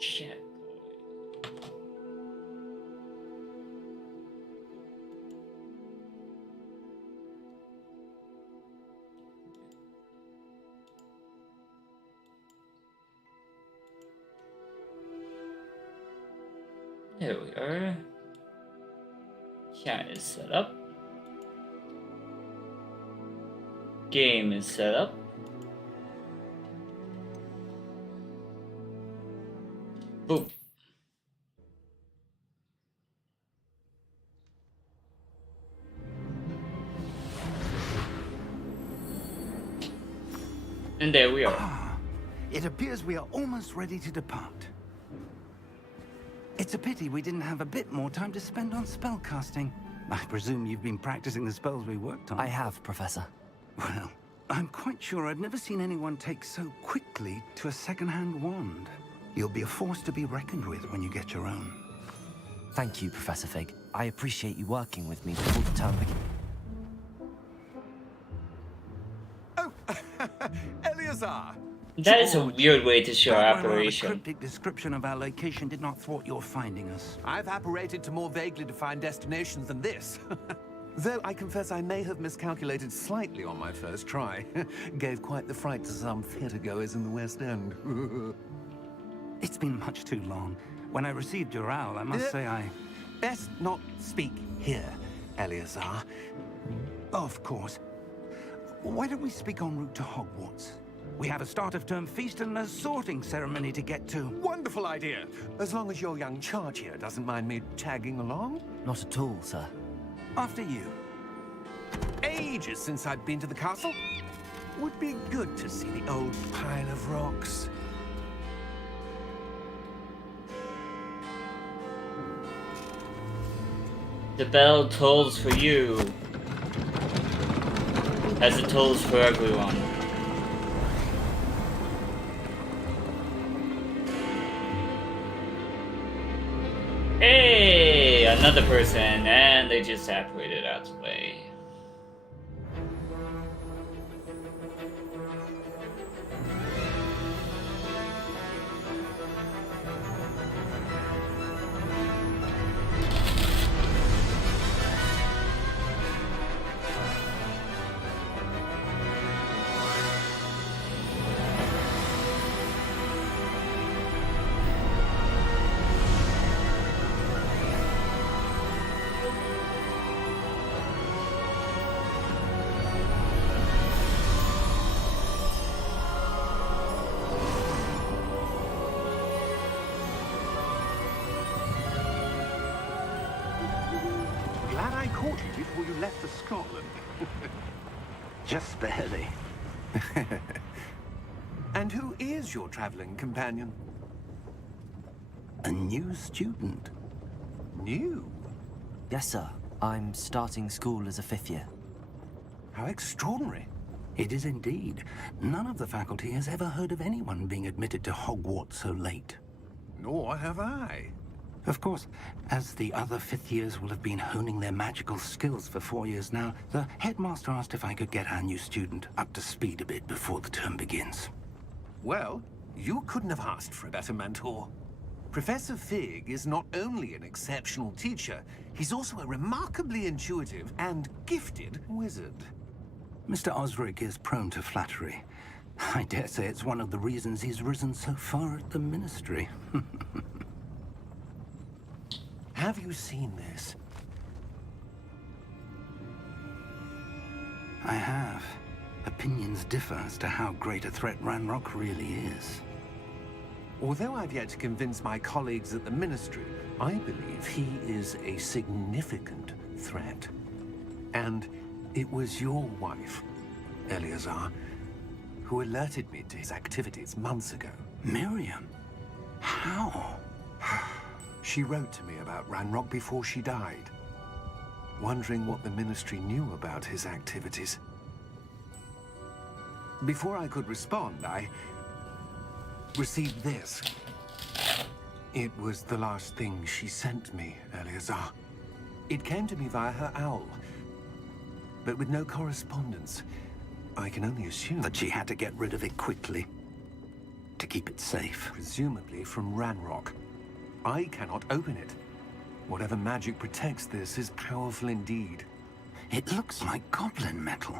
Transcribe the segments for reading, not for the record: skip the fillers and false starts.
Shit. There we are. Chat is set up. Game is set up. Boom. And there we are. Ah, it appears we are almost ready to depart. It's a pity we didn't have a bit more time to spend on spellcasting. I presume you've been practicing the spells we worked on. I have, Professor. Well, I'm quite sure I've never seen anyone take so quickly to a second-hand wand. You'll be a force to be reckoned with when you get your own. Thank you, Professor Fig. I appreciate you working with me before the term begins. Oh, Eleazar! That is a weird way to show The operation. cryptic description of our location did not thwart your finding us. I've apparated to more vaguely defined destinations than this. Though I confess I may have miscalculated slightly on my first try. Gave quite the fright to some theatergoers in the West End. It's been much too long. When I received your owl, I must say I... Best not speak here, Eleazar. Of course. Why don't we speak en route to Hogwarts? We have a start-of-term feast and a sorting ceremony to get to. Wonderful idea! As long as your young charge here doesn't mind me tagging along. Not at all, sir. After you. Ages since I'd been to the castle. Would be good to see the old pile of rocks. The bell tolls for you, as it tolls for everyone. Hey, another person, and they just separated out the way. Glad I caught you before you left for Scotland. Just barely. And who is your traveling companion? A new student. New? Yes, sir. I'm starting school as a 5th year. How extraordinary. It is indeed. None of the faculty has ever heard of anyone being admitted to Hogwarts so late. Nor have I. Of course, as the other 5th years will have been honing their magical skills for 4 years now, the headmaster asked if I could get our new student up to speed a bit before the term begins. Well, you couldn't have asked for a better mentor. Professor Fig is not only an exceptional teacher, he's also a remarkably intuitive and gifted wizard. Mr. Osric is prone to flattery. I dare say it's one of the reasons he's risen so far at the Ministry. Have you seen this? I have. Opinions differ as to how great a threat Ranrock really is. Although I've yet to convince my colleagues at the Ministry, I believe he is a significant threat. And it was your wife, Eleazar, who alerted me to his activities months ago. Miriam? How? She wrote to me about Ranrock before she died, wondering what the Ministry knew about his activities. Before I could respond, I received this. It was the last thing she sent me, Eleazar. It came to me via her owl, but with no correspondence. I can only assume That she had to get rid of it quickly to keep it safe. presumably from Ranrock. I cannot open it. Whatever magic protects this is powerful indeed. It looks like goblin metal.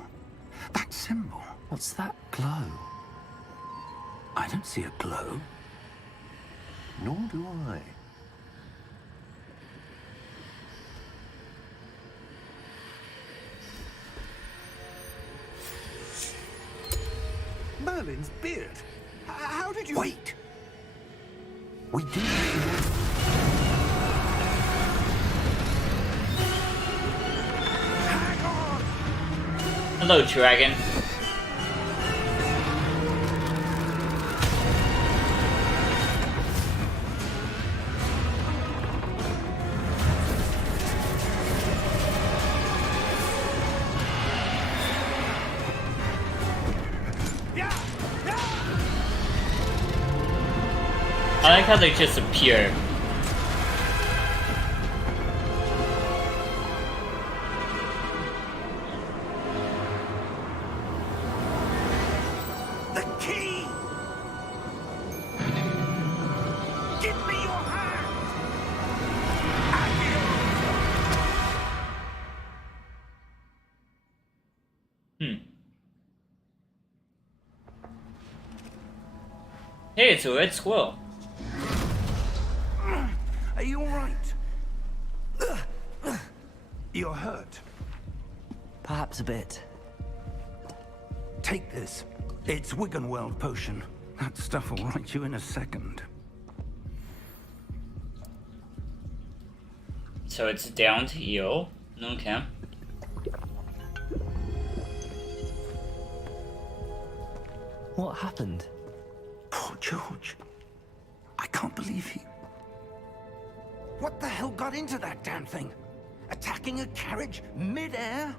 That symbol. What's that glow? I don't see a glow. Nor do I. Merlin's beard. How did you... Wait! We do. Hang on! Hello, dragon. I like how they just appear. The key! Give me your hand! Hey, it's a red squirrel. Are you all right? You're hurt. Perhaps a bit. Take this. It's Wiggenweld potion. That stuff will right you in a second. So it's down to heal. Okay. What happened? Poor George. I can't believe he... What the hell got into that damn thing? Attacking a carriage mid-air?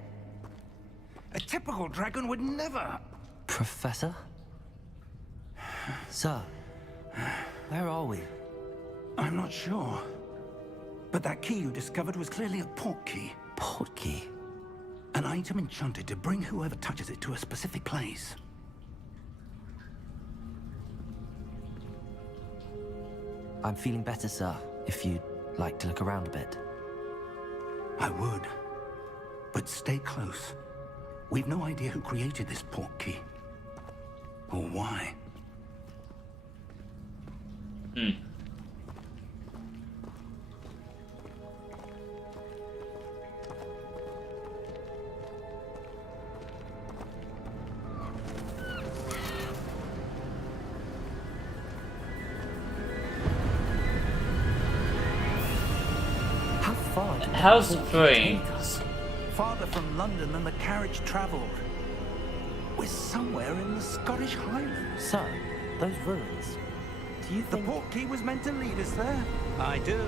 A typical dragon would never... Professor? Sir, where are we? I'm not sure. But that key you discovered was clearly a port key. Port key? An item enchanted to bring whoever touches it to a specific place. I'm feeling better, sir, if you'd like to look around a bit. I would. But stay close. We've no idea who created this port key. Or why. How far did How's the port key Free? take us? Farther from London than the carriage traveled. We're somewhere in the Scottish Highlands. Sir, those ruins. Do you The think... port key was meant to lead us there? I do.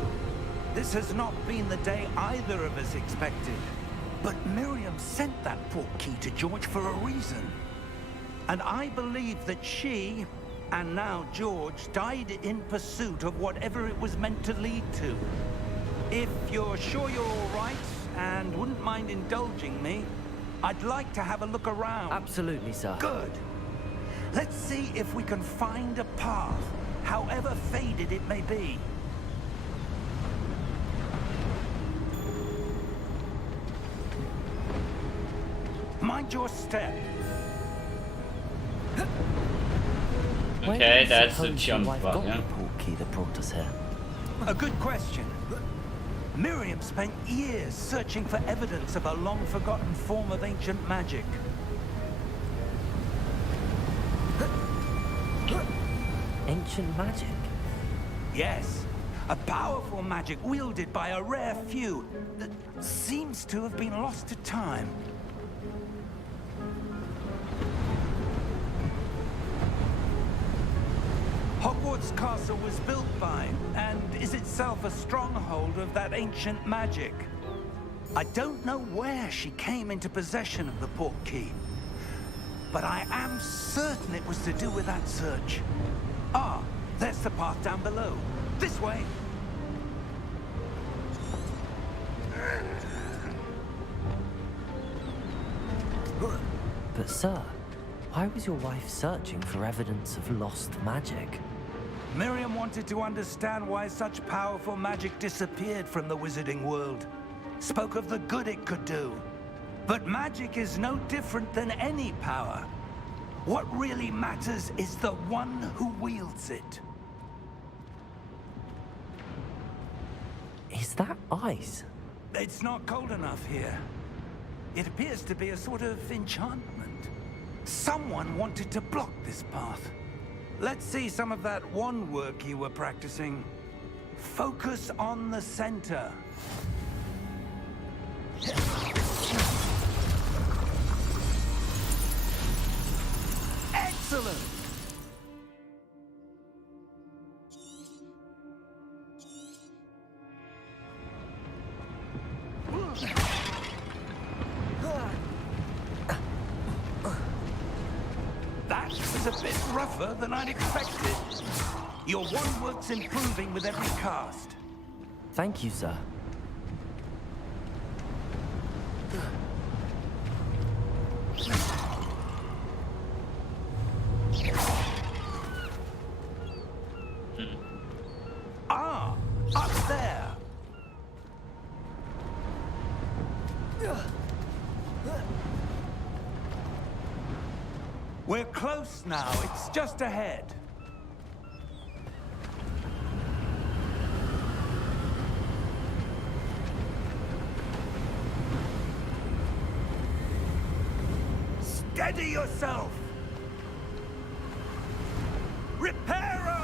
This has not been the day either of us expected. But Miriam sent that port key to George for a reason. And I believe that she, and now George, died in pursuit of whatever it was meant to lead to. If you're sure you're all right, and wouldn't mind indulging me, I'd like to have a look around. Absolutely, sir. Good. Let's see if we can find a path, however faded it may be. Mind your step. Where do Okay, you that's a suppose jump your wife got button. the port key that brought us here? A good question. Miriam spent years searching for evidence of a long-forgotten form of ancient magic. Ancient magic? Yes, a powerful magic wielded by a rare few that seems to have been lost to time. Hogwarts Castle was built by, and is itself a stronghold of that ancient magic. I don't know where she came into possession of the portkey, but I am certain it was to do with that search. Ah, there's the path down below. This way. But sir, why was your wife searching for evidence of lost magic? Miriam wanted to understand why such powerful magic disappeared from the wizarding world. Spoke of the good it could do. But magic is no different than any power. What really matters is the one who wields it. Is that ice? It's not cold enough here. It appears to be a sort of enchantment. Someone wanted to block this path. Let's see some of that wand work you were practicing. Focus on the center. Excellent! That is a bit rougher than I'd expected. Your wand work's improving with every cast. Thank you, sir. Ah, up there. We're close now. It's just ahead. Steady yourself. Reparo!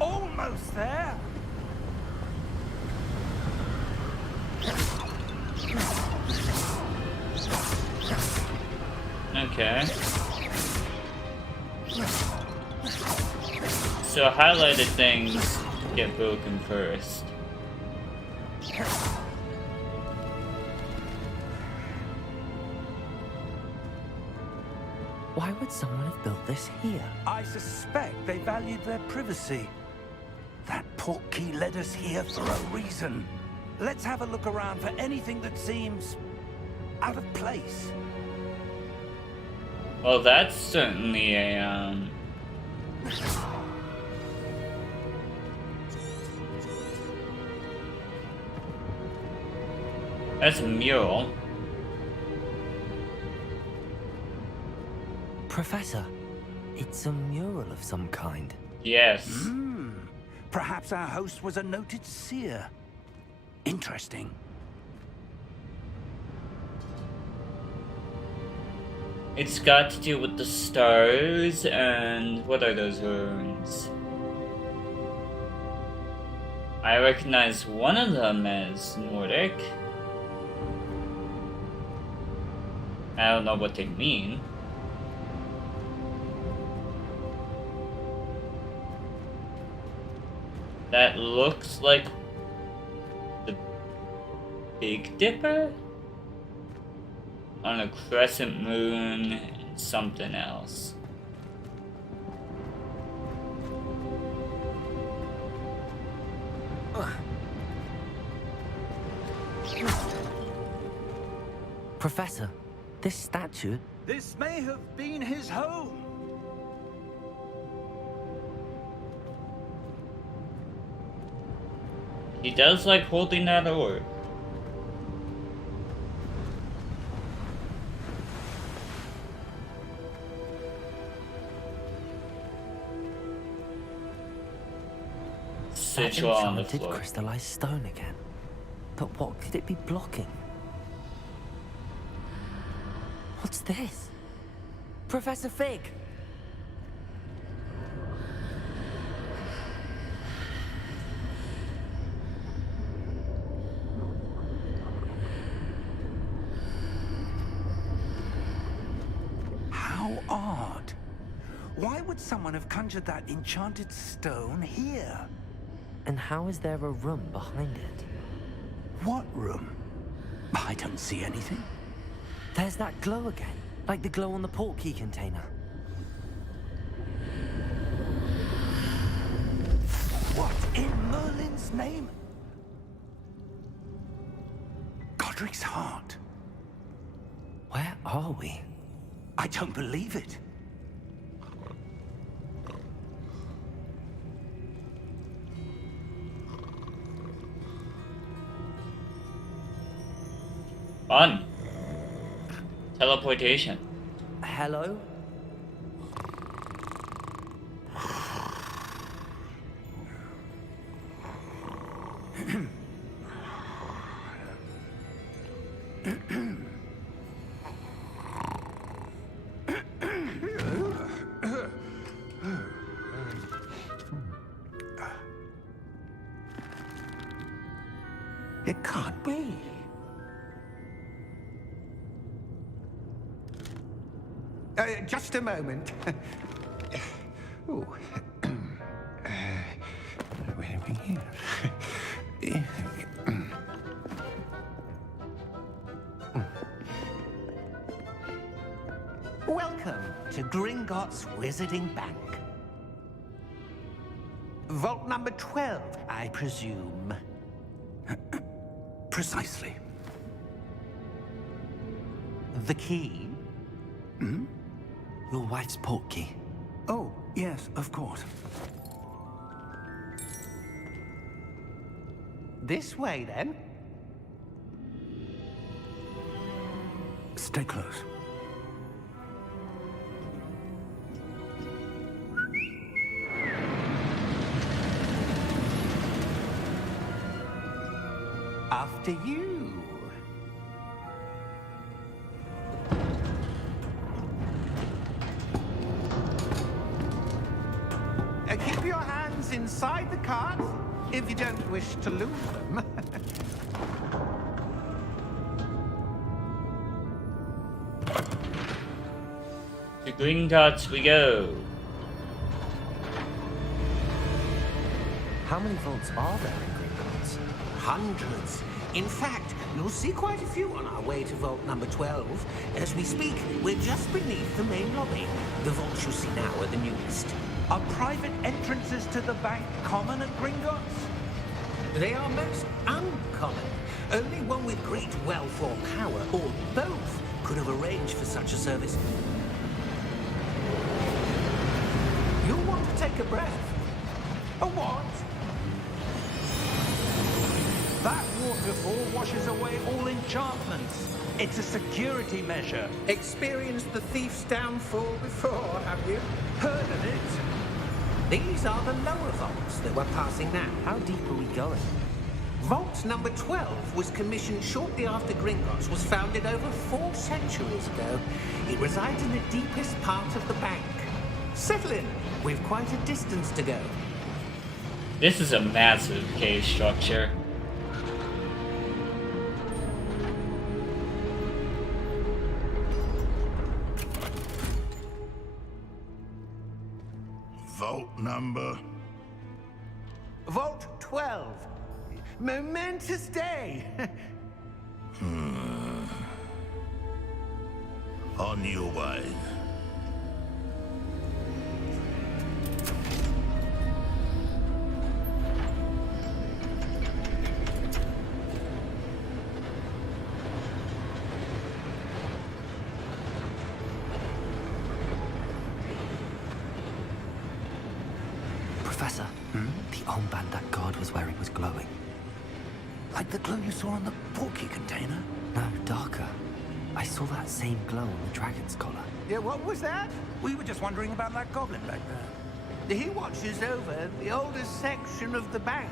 Almost there. Okay. So highlighted things get broken first. Why would someone have built this here? I suspect they valued their privacy. That portkey led us here for a reason. Let's have a look around for anything that seems out of place. Well, that's certainly a, that's a mural. Professor, it's a mural of some kind. Yes. Perhaps our host was a noted seer. Interesting. It's got to do with the stars and what are those runes? I recognize one of them as Nordic. I don't know what they mean. That looks like the Big Dipper? On a crescent moon and something else. Professor, this statue... This may have been his home. He does like holding that orb. That Sigil on the enchanted floor. crystallized stone again. But what could it be blocking? What's this? Professor Fig! How odd. Why would someone have conjured that enchanted stone here? And how is there a room behind it? What room? I don't see anything. There's that glow again, like the glow on the portkey container. What in Merlin's name? Godric's heart. Where are we? I don't believe it. Fun. Teleportation. Hello? It can't be. Just a moment. Ooh. Where are we here? Welcome to Gringotts Wizarding Bank. Vault number 12, I presume. Precisely. The key? Hmm? Your wife's portkey. Oh, yes, of course. This way, then. Stay close. After you. Keep your hands inside the cart if you don't wish to lose them. To Gringotts we go. How many vaults are there in Gringotts? Hundreds. In fact, you'll see quite a few on our way to vault number 12. As we speak, we're just beneath the main lobby. The vaults you see now are the newest. Are private entrances to the bank common at Gringotts? They are most uncommon. Only one with great wealth or power, or both, could have arranged for such a service. You'll want to take a breath. A what? That waterfall washes away all enchantments. It's a security measure. Experienced the thief's downfall before, have you? Heard of it? These are the lower vaults that we're passing now. How deep are we going? Vault number 12 was commissioned shortly after Gringotts was founded over 4 centuries ago. It resides in the deepest part of the bank. Settle in. We've quite a distance to go. This is a massive cave structure. Vault number. Vault 12. Momentous day. On your way. Professor, the armband that guard was wearing was glowing. Like the glow you saw on the portkey container? No, darker. I saw that same glow on the dragon's collar. Yeah, what was that? We were just wondering about that goblin back there. He watches over the oldest section of the bank.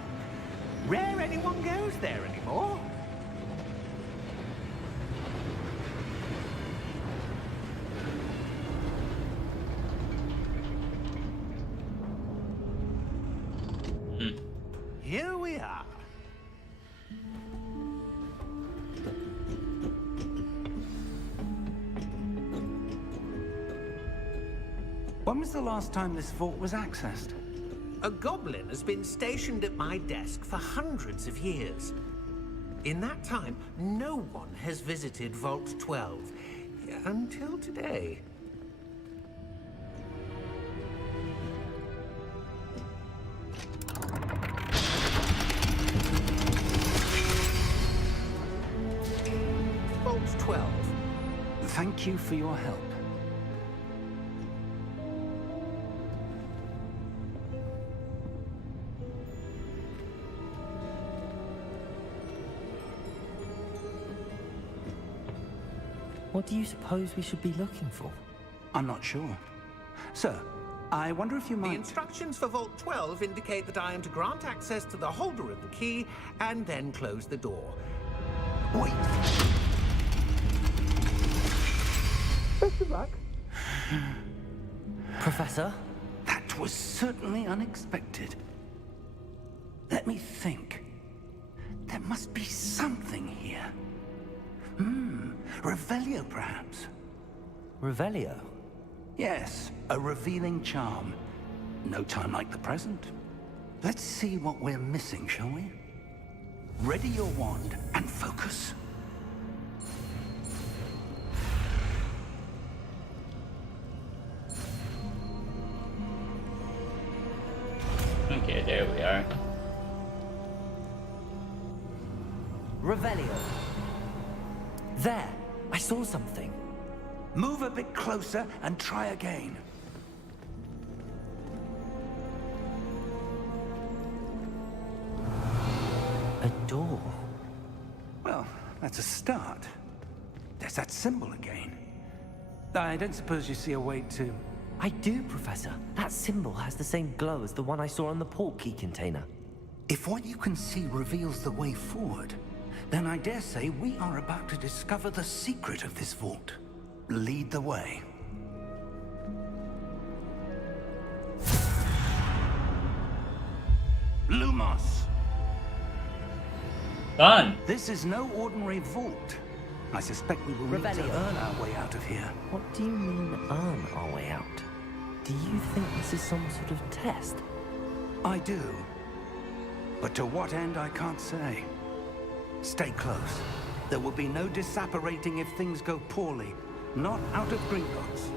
Rare anyone goes there anymore. When was the last time this vault was accessed? A goblin has been stationed at my desk for hundreds of years. In that time, no one has visited Vault 12. Until today. Vault 12. Thank you for your help. What do you suppose we should be looking for? I'm not sure. Sir, I wonder if you The might... instructions for Vault 12 indicate that I am to grant access to the holder of the key and then close the door. Wait! Best of luck. Professor? That was certainly unexpected. Let me think. There must be something here. Revelio, perhaps? Revelio? Yes, a revealing charm. No time like the present. Let's see what we're missing, shall we? Ready your wand and focus. Okay, there we are. Revelio. There! I saw something. Move a bit closer and try again. A door. Well, that's a start. There's that symbol again. I don't suppose you see a way to... I do, Professor. That symbol has the same glow as the one I saw on the portkey container. If what you can see reveals the way forward, then I dare say we are about to discover the secret of this vault. Lead the way. Lumos! Done! This is no ordinary vault. I suspect we will need to Revelio. earn our way out of here. What do you mean, earn our way out? Do you think this is some sort of test? I do. But to what end, I can't say. Stay close. There will be no disapparating if things go poorly. Not out of Gringotts.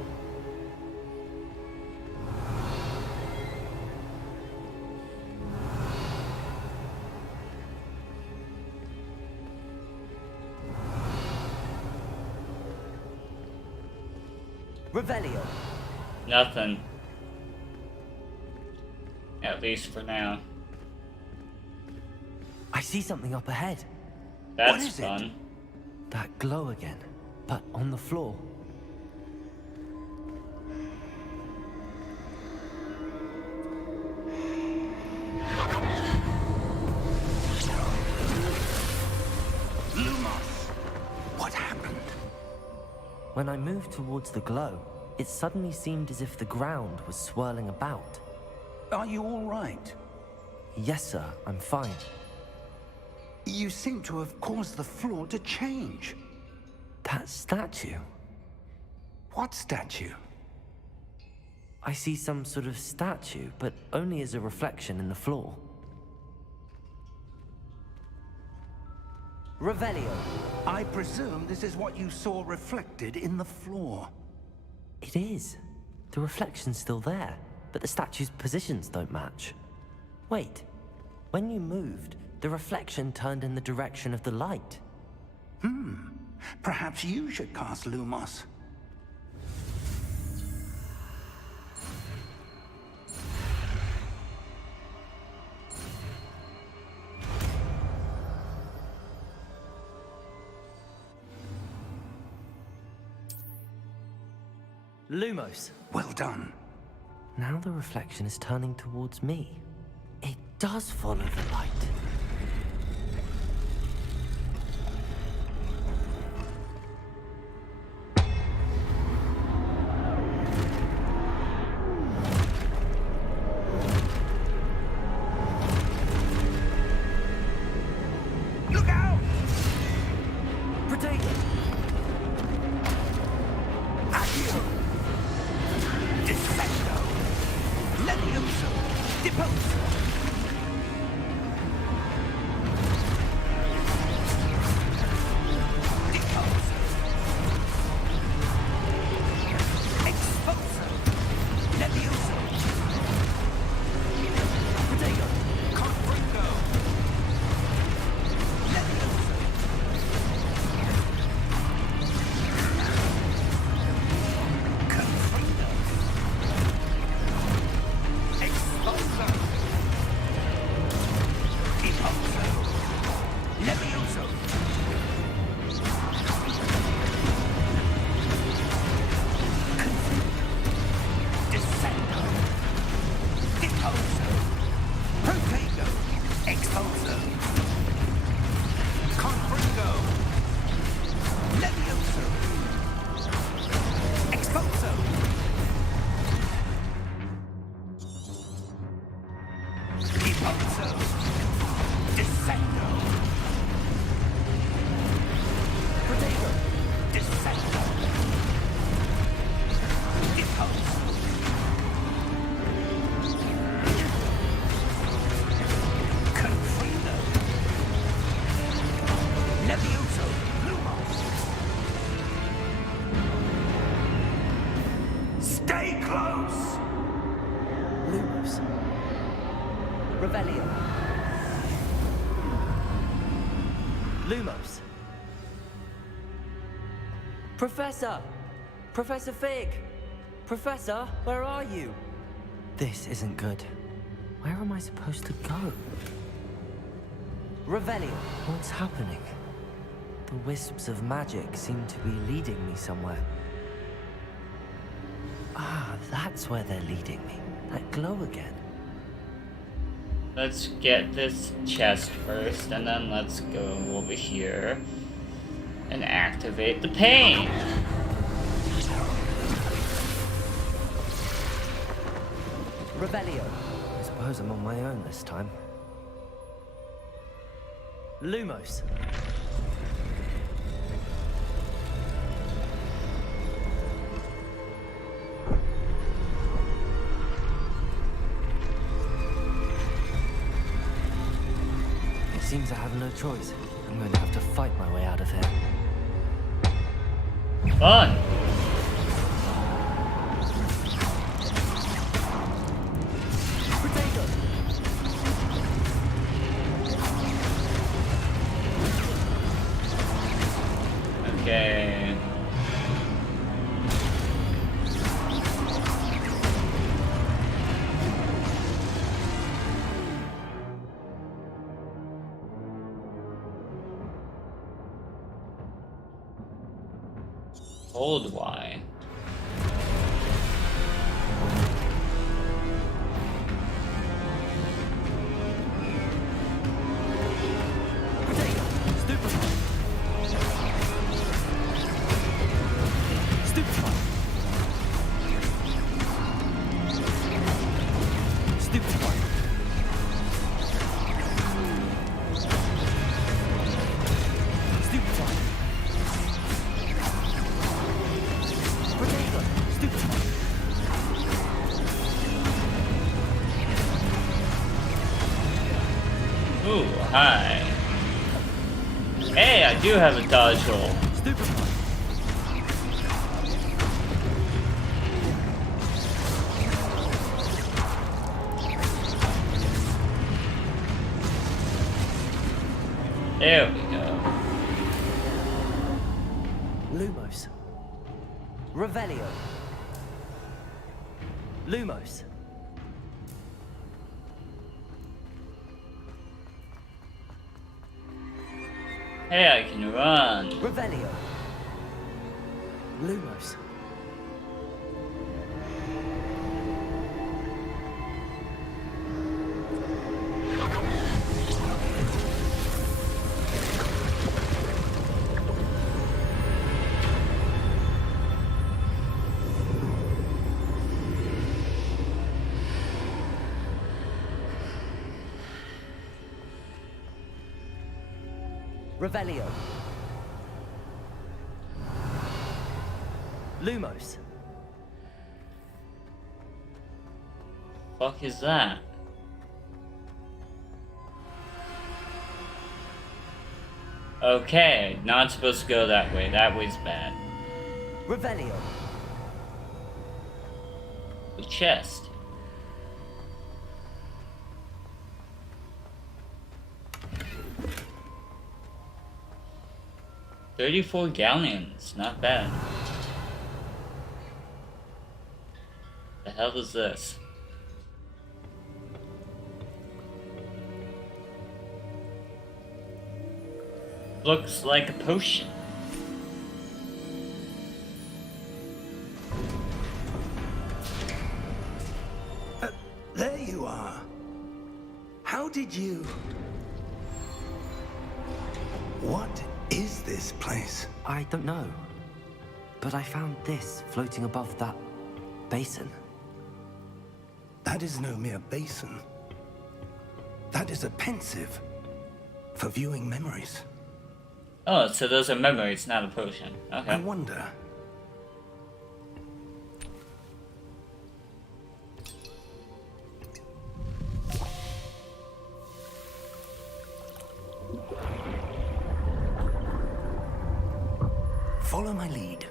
Revelio. Nothing. At least for now. I see something up ahead. That's is it? fun. That glow again, but on the floor. Lumos! What happened? When I moved towards the glow, it suddenly seemed as if the ground was swirling about. Are you all right? Yes, sir, I'm fine. You seem to have caused the floor to change. That statue. What statue? I see some sort of statue, but only as a reflection in the floor. Revelio. I presume this is what you saw reflected in the floor. It is. The reflection's still there, but the statue's positions don't match. Wait. When you moved, the reflection turned in the direction of the light. Perhaps you should cast Lumos. Lumos. Well done. Now the reflection is turning towards me. It does follow the light. Look out! Protect it! Accio! Descend! Stay close! Lumos. Revelio. Lumos. Professor! Professor Fig! Professor, where are you? This isn't good. Where am I supposed to go? Revelio. What's happening? The wisps of magic seem to be leading me somewhere. Ah, that's where they're leading me. That glow again. Let's get this chest first, and then let's go over here and activate the pain. Revelio. I suppose I'm on my own this time. Lumos. It seems I have no choice. I'm going to have to fight my way out of here. Fun. Potato! Okay. Hold Y. Potato! Stupefy! Stupefy! Stupefy! Stupefy! Potato! Stupefy! Ooh, hi. Hey, I do have a dodge roll. Stupefy! There we go. Lumos. Revelio. Lumos. Hey, I can run. Revelio. Lumos. Revelio. Lumos. Fuck is that? Okay, not supposed to go that way. That way's bad. Revelio. The chest. $34 galleons, not bad. The hell is this? Looks like a potion. There you are. How did you... What is this place? I don't know. But I found this floating above that basin. That is no mere basin. That is a pensive for viewing memories. Oh, so those are memories, not a potion. I Okay. wonder. Follow my lead.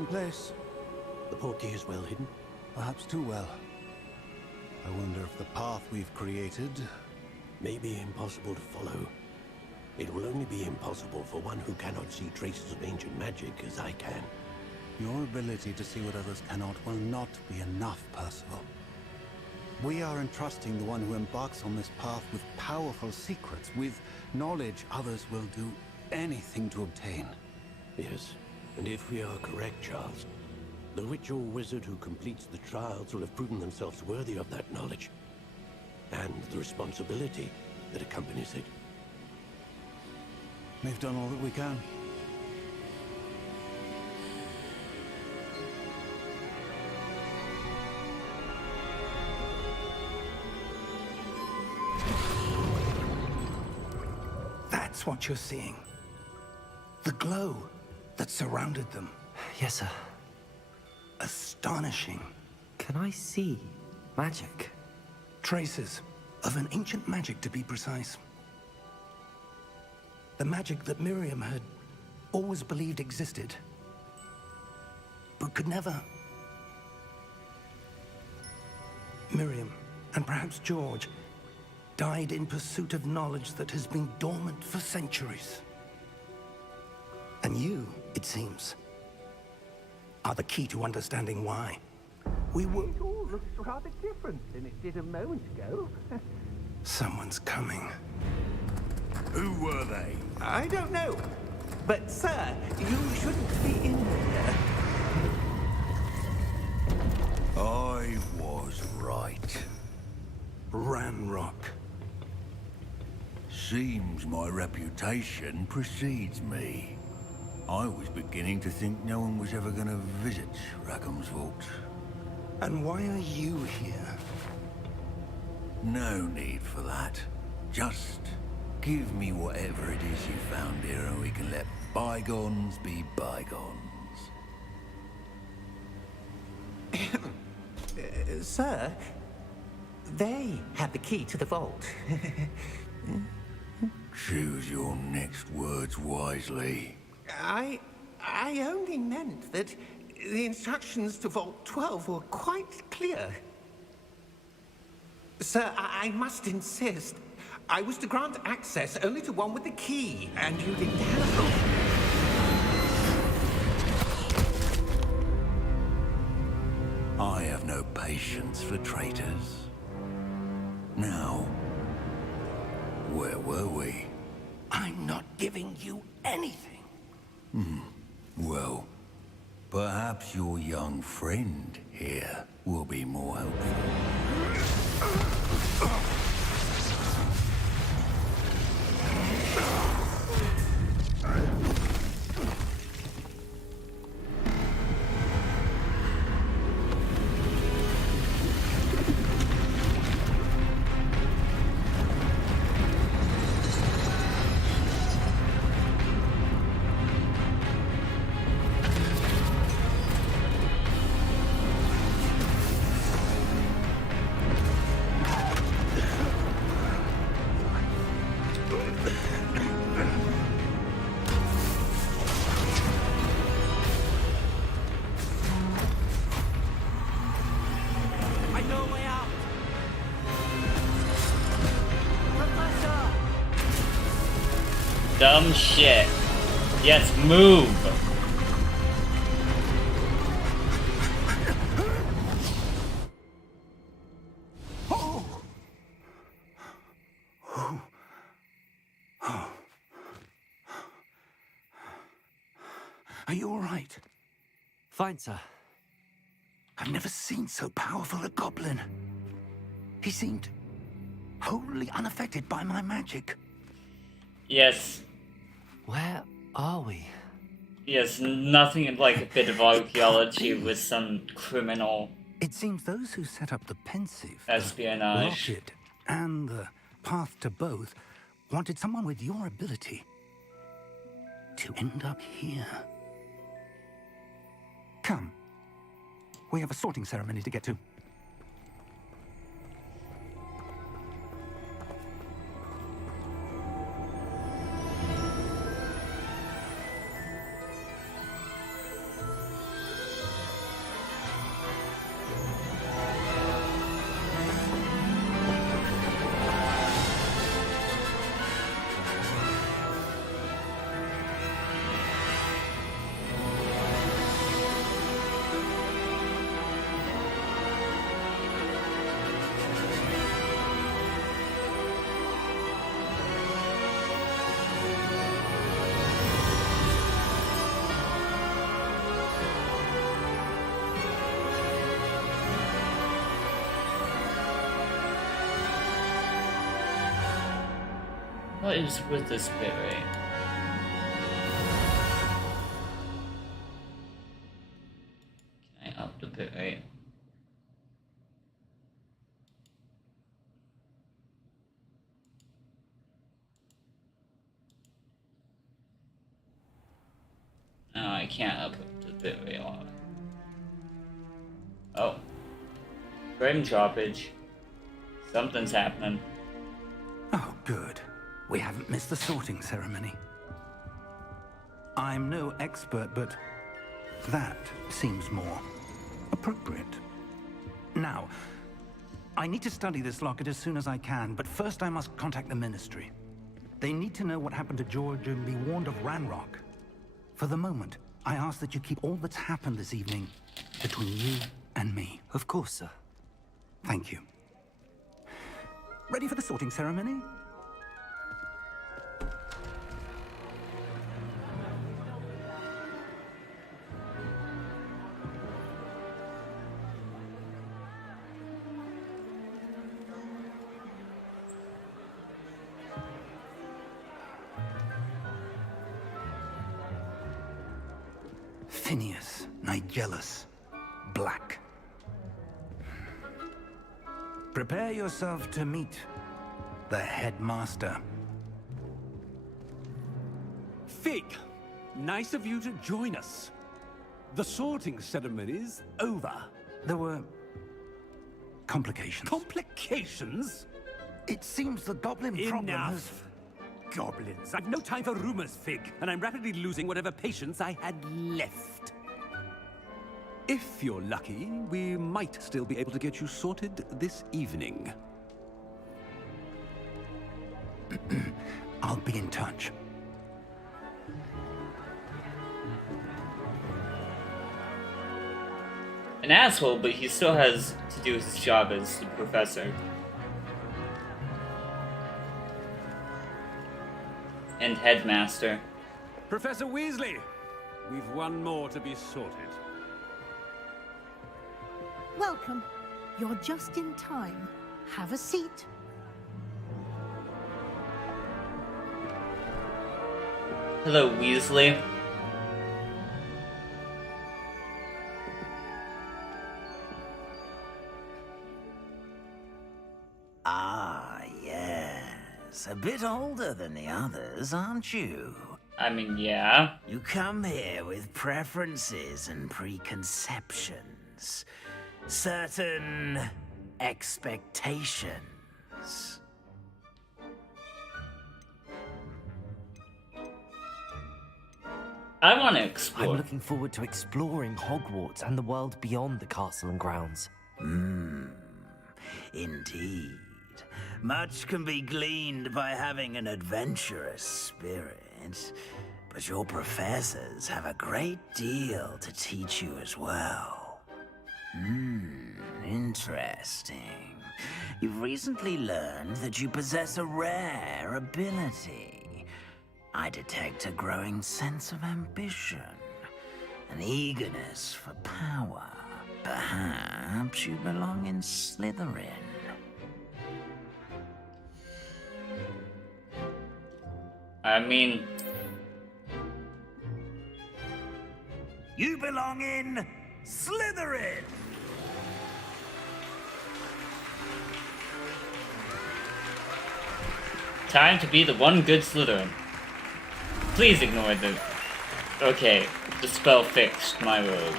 in place. The portkey is well hidden. Perhaps too well. I wonder if the path we've created... May be impossible to follow. It will only be impossible for one who cannot see traces of ancient magic as I can. Your ability to see what others cannot will not be enough, Percival. We are entrusting the one who embarks on this path with powerful secrets, with knowledge others will do anything to obtain. Yes, and if we are correct, Charles, the witch or wizard who completes the trials will have proven themselves worthy of that knowledge, and the responsibility that accompanies it. We've done all that we can. That's what you're seeing. The glow that surrounded them. Yes, sir. Astonishing. Can I see magic? Traces of an ancient magic, to be precise. The magic that Miriam had always believed existed, but could never. Miriam, and perhaps George, died in pursuit of knowledge that has been dormant for centuries. And you, it seems, are the key to understanding why. We were... It all looks rather different than it did a moment ago. Someone's coming. Who were they? I don't know. But, sir, you shouldn't be in here. I was right. Ranrock. Seems my reputation precedes me. I was beginning to think no one was ever going to visit Rackham's vault. And why are you here? No need for that. Just give me whatever it is you found here and we can let bygones be bygones. Sir, they have the key to the vault. Choose your next words wisely. I only meant that the instructions to Vault 12 were quite clear. Sir, I must insist. I was to grant access only to one with the key, and you didn't have I have no patience for traitors. Now, where were we? I'm not giving you anything. Well, perhaps your young friend here will be more helpful. I know a way out. Professor! Dumb shit. Yes, move. Are you all right? Fine, sir. I've never seen so powerful a goblin. He seemed wholly unaffected by my magic. Yes. Where are we? Yes, nothing like a bit of archaeology with some criminal It seems those who set up the Pensive, espionage. the Locket, and the Path to Both wanted someone with your ability to end up here. Come. We have a sorting ceremony to get to. What is with this bit rate? Can I up the bit rate? No, I can't up the bit rate a lot. Oh. Frame droppage. Something's happening. Oh, good. We haven't missed the sorting ceremony. I'm no expert, but that seems more appropriate. Now, I need to study this locket as soon as I can, but first I must contact the Ministry. They need to know what happened to George and be warned of Ranrock. For the moment, I ask that you keep all that's happened this evening between you and me. Of course, sir. Thank you. Ready for the sorting ceremony? Phineas, Nigellus, Black. Prepare yourself to meet the headmaster. Fig, nice of you to join us. The sorting ceremony's over. There were complications. Complications? It seems the goblin problem has... Enough. Goblins. I've no time for rumors, Fig, and I'm rapidly losing whatever patience I had left. If you're lucky, we might still be able to get you sorted this evening. I'll be in touch. An asshole, but he still has to do his job as the professor. And headmaster. Professor Weasley, we've one more to be sorted. Welcome. You're just in time. Have a seat. Hello, Weasley. Ah, yes. A bit older than the others, aren't you? I mean, yeah. You come here with preferences and preconceptions. Certain expectations. I want to explore. I'm looking forward to exploring Hogwarts and the world beyond the castle and grounds. Indeed. Much can be gleaned by having an adventurous spirit, but your professors have a great deal to teach you as well. Interesting. You've recently learned that you possess a rare ability. I detect a growing sense of ambition, an eagerness for power. Perhaps you belong in Slytherin. I mean... You belong in Slytherin! Time to be the one good Slytherin. Please ignore the... Okay, the spell fixed my road.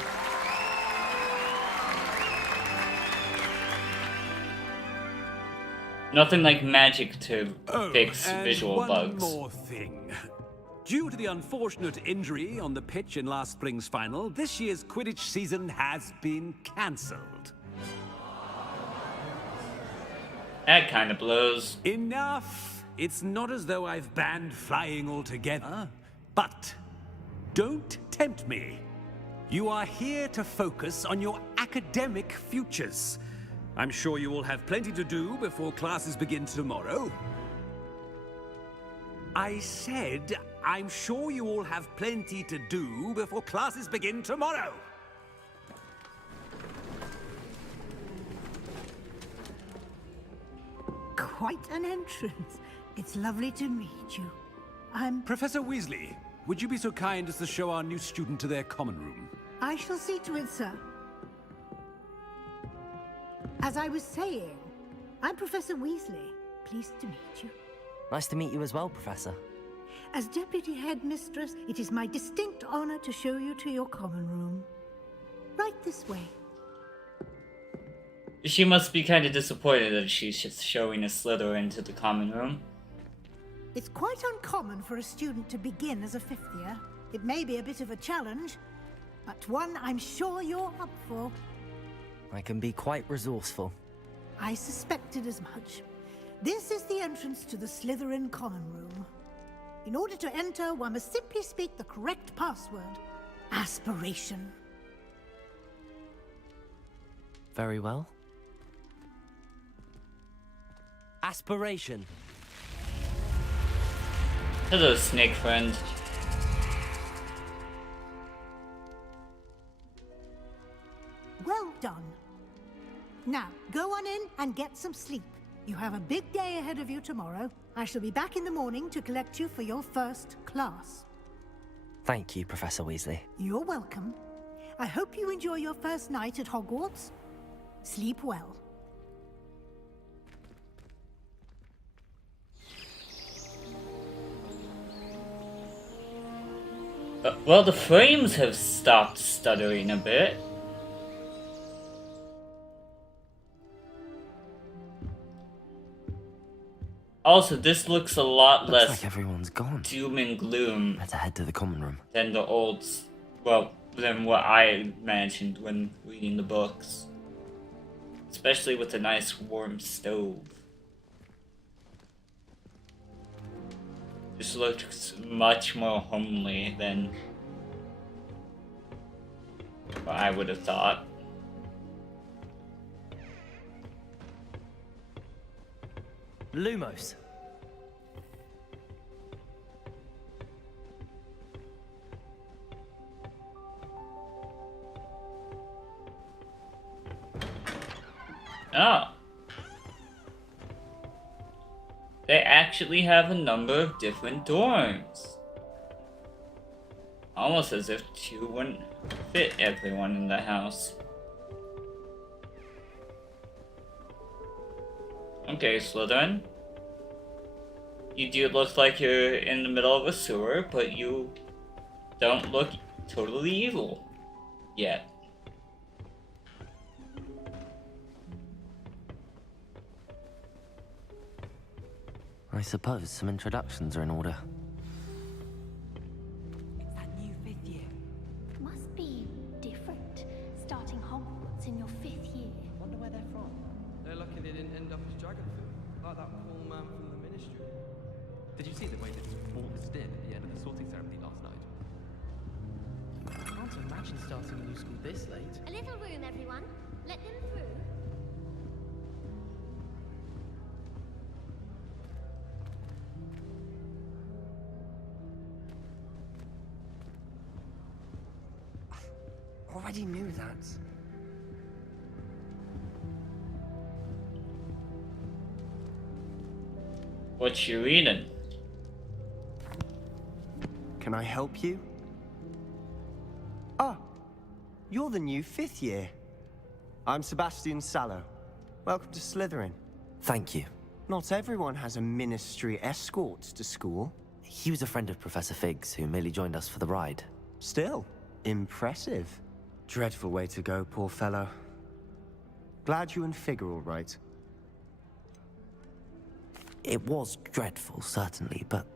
Nothing like magic to fix visual bugs. One more thing. Due to the unfortunate injury on the pitch in last spring's final, this year's Quidditch season has been cancelled. That kind of blows. Enough! It's not as though I've banned flying altogether, but don't tempt me. You are here to focus on your academic futures. I'm sure you will have plenty to do before classes begin tomorrow. I said, I'm sure you all have plenty to do before classes begin tomorrow. Quite an entrance. It's lovely to meet you. I'm... Professor Weasley, would you be so kind as to show our new student to their common room? I shall see to it, sir. As I was saying, I'm Professor Weasley. Pleased to meet you. Nice to meet you as well, Professor. As Deputy Headmistress, it is my distinct honor to show you to your common room. Right this way. She must be kind of disappointed that she's just showing a Slytherin to the common room. It's quite uncommon for a student to begin as a fifth year. It may be a bit of a challenge, but one I'm sure you're up for. I can be quite resourceful. I suspected as much. This is the entrance to the Slytherin common room. In order to enter, one must simply speak the correct password. Aspiration. Very well. Aspiration. Hello, snake friend. Well done. Now, go on in and get some sleep. You have a big day ahead of you tomorrow. I shall be back in the morning to collect you for your first class. Thank you, Professor Weasley. You're welcome. I hope you enjoy your first night at Hogwarts. Sleep well. Well, the frames have stopped stuttering a bit. Also, this looks a lot Looks less like everyone's gone. doom and gloom Better head to the common room. than the old, well, than what I imagined when reading the books. Especially with a nice warm stove. This looks much more homely than what I would have thought. Lumos. Oh. They actually have a number of different dorms. Almost as if two wouldn't fit everyone in the house. Okay, Slytherin. You do look like you're in the middle of a sewer, but you don't look totally evil yet. I suppose some introductions are in order. It's that new fifth year. Must be different, starting Hogwarts in your fifth year. Wonder where they're from. They're lucky they didn't end up as Dragonfoot, like that poor man from the Ministry. Did you see the way they just waltzed in at the end of the sorting ceremony last night? I can't imagine starting a new school this late. A little room, everyone. Let them through. Already knew that. What you reading? Can I help you? Ah, you're the new fifth year. I'm Sebastian Sallow. Welcome to Slytherin. Thank you. Not everyone has a ministry escort to school. He was a friend of Professor Fig's who merely joined us for the ride. Still, impressive. Dreadful way to go, poor fellow. Glad you and Fig are all right. It was dreadful, certainly, but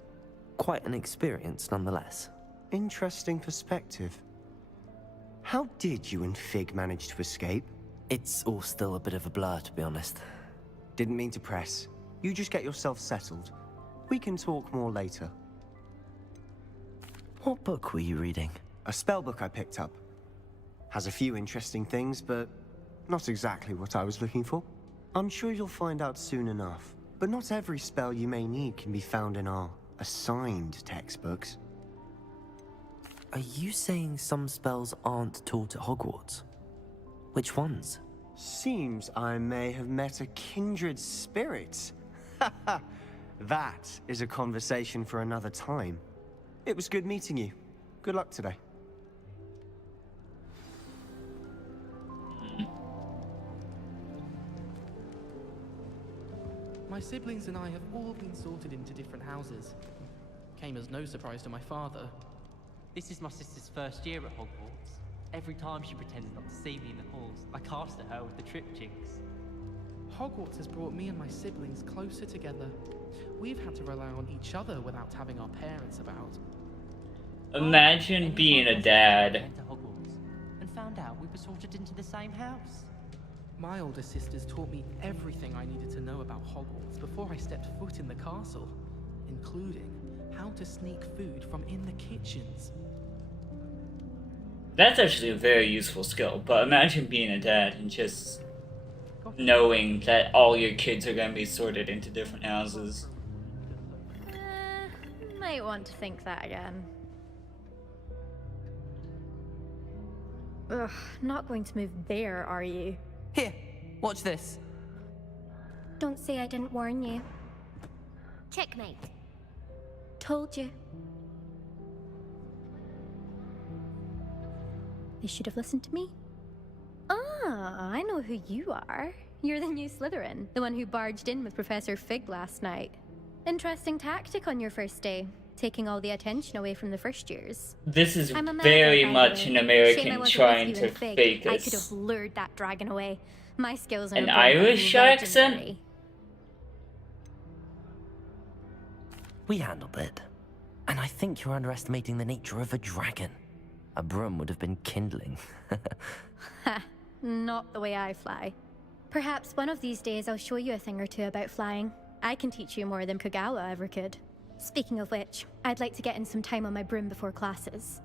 quite an experience nonetheless. Interesting perspective. How did you and Fig manage to escape? It's all still a bit of a blur, to be honest. Didn't mean to press. You just get yourself settled. We can talk more later. What book were you reading? A spell book I picked up. Has a few interesting things, but not exactly what I was looking for. I'm sure you'll find out soon enough. But not every spell you may need can be found in our assigned textbooks. Are you saying some spells aren't taught at Hogwarts? Which ones? Seems I may have met a kindred spirit. That is a conversation for another time. It was good meeting you. Good luck today. My siblings and I have all been sorted into different houses. Came as no surprise to my father. This is my sister's first year at Hogwarts. Every time she pretends not to see me in the halls, I cast at her with the trip jinx. Hogwarts has brought me and my siblings closer together. We've had to rely on each other without having our parents about. Imagine being a dad. Went to Hogwarts and found out we were sorted into the same house. My older sisters taught me everything I needed to know about Hogwarts before I stepped foot in the castle, including how to sneak food from in the kitchens. That's actually a very useful skill, but imagine being a dad and just knowing that all your kids are going to be sorted into different houses. Might want to think that again. Ugh, not going to move there, are you? Here, watch this. Don't say I didn't warn you. Checkmate. Told you. You should have listened to me. Ah, I know who you are. You're the new Slytherin, the one who barged in with Professor Fig last night. Interesting tactic on your first day, taking all the attention away from the first years. This is I'm very American, much an American trying to Fig. fake I could us. have lured that dragon away. My skills are An Irish accent? legendary. We handled it. And I think you're underestimating the nature of a dragon. A broom would have been kindling. Ha, not the way I fly. Perhaps one of these days I'll show you a thing or two about flying. I can teach you more than Kogawa ever could. Speaking of which, I'd like to get in some time on my broom before classes.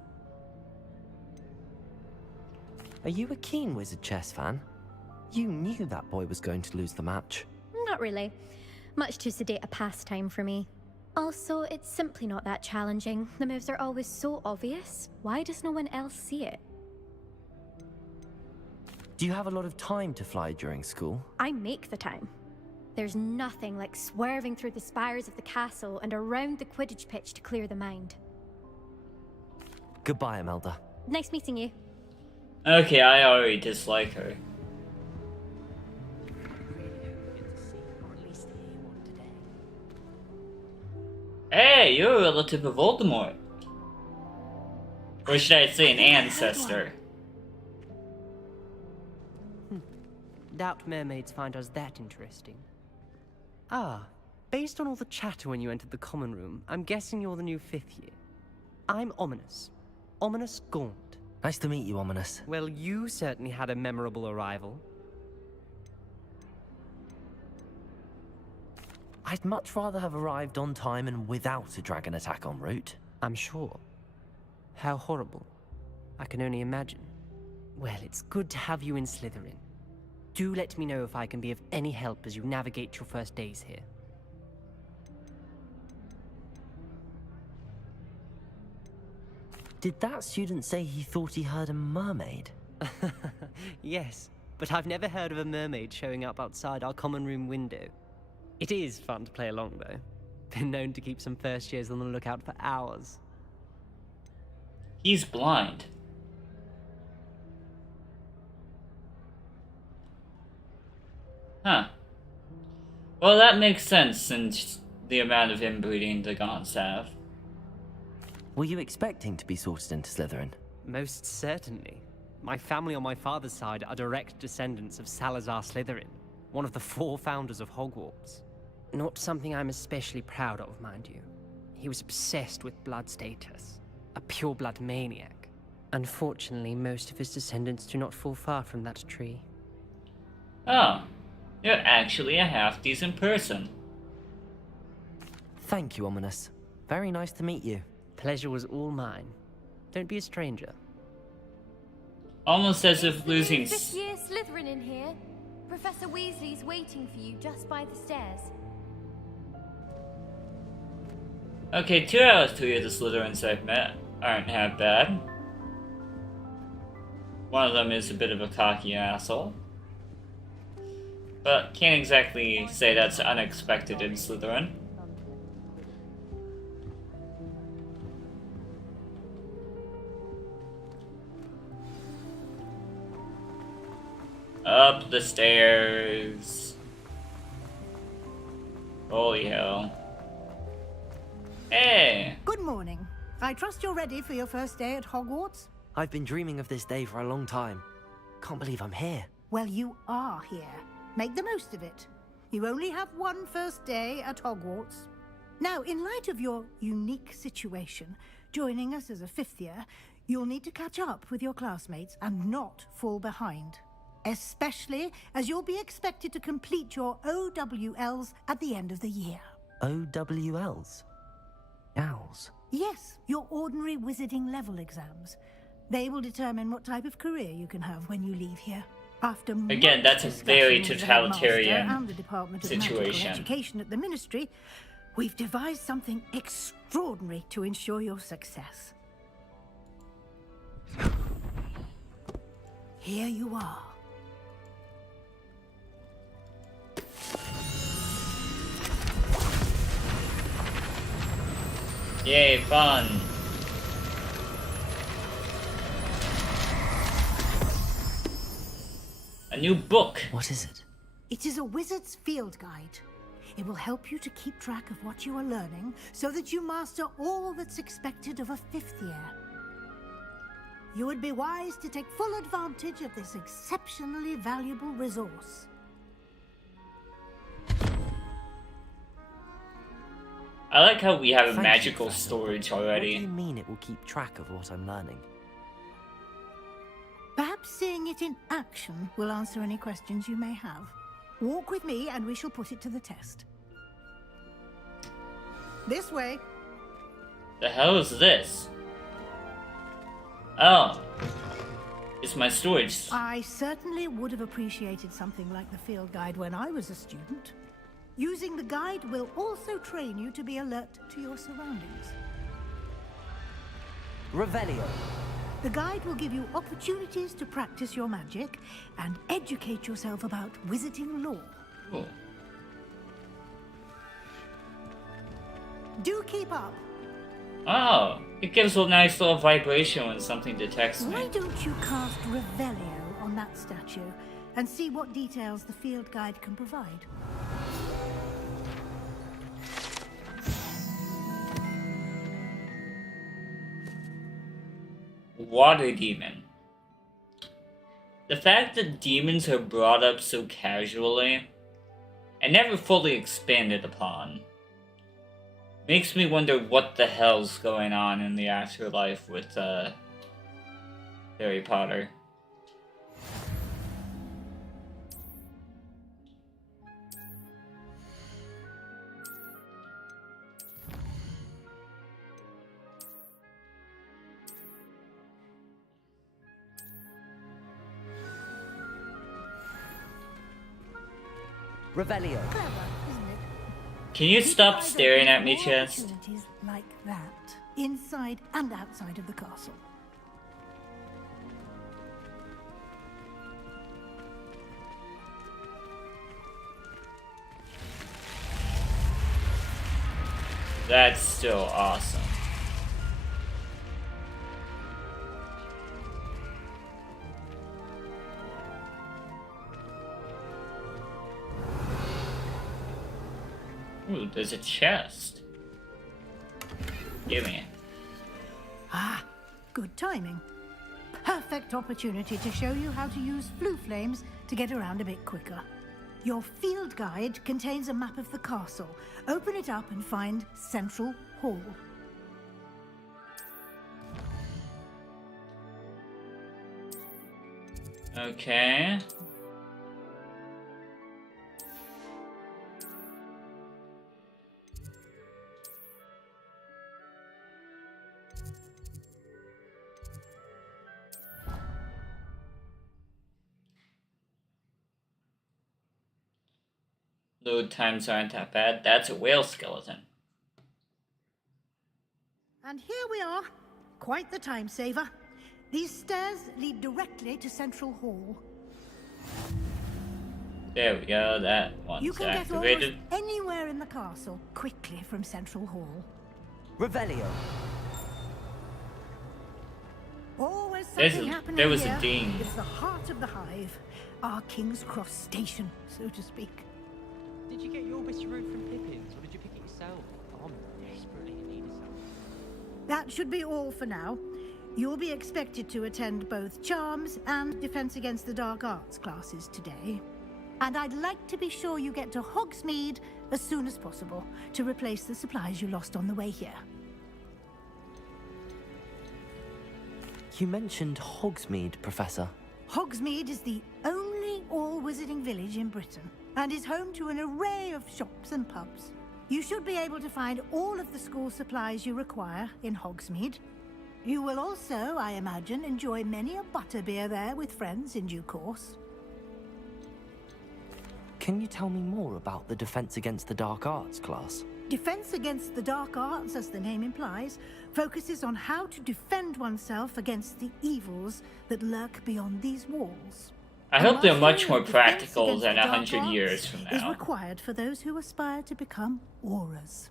Are you a keen Wizard chess fan? You knew that boy was going to lose the match. Not really. Much too sedate a pastime for me. Also, it's simply not that challenging. The moves are always so obvious. Why does no one else see it? Do you have a lot of time to fly during school? I make the time. There's nothing like swerving through the spires of the castle and around the Quidditch pitch to clear the mind. Goodbye, Imelda. Nice meeting you. Okay, I already dislike her. Hey, you're a relative of Voldemort. Or should I say an ancestor? Doubt mermaids find us that interesting. Ah, based on all the chatter when you entered the common room, I'm guessing you're the new 5th year. I'm Ominous. Ominous Gaunt. Nice to meet you, Ominous. Well, you certainly had a memorable arrival. I'd much rather have arrived on time and without a dragon attack en route. I'm sure. How horrible. I can only imagine. Well, it's good to have you in Slytherin. Do let me know if I can be of any help as you navigate your first days here. Did that student say he thought he heard a mermaid? Yes, but I've never heard of a mermaid showing up outside our common room window. It is fun to play along, though. Been known to keep some first years on the lookout for hours. He's blind. Huh. Well, that makes sense since the amount of inbreeding the Gaunts have. Were you expecting to be sorted into Slytherin? Most certainly. My family on my father's side are direct descendants of Salazar Slytherin, one of the 4 founders of Hogwarts. Not something I'm especially proud of, mind you. He was obsessed with blood status, a pure-blood maniac. Unfortunately, most of his descendants do not fall far from that tree. Oh, you're actually a half-decent person. Thank you, Ominous. Very nice to meet you. Pleasure was all mine. Don't be a stranger. Almost as if losing... 5th year Slytherin in here. Professor Weasley's waiting for you just by the stairs. Okay, 2 out of 3 of the Slytherins I've met aren't half bad. One of them is a bit of a cocky asshole. But can't exactly say that's unexpected in Slytherin. Up the stairs. Holy hell. Hey! Good morning. I trust you're ready for your first day at Hogwarts? I've been dreaming of this day for a long time. Can't believe I'm here. Well, you are here. Make the most of it. You only have one first day at Hogwarts. Now, in light of your unique situation, joining us as a fifth year, you'll need to catch up with your classmates and not fall behind. Especially as you'll be expected to complete your OWLs at the end of the year. OWLs? Owls? Yes, your ordinary wizarding level exams. They will determine what type of career you can have when you leave here. After again, that's a very discussion with the headmaster totalitarian and the Department of Magical situation. Education at the Ministry, we've devised something extraordinary to ensure your success. Here you are. Yay, fun. A new book. What is it? It is a wizard's field guide. It will help you to keep track of what you are learning so that you master all that's expected of a fifth year. You would be wise to take full advantage of this exceptionally valuable resource. I like how we have a Thank magical you, Professor. storage What do already. you mean it will keep track of what I'm learning? Perhaps seeing it in action will answer any questions you may have. Walk with me and we shall put it to the test. This way. The hell is this? Oh. It's my storage. I certainly would have appreciated something like the field guide when I was a student. Using the guide will also train you to be alert to your surroundings. Revelio. The guide will give you opportunities to practice your magic and educate yourself about wizarding lore. Cool. Do keep up. Oh, it gives a nice little vibration when something detects Why me. don't you cast Revelio on that statue and see what details the field guide can provide? Water demon. The fact that demons are brought up so casually and never fully expanded upon makes me wonder what the hell's going on in the afterlife with Harry Potter. Revelio. Clever, isn't it? Can you stop These guys staring open at me, more Chest? opportunities like that, inside and outside of the castle. That's still awesome. Ooh, there's a chest. Give me it. Ah, good timing. Perfect opportunity to show you how to use flue flames to get around a bit quicker. Your field guide contains a map of the castle. Open it up and find Central Hall. Okay. Load times aren't that bad. That's a whale skeleton. And here we are. Quite the time saver. These stairs lead directly to Central Hall. There we go, that one's You can activated. get almost anywhere in the castle quickly from Central Hall. Revelio. Always There's something a- happening there was a here. ding. It's the heart of the hive. our King's Cross station, so to speak. Did you get your Whisperoo from Pippin's, or did you pick it yourself? I'm desperately in need of some. That should be all for now. You'll be expected to attend both Charms and Defense Against the Dark Arts classes today. And I'd like to be sure you get to Hogsmeade as soon as possible to replace the supplies you lost on the way here. You mentioned Hogsmeade, Professor. Hogsmeade is the only all-wizarding village in Britain and is home to an array of shops and pubs. You should be able to find all of the school supplies you require in Hogsmeade. You will also, I imagine, enjoy many a butterbeer there with friends in due course. Can you tell me more about the Defense Against the Dark Arts class? Defense Against the Dark Arts, as the name implies, focuses on how to defend oneself against the evils that lurk beyond these walls. I hope they're much more Defense practical against than the dark 100 arts years from is now. required for those who aspire to become auras.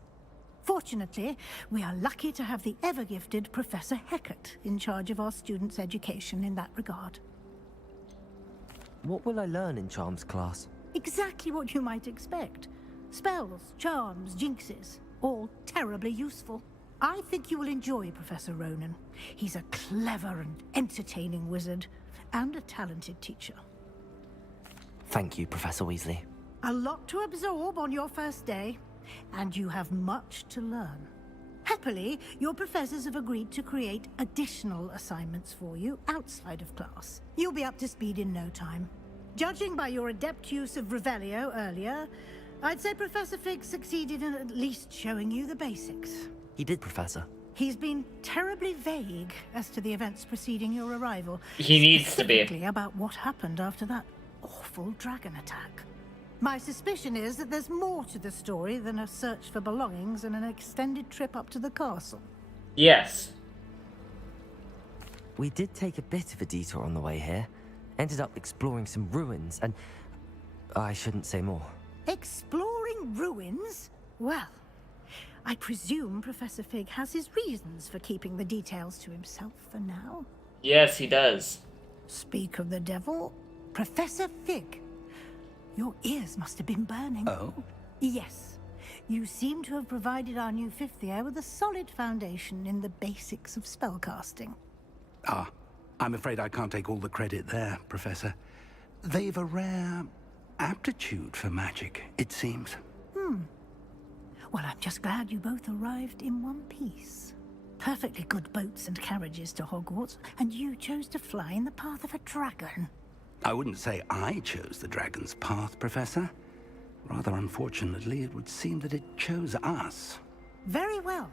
Fortunately, we are lucky to have the ever-gifted Professor Hecat in charge of our students' education in that regard. What will I learn in Charms class? Exactly what you might expect. Spells, charms, jinxes, all terribly useful. I think you will enjoy Professor Ronan. He's a clever and entertaining wizard, and a talented teacher. Thank you, Professor Weasley. A lot to absorb on your first day, and you have much to learn. Happily, your professors have agreed to create additional assignments for you outside of class. You'll be up to speed in no time. Judging by your adept use of Revelio earlier, I'd say Professor Fig succeeded in at least showing you the basics. He did, Professor. He's been terribly vague as to the events preceding your arrival. He needs to be. Specifically about what happened after that awful dragon attack. My suspicion is that there's more to the story than a search for belongings and an extended trip up to the castle. Yes. We did take a bit of a detour on the way here. Ended up exploring some ruins and... I shouldn't say more. Exploring ruins? Well, I presume Professor Fig has his reasons for keeping the details to himself for now. Yes, he does. Speak of the devil, Professor Fig. Your ears must have been burning. Oh? Yes. You seem to have provided our new fifth year with a solid foundation in the basics of spellcasting. Ah, I'm afraid I can't take all the credit there, Professor. They've a rare aptitude for magic, it seems. Well, I'm just glad you both arrived in one piece. Perfectly good boats and carriages to Hogwarts, and you chose to fly in the path of a dragon. I wouldn't say I chose the dragon's path, Professor. Rather unfortunately, it would seem that it chose us. Very well.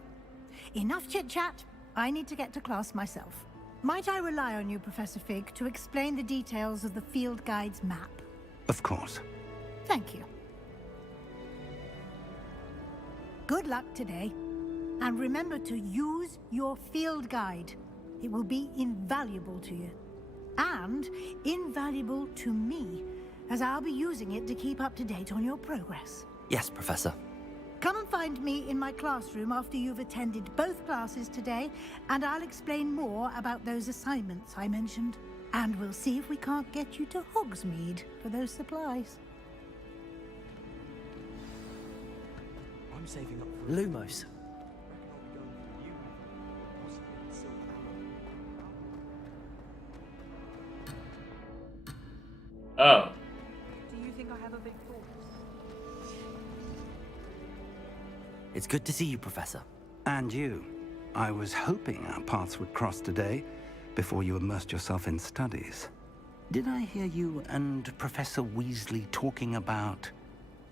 Enough chit-chat. I need to get to class myself. Might I rely on you, Professor Fig, to explain the details of the field guide's map? Of course. Thank you. Good luck today. And remember to use your field guide. It will be invaluable to you. And invaluable to me, as I'll be using it to keep up to date on your progress. Yes, Professor. Come and find me in my classroom after you've attended both classes today, and I'll explain more about those assignments I mentioned. And we'll see if we can't get you to Hogsmeade for those supplies. I'm saving up for Lumos. Oh. Do you think I have a big thought? It's good to see you, Professor. And you. I was hoping our paths would cross today, before you immersed yourself in studies. Did I hear you and Professor Weasley talking about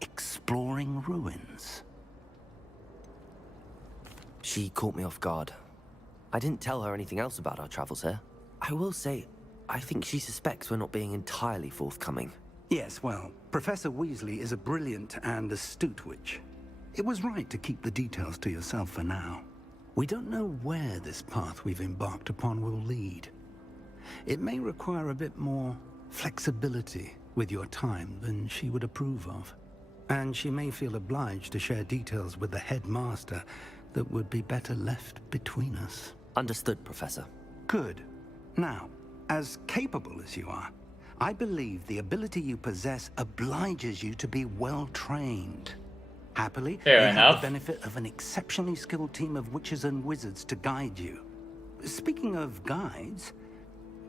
exploring ruins? She caught me off guard. I didn't tell her anything else about our travels here. I will say, I think she suspects we're not being entirely forthcoming. Yes, well, Professor Weasley is a brilliant and astute witch. It was right to keep the details to yourself for now. We don't know where this path we've embarked upon will lead. It may require a bit more flexibility with your time than she would approve of. And she may feel obliged to share details with the headmaster that would be better left between us. Understood, Professor. Good. Now, as capable as you are, I believe the ability you possess obliges you to be well trained. Happily, Fair you have enough. the benefit of an exceptionally skilled team of witches and wizards to guide you. Speaking of guides,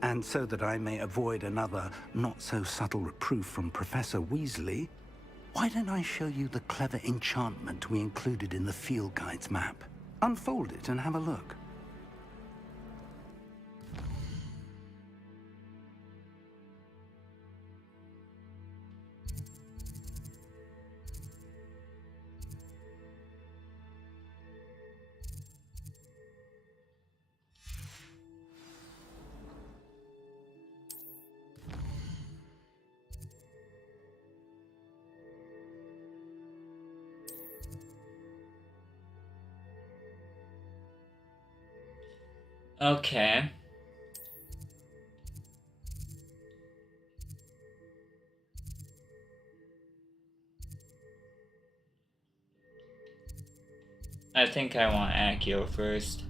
and so that I may avoid another not-so-subtle reproof from Professor Weasley, why don't I show you the clever enchantment we included in the field guide's map? Unfold it and have a look. Okay. I think I want Accio first.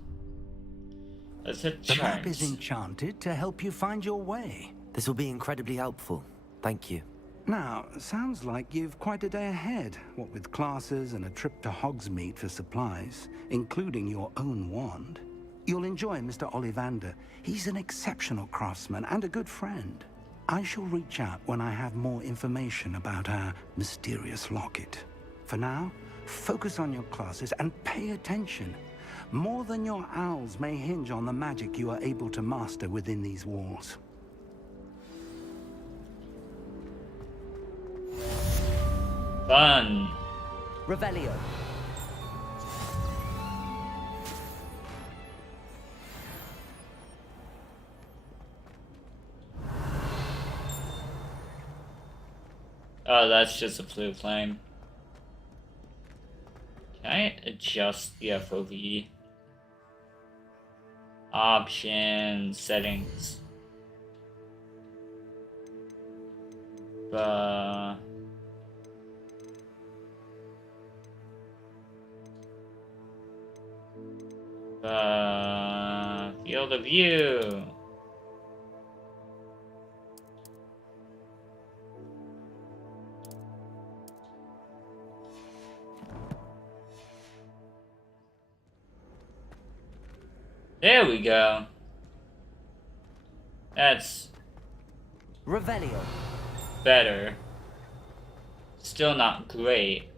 Let's hit The map is charts. enchanted to help you find your way. This will be incredibly helpful. Thank you. Now, sounds like you've quite a day ahead, what with classes and a trip to Hogsmeade for supplies, including your own wand. You'll enjoy Mr. Ollivander. He's an exceptional craftsman and a good friend. I shall reach out when I have more information about our mysterious locket. For now, focus on your classes and pay attention. More than your owls may hinge on the magic you are able to master within these walls. Fun. Revelio. Oh, that's just a blue flame. Can I adjust the FOV? Options, settings. Field of view. There we go. That's Revelio. better. Still not great.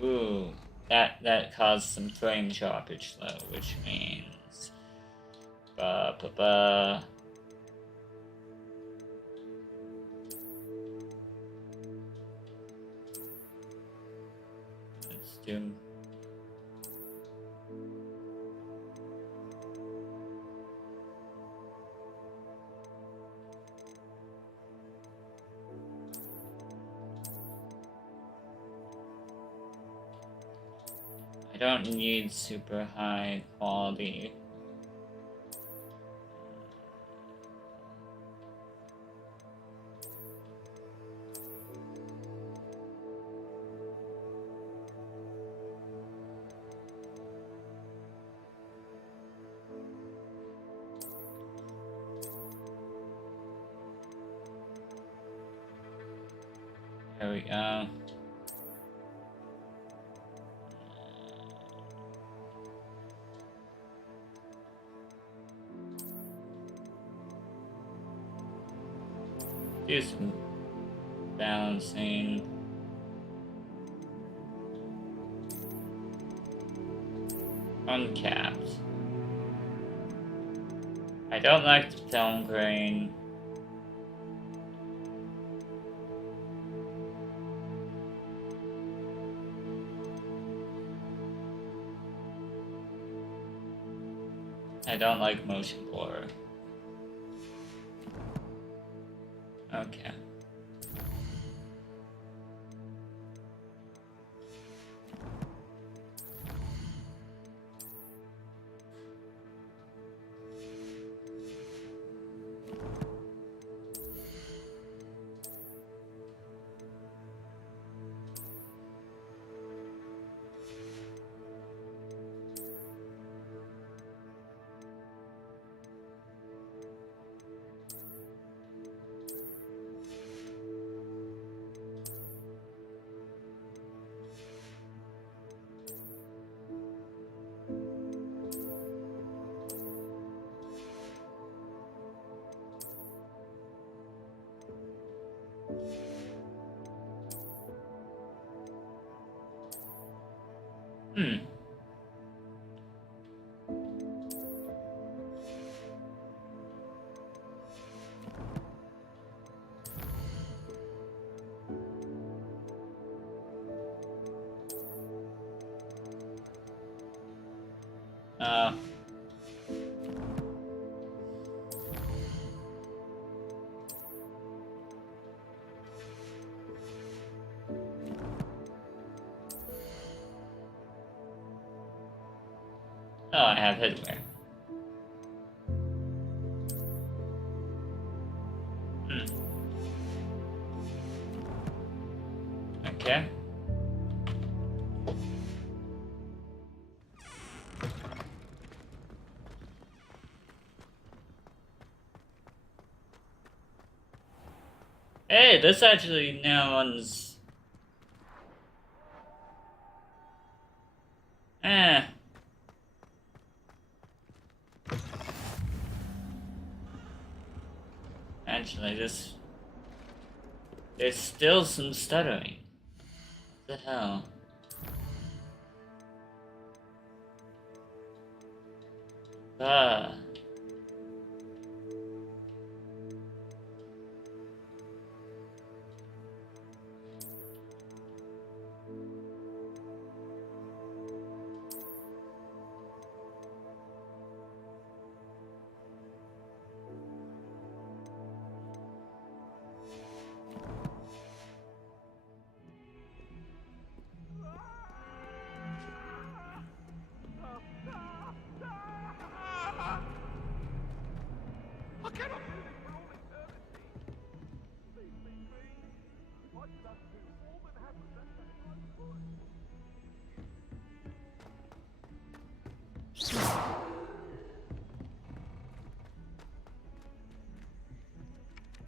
Ooh, that caused some frame droppage though, which means let's do. I don't need super high quality. There we go. Do some balancing. Uncapped. I don't like the film grain. I don't like motion blur. Okay. Hmm. Oh, I have headwear. Okay. Hey, this actually now runs. Actually, there's still some stuttering. What the hell? Ah.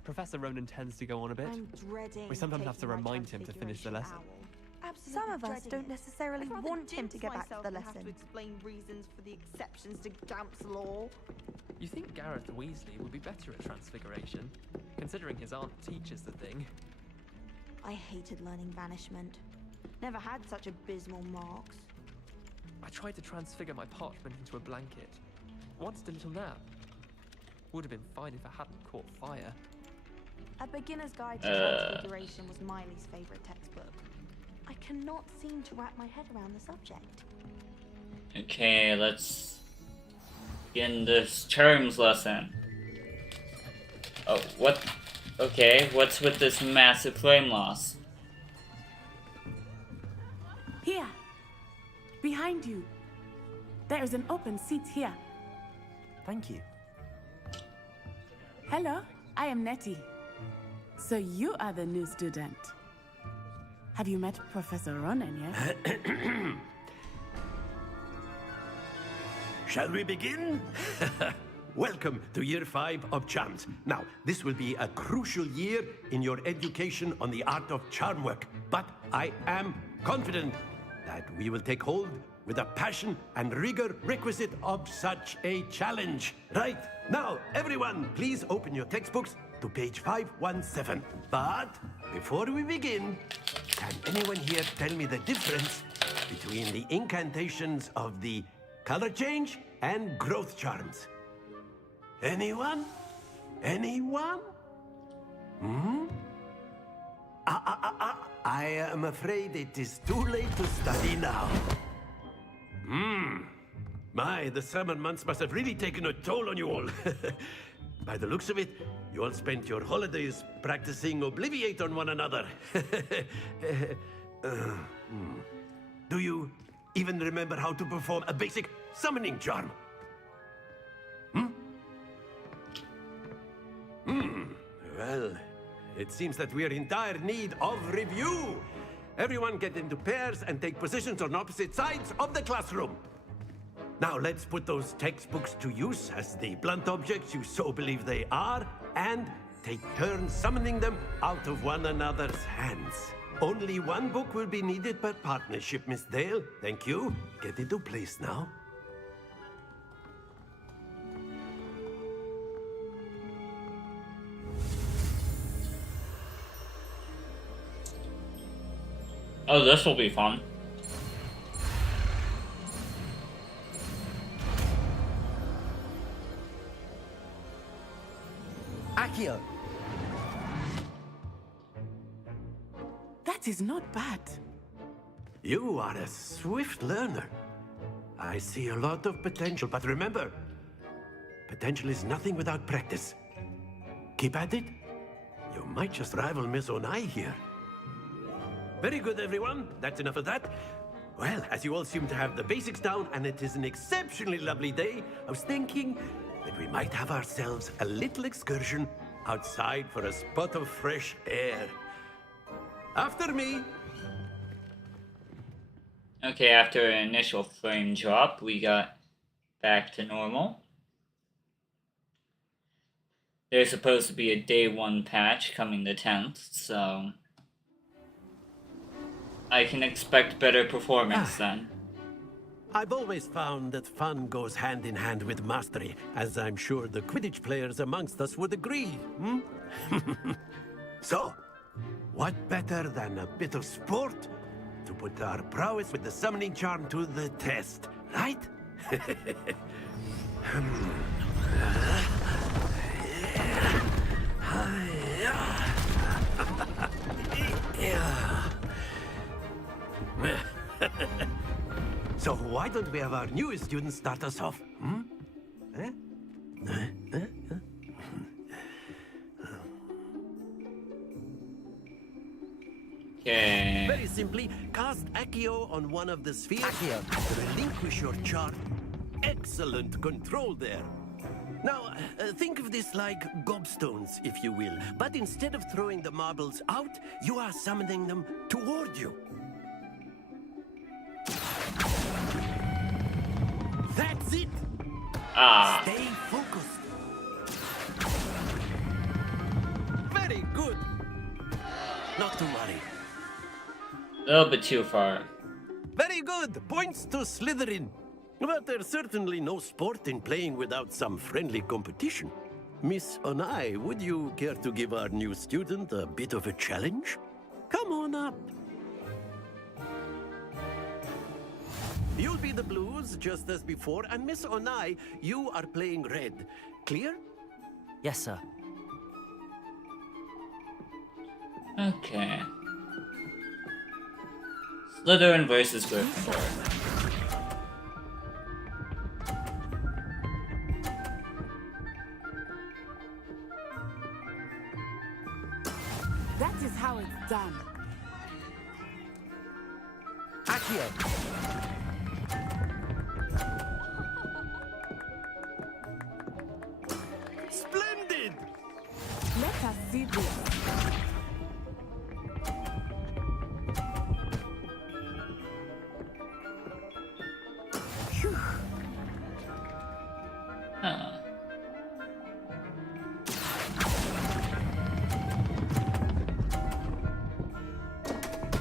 Professor Ronan tends to go on a bit. I'm dreading We sometimes have to taking my remind him to finish the lesson. Some of us don't necessarily I'd rather want him to jinx get back to myself the than have lesson. to explain reasons for the exceptions to Gamp's law. You think Gareth Weasley would be better at transfiguration, considering his aunt teaches the thing? I hated learning banishment. Never had such abysmal marks. I tried to transfigure my parchment into a blanket. Wanted a little nap. Would have been fine if I hadn't caught fire. A Beginner's Guide to Transfiguration was Miley's favorite textbook. I cannot seem to wrap my head around the subject. Okay, let's begin this terms lesson. Oh, what? Okay, what's with this massive flame loss? Here. Behind you. There is an open seat here. Thank you. Hello, I am Nettie. So you are the new student. Have you met Professor Ronan yet? Shall we begin? Welcome to Year 5 of Charms. Now, this will be a crucial year in your education on the art of charm work, but I am confident that we will take hold with the passion and rigor requisite of such a challenge. Right, now, everyone, please open your textbooks to page 517. But before we begin, can anyone here tell me the difference between the incantations of the color change and growth charms? Anyone? Anyone? Hmm? I am afraid it is too late to study now. My, the summer months must have really taken a toll on you all. By the looks of it, you all spent your holidays practicing Obliviate on one another. Do you even remember how to perform a basic summoning charm? Well, it seems that we are in dire need of review. Everyone get into pairs and take positions on opposite sides of the classroom. Now let's put those textbooks to use as the blunt objects you so believe they are, and take turns summoning them out of one another's hands. Only one book will be needed per partnership, Miss Dale. Thank you. Get into place now. Oh, this will be fun. That is not bad. You are a swift learner. I see a lot of potential, but remember, potential is nothing without practice. Keep at it. You might just rival Miss Onai here. Very good, everyone. That's enough of that. Well, as you all seem to have the basics down, and it is an exceptionally lovely day, I was thinking that we might have ourselves a little excursion outside for a spot of fresh air. After me. Okay, after an initial frame drop, we got back to normal. There's supposed to be a day 1 patch coming the 10th, so I can expect better performance then. I've always found that fun goes hand in hand with mastery, as I'm sure the Quidditch players amongst us would agree. So, what better than a bit of sport to put our prowess with the summoning charm to the test, right? So why don't we have our newest student start us off? Okay. Very simply, cast Accio on one of the spheres. Accio. Relinquish your charm. Excellent control there. Now, think of this like gobstones, if you will. But instead of throwing the marbles out, you are summoning them toward you. That's it! Ah. Stay focused. Very good. Not to worry. A little bit too far. Very good. Points to Slytherin. But there's certainly no sport in playing without some friendly competition. Miss Onai, would you care to give our new student a bit of a challenge? Come on up. You'll be the blues, just as before, and Miss Onai, you are playing red. Clear? Yes, sir. Okay. Slytherin versus Gryffindor. That is how it's done. Accio. Splendid! Let us see this. Phew. Huh.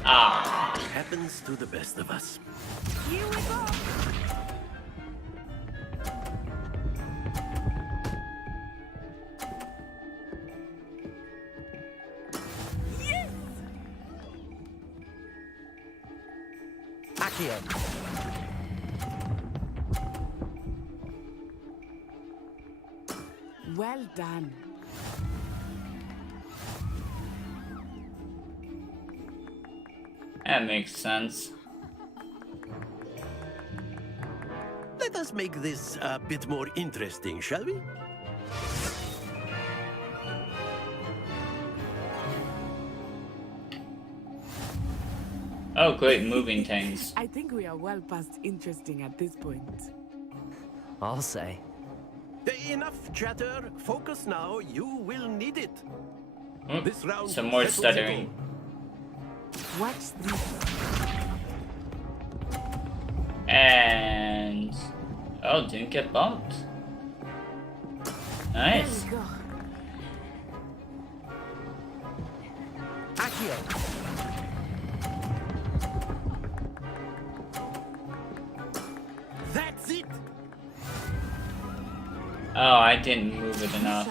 Ah. Happens to the best of us. Here we go. Yes! Accio. Well done. That makes sense. Let us make this a bit more interesting, shall we? Oh, great, moving things. I think we are well past interesting at this point. I'll say. Enough chatter. Focus now. You will need it. This round. Some more settles it stuttering. all. Watch this. And oh, didn't get bumped. Nice. There we go. Accio. That's it. Oh, I didn't move it enough.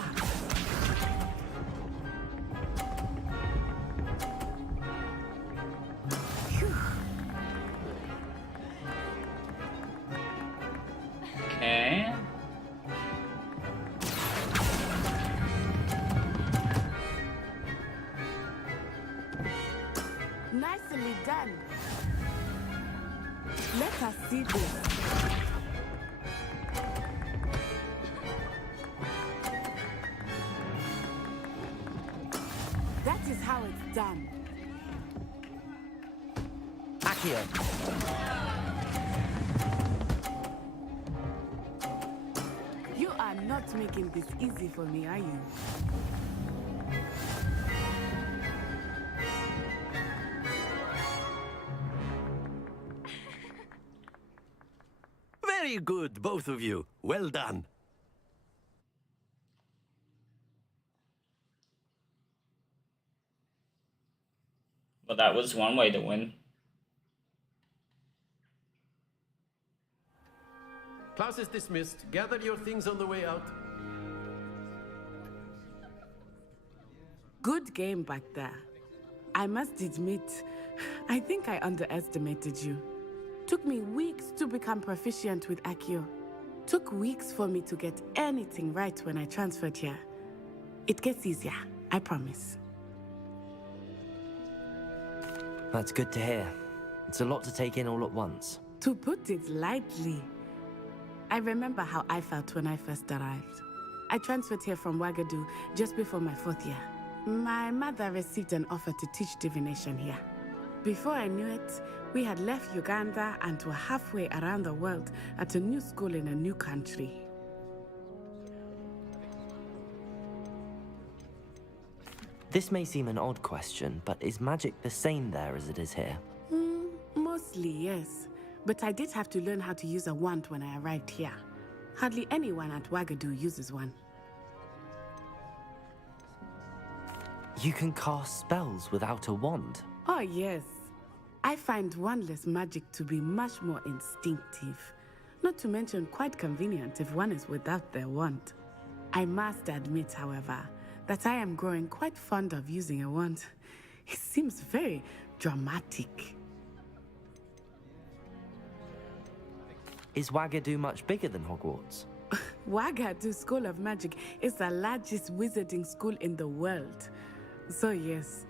Okay. Nicely done. Let us see this. That is how it's done. Accio. You are not making this easy for me, are you? Very good, both of you. Well done. Well, that was one way to win. Class is dismissed. Gather your things on the way out. Good game back there. I must admit, I think I underestimated you. Took me weeks to become proficient with Accio. Took weeks for me to get anything right when I transferred here. It gets easier, I promise. That's good to hear. It's a lot to take in all at once. To put it lightly, I remember how I felt when I first arrived. I transferred here from Wagadu just before my 4th year. My mother received an offer to teach divination here. Before I knew it, we had left Uganda and were halfway around the world at a new school in a new country. This may seem an odd question, but is magic the same there as it is here? Mostly, yes. But I did have to learn how to use a wand when I arrived here. Hardly anyone at Wagadu uses one. You can cast spells without a wand? Oh, yes. I find wandless magic to be much more instinctive. Not to mention quite convenient if one is without their wand. I must admit, however, that I am growing quite fond of using a wand. It seems very dramatic. Is Wagadu much bigger than Hogwarts? Wagadu School of Magic is the largest wizarding school in the world. So yes,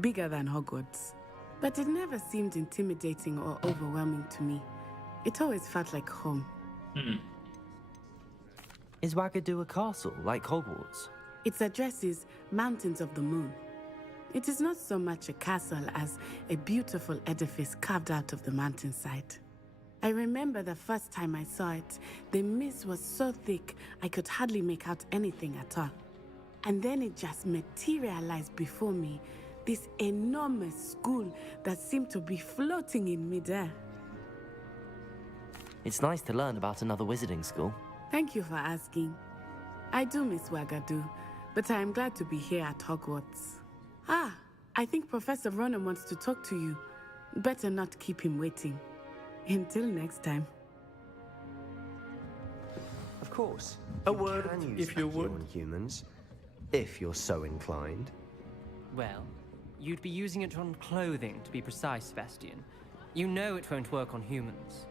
bigger than Hogwarts. But it never seemed intimidating or overwhelming to me. It always felt like home. Is Wagadu a castle, like Hogwarts? Its address is Mountains of the Moon. It is not so much a castle as a beautiful edifice carved out of the mountainside. I remember the first time I saw it, the mist was so thick I could hardly make out anything at all. And then it just materialized before me, this enormous school that seemed to be floating in midair. It's nice to learn about another wizarding school. Thank you for asking. I do miss Wagadu, but I am glad to be here at Hogwarts. Ah, I think Professor Ronan wants to talk to you. Better not keep him waiting. Until next time. Of course. A word, can use if you Accio would. on humans, if you're so inclined. Well, you'd be using it on clothing, to be precise, Sebastian. You know it won't work on humans.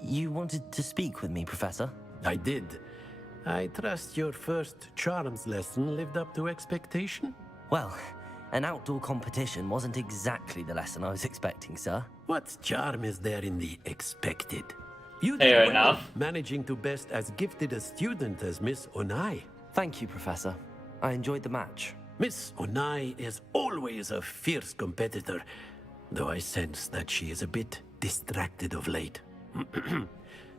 You wanted to speak with me, Professor? I did. I trust your first charms lesson lived up to expectation? Well, an outdoor competition wasn't exactly the lesson I was expecting, sir. What charm is there in the expected? You Fair did well, enough. managing to best as gifted a student as Miss Onai. Thank you, Professor. I enjoyed the match. Miss Onai is always a fierce competitor, though I sense that she is a bit distracted of late.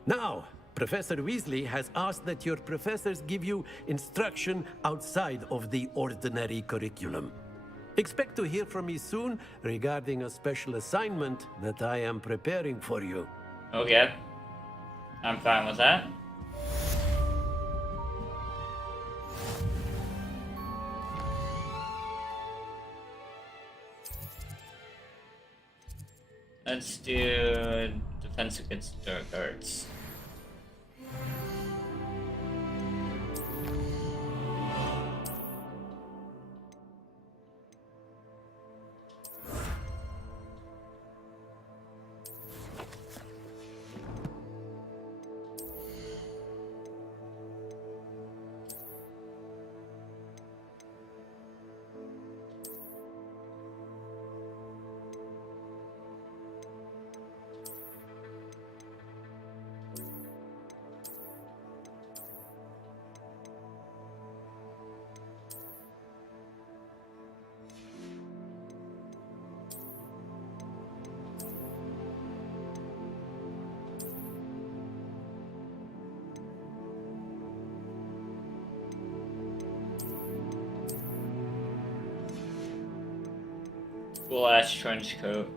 Now, Professor Weasley has asked that your professors give you instruction outside of the ordinary curriculum. Expect to hear from me soon regarding a special assignment that I am preparing for you. Okay. I'm fine with that. Let's do defense against dark arts. Cool ass trench coat.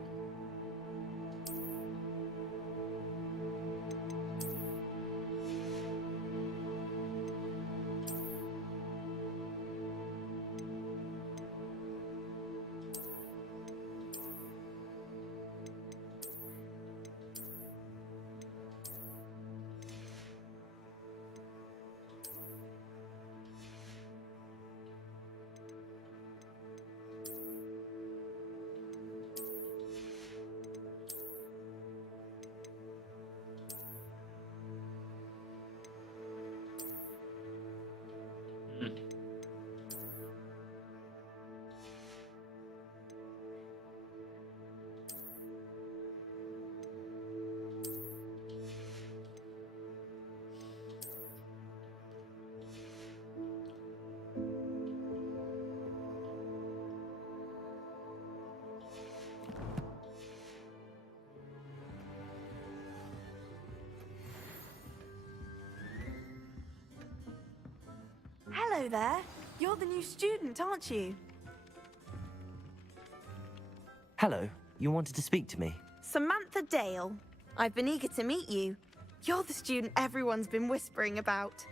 Hello there. You're the new student, aren't you? Hello, you wanted to speak to me? Samantha Dale. I've been eager to meet you. You're the student everyone's been whispering about.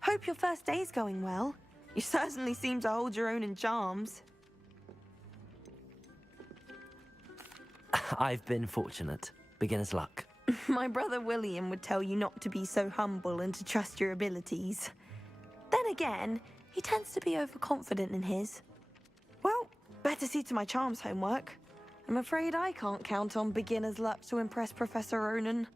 Hope your first day's going well. You certainly seem to hold your own in charms. I've been fortunate. Beginner's luck. My brother William would tell you not to be so humble and to trust your abilities. Then again, he tends to be overconfident in his. Well, better see to my charms homework. I'm afraid I can't count on beginner's luck to impress Professor Ronan.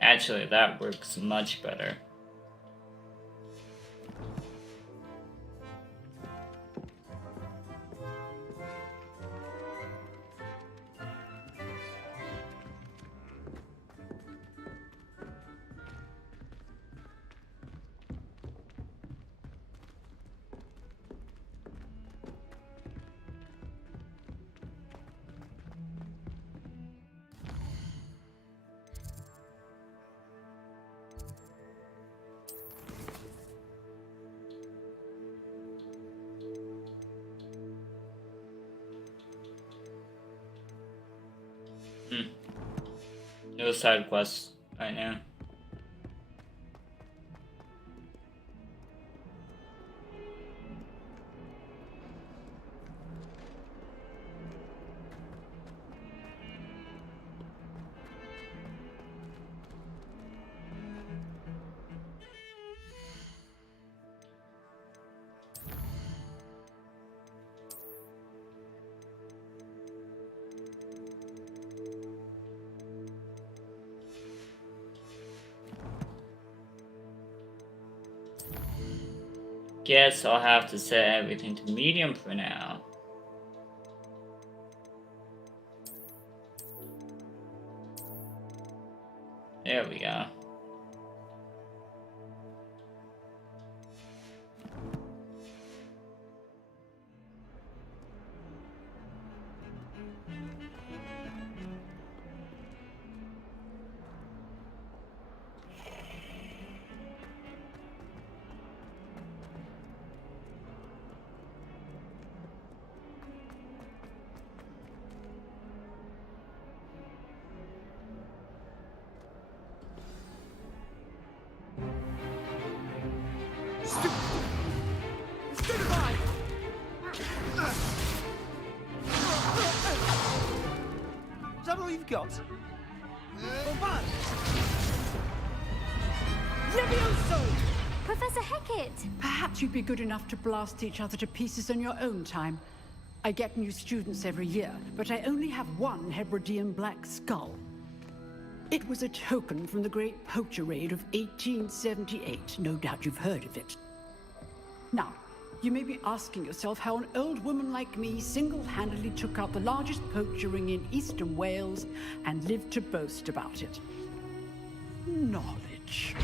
Actually, that works much better. No side quests right now. Guess I'll have to set everything to medium for now. There we go. Is that all you've got? Levioso! Professor Hecat! Perhaps you'd be good enough to blast each other to pieces on your own time. I get new students every year, but I only have one Hebridean black skull. It was a token from the Great Poacher Raid of 1878. No doubt you've heard of it. Now, you may be asking yourself how an old woman like me single-handedly took out the largest poacher ring in eastern Wales and lived to boast about it. Knowledge.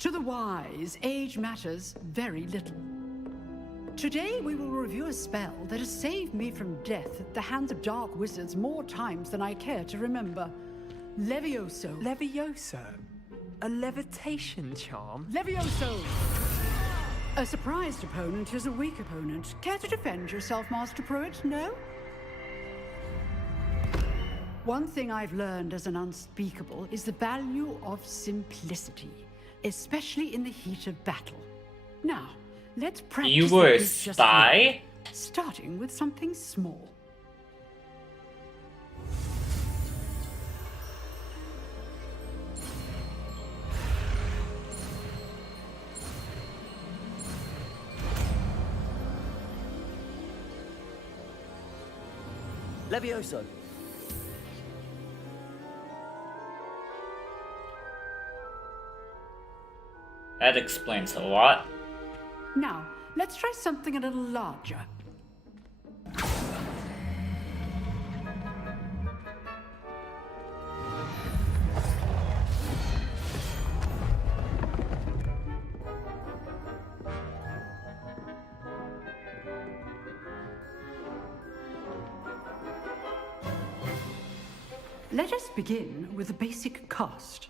To the wise, age matters very little. Today we will review a spell that has saved me from death at the hands of dark wizards more times than I care to remember. Levioso. Levioso? A levitation charm? Levioso! A surprised opponent is a weak opponent. Care to defend yourself, Master Pruitt? No? One thing I've learned as an unspeakable is the value of simplicity, especially in the heat of battle. Now, let's practice. You were a spy? Starting with something small. Levioso. That explains a lot. Now, let's try something a little larger. Let us begin with a basic cast.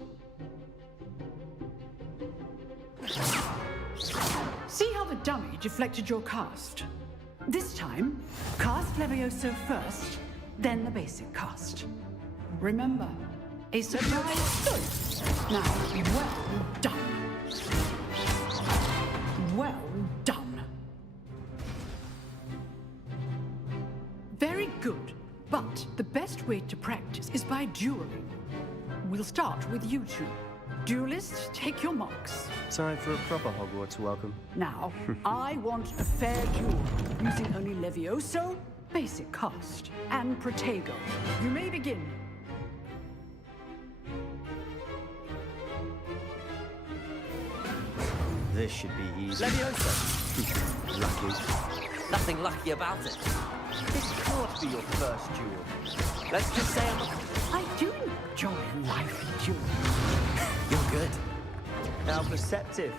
See how the dummy deflected your cast? This time, cast Levioso first, then the basic cast. Remember, a surprise. Now, well done. Well done. Very good, but the best way to practice is by dueling. We'll start with you two. Duelists, take your marks. Time for a proper Hogwarts welcome. Now, I want a fair duel, using only Levioso, basic cast, and Protego. You may begin. This should be easy. Levioso. Lucky. Nothing lucky about it. This can't be your first duel. Let's just say I do enjoy a lively duel. You're good. How perceptive.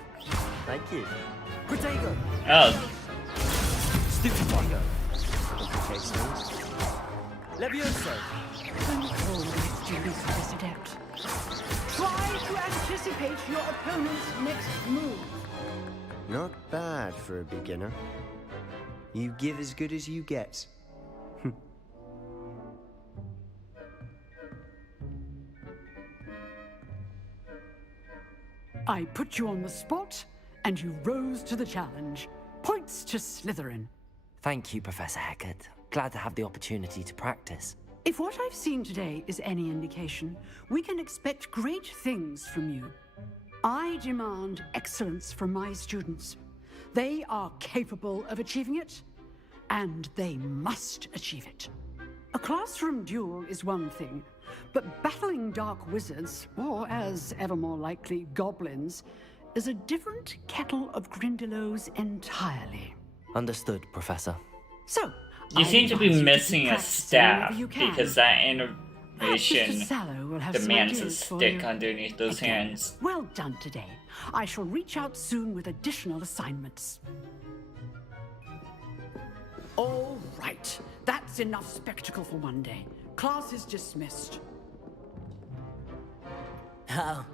Thank you. Protego. Oh. Stupido. Complicates things. Levioso. Control these duelists for this adept. Try to anticipate your opponent's next move. Not bad for a beginner. You give as good as you get. I put you on the spot, and you rose to the challenge. Points to Slytherin. Thank you, Professor Hecat. Glad to have the opportunity to practice. If what I've seen today is any indication, we can expect great things from you. I demand excellence from my students. They are capable of achieving it, and they must achieve it. A classroom duel is one thing, but battling dark wizards, or as ever more likely, goblins, is a different kettle of Grindylows entirely. Understood, Professor. So, You seem to be missing a staff whenever you can. because that Perhaps Mr. animation Sallow will have some demands a ideas for stick you. underneath those Again, hands. Well done today. I shall reach out soon with additional assignments. All right. That's enough spectacle for one day. Class is dismissed. Oh,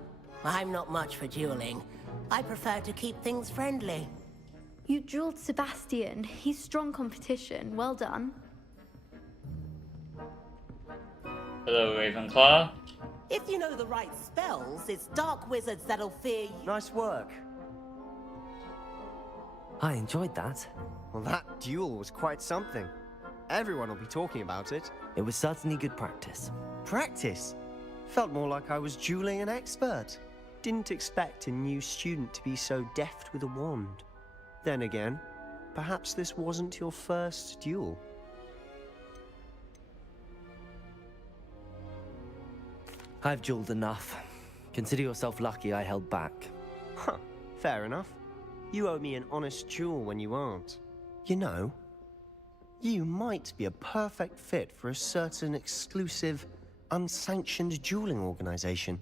I'm not much for dueling. I prefer to keep things friendly. You dueled Sebastian. He's strong competition. Well done. Hello, Ravenclaw. If you know the right spells, it's dark wizards that'll fear you. Nice work. I enjoyed that. Well, that duel was quite something. Everyone will be talking about it. It was certainly good practice. Practice? Felt more like I was dueling an expert. Didn't expect a new student to be so deft with a wand. Then again, perhaps this wasn't your first duel. I've jeweled enough. Consider yourself lucky I held back. Huh, fair enough. You owe me an honest jewel when you aren't. You know, you might be a perfect fit for a certain exclusive, unsanctioned dueling organization.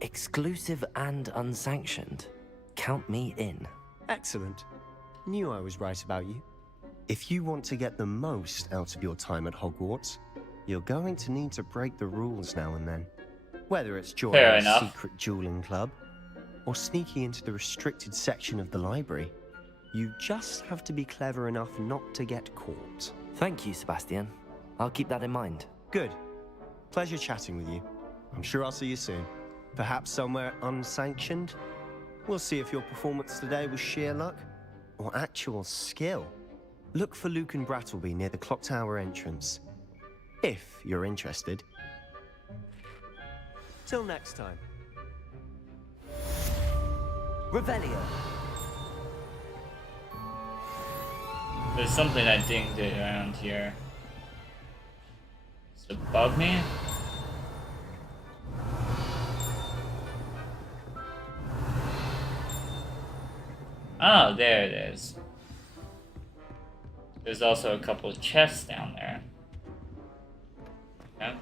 Exclusive and unsanctioned? Count me in. Excellent. Knew I was right about you. If you want to get the most out of your time at Hogwarts, you're going to need to break the rules now and then. Whether it's joining a secret dueling club, or sneaking into the restricted section of the library, you just have to be clever enough not to get caught. Thank you, Sebastian. I'll keep that in mind. Good. Pleasure chatting with you. I'm sure I'll see you soon. Perhaps somewhere unsanctioned? We'll see if your performance today was sheer luck or actual skill. Look for Luke and Brattleby near the clock tower entrance, if you're interested. Till next time. Revelio. There's something that dinged it around here. Is it above me? Oh, there it is. There's also a couple of chests down there. Yeah.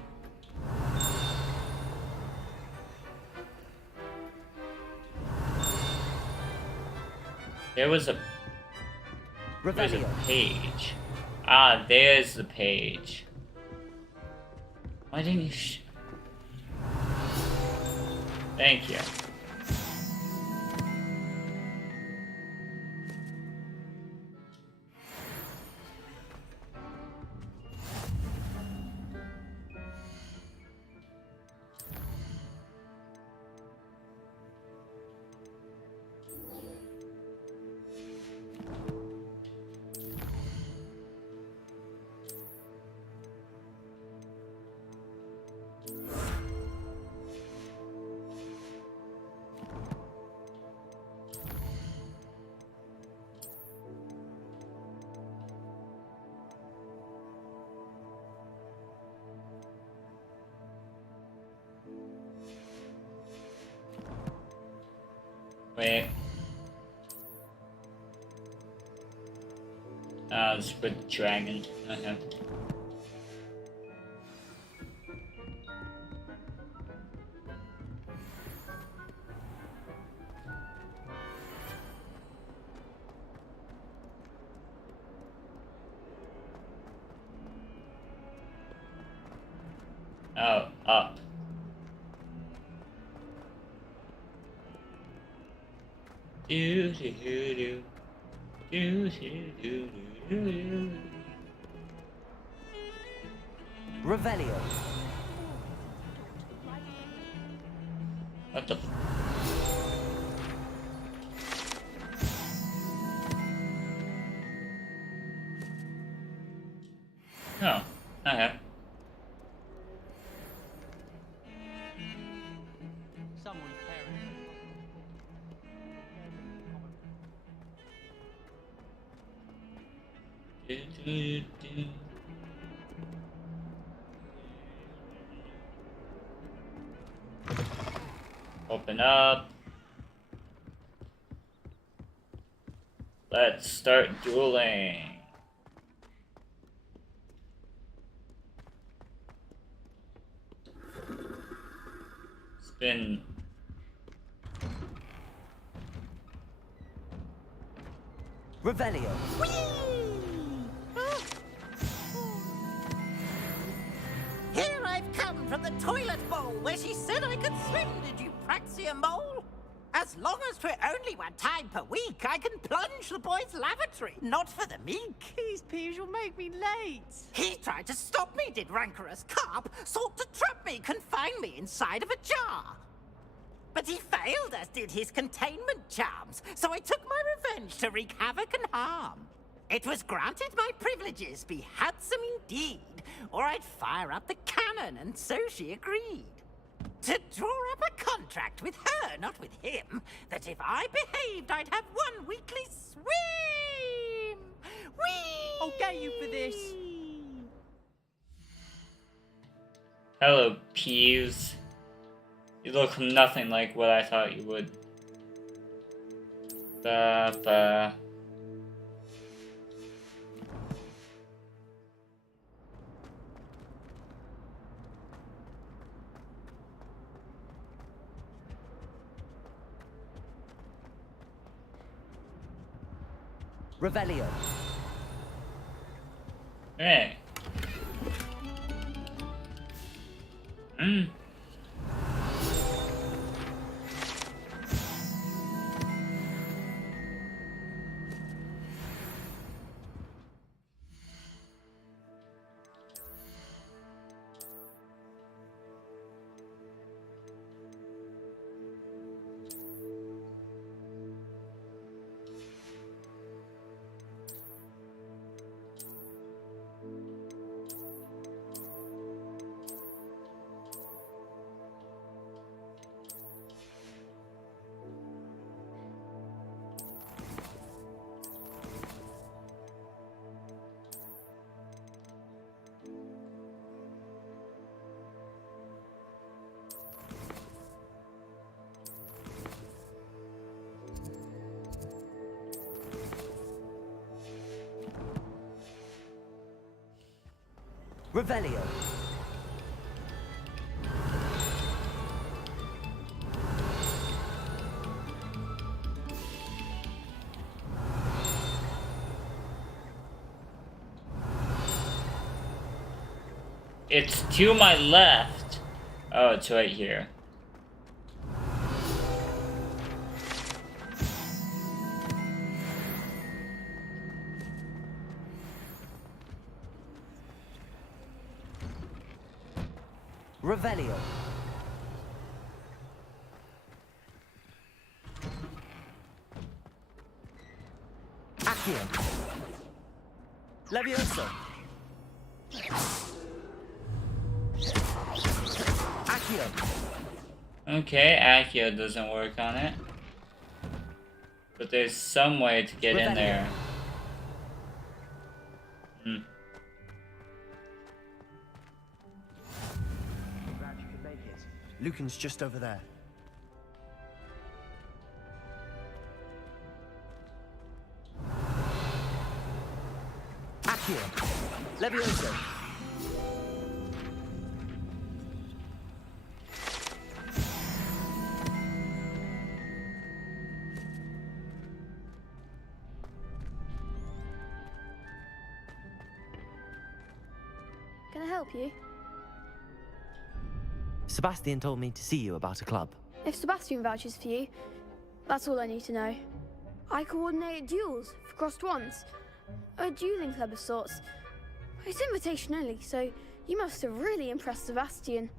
There's a page. Ah, there's the page. Why didn't you Thank you. Wait. It's with dragon. Okay. Oh, up. Do do do do do do do do. Revelio. What the? Oh, okay. Someone's parents. Do, do, do. Open up. Let's start dueling. Spin. Revelio. Here I've come from the toilet bowl where she said I could swim, did you praxia mole? As long as 'twere only one time per week, I can plunge the boy's lavatory, not for the meek. These peas will make me late. He tried to stop me, did rancorous carp, sought to trap me, confine me inside of a jar. But he failed, as did his containment charms, so I took my revenge to wreak havoc and harm. It was granted my privileges be handsome indeed, or I'd fire up the cannon, and so she agreed. To draw up a contract with her, not with him, that if I behaved, I'd have one weekly swim! Whee! I'll get you for this. Hello, Peeves. You look nothing like what I thought you would. Ba. Revelio. Hey. Revelio. It's to my left. Oh, it's right here. Revelio. Accio. Levioso. Accio. Okay, Accio doesn't work on it. But there's some way to get in there. Glad you could make it. Lucan's just over there. Accio. Levioso. Can I help you? Sebastian told me to see you about a club. If Sebastian vouches for you, that's all I need to know. I coordinate duels for crossed ones. A dueling club of sorts. It's invitation only, so you must have really impressed Sebastian.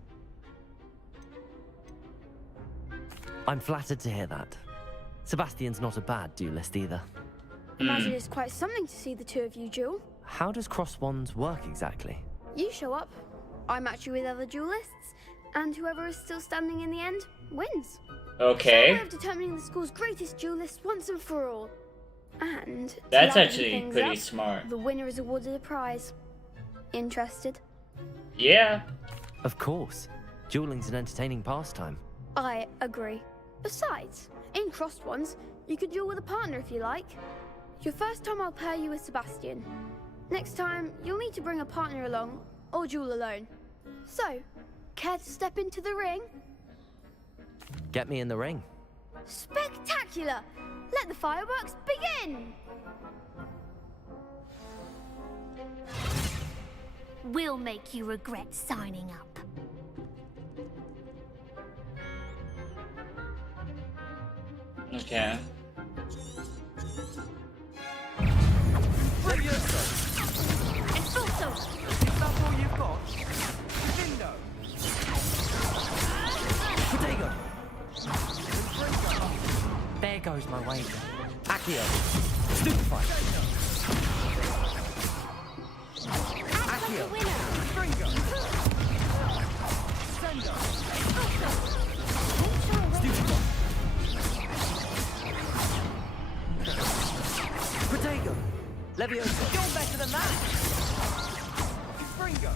I'm flattered to hear that. Sebastian's not a bad duelist either. Imagine it's quite something to see the two of you duel. How does cross wands work exactly? You show up, I match you with other duelists, and whoever is still standing in the end wins. Okay. It's a way of determining the school's greatest duelist once and for all. And that's to actually things pretty up, smart. The winner is awarded a prize. Interested? Yeah. Of course. Dueling's an entertaining pastime. I agree. Besides, in crossed ones, you could duel with a partner if you like. Your first time I'll pair you with Sebastian. Next time, you'll need to bring a partner along, or duel alone. So, care to step into the ring? Get me in the ring. Spectacular! Let the fireworks begin! We'll make you regret signing up. Okay. Expulso! Is that all you've got? Lindo! Protego! There goes my wager. Accio. Stupefy. Accio. Stringo. Sendo. Stupefy. Protego. Levioso. You're better than that. Stringo.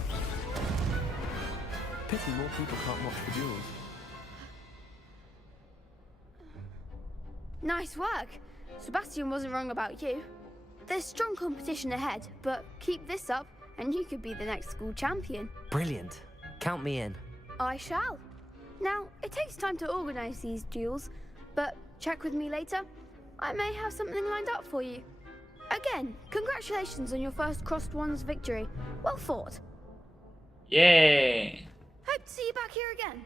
Pity pity more people can't watch the duels. Nice work. Sebastian wasn't wrong about you. There's strong competition ahead, but keep this up and you could be the next school champion. Brilliant. Count me in. I shall. Now, it takes time to organise these duels, but check with me later. I may have something lined up for you. Again, congratulations on your first Crossed Ones victory. Well fought. Yay! Hope to see you back here again.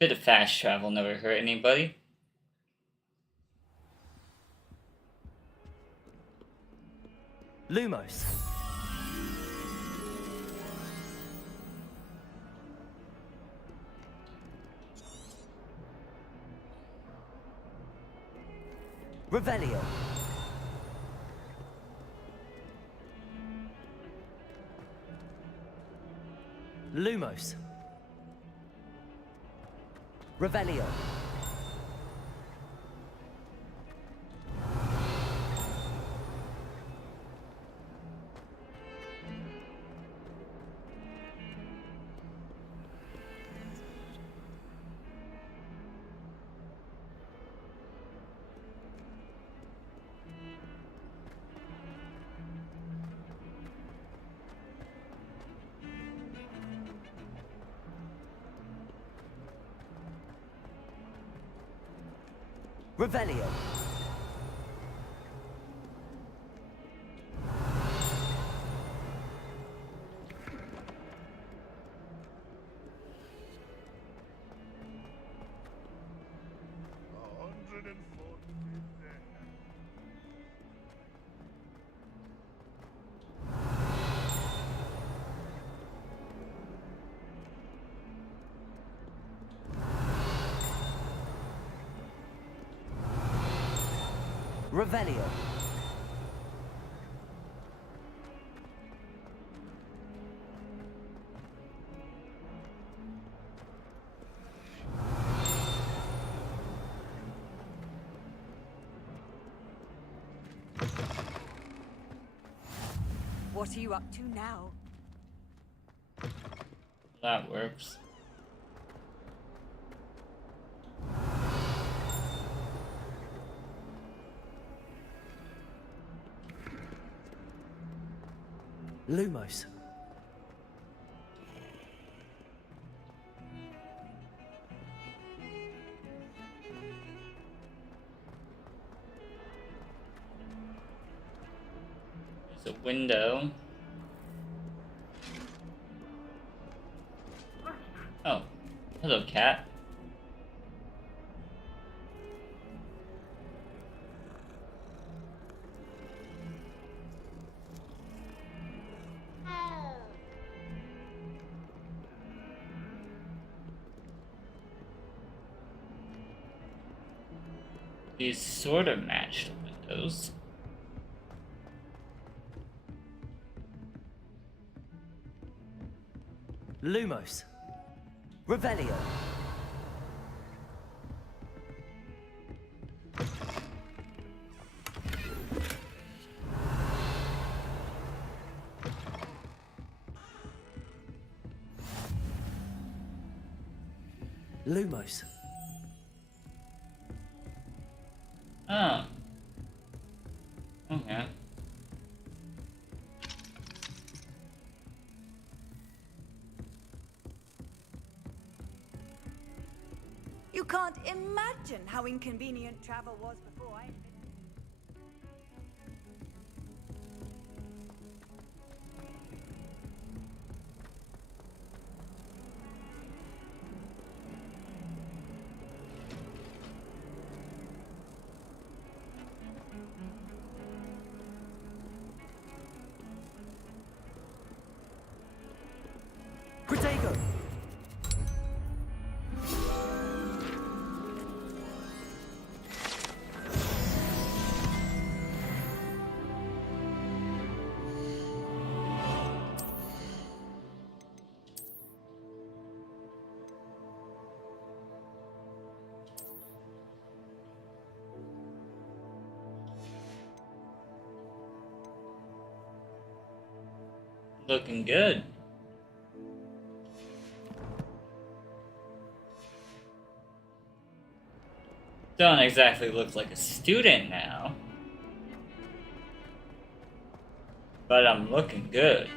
Bit of fast travel never hurt anybody. Lumos. Revelio. Lumos. Revelio. Revelio. Revelio. What are you up to now? That works. Lumos. There's a window. Oh, hello, cat. These sort of match the windows. Lumos. Revelio. Lumos. Oh. Okay. You can't imagine how inconvenient travel was before I... Looking good. Don't exactly look like a student now. But I'm looking good.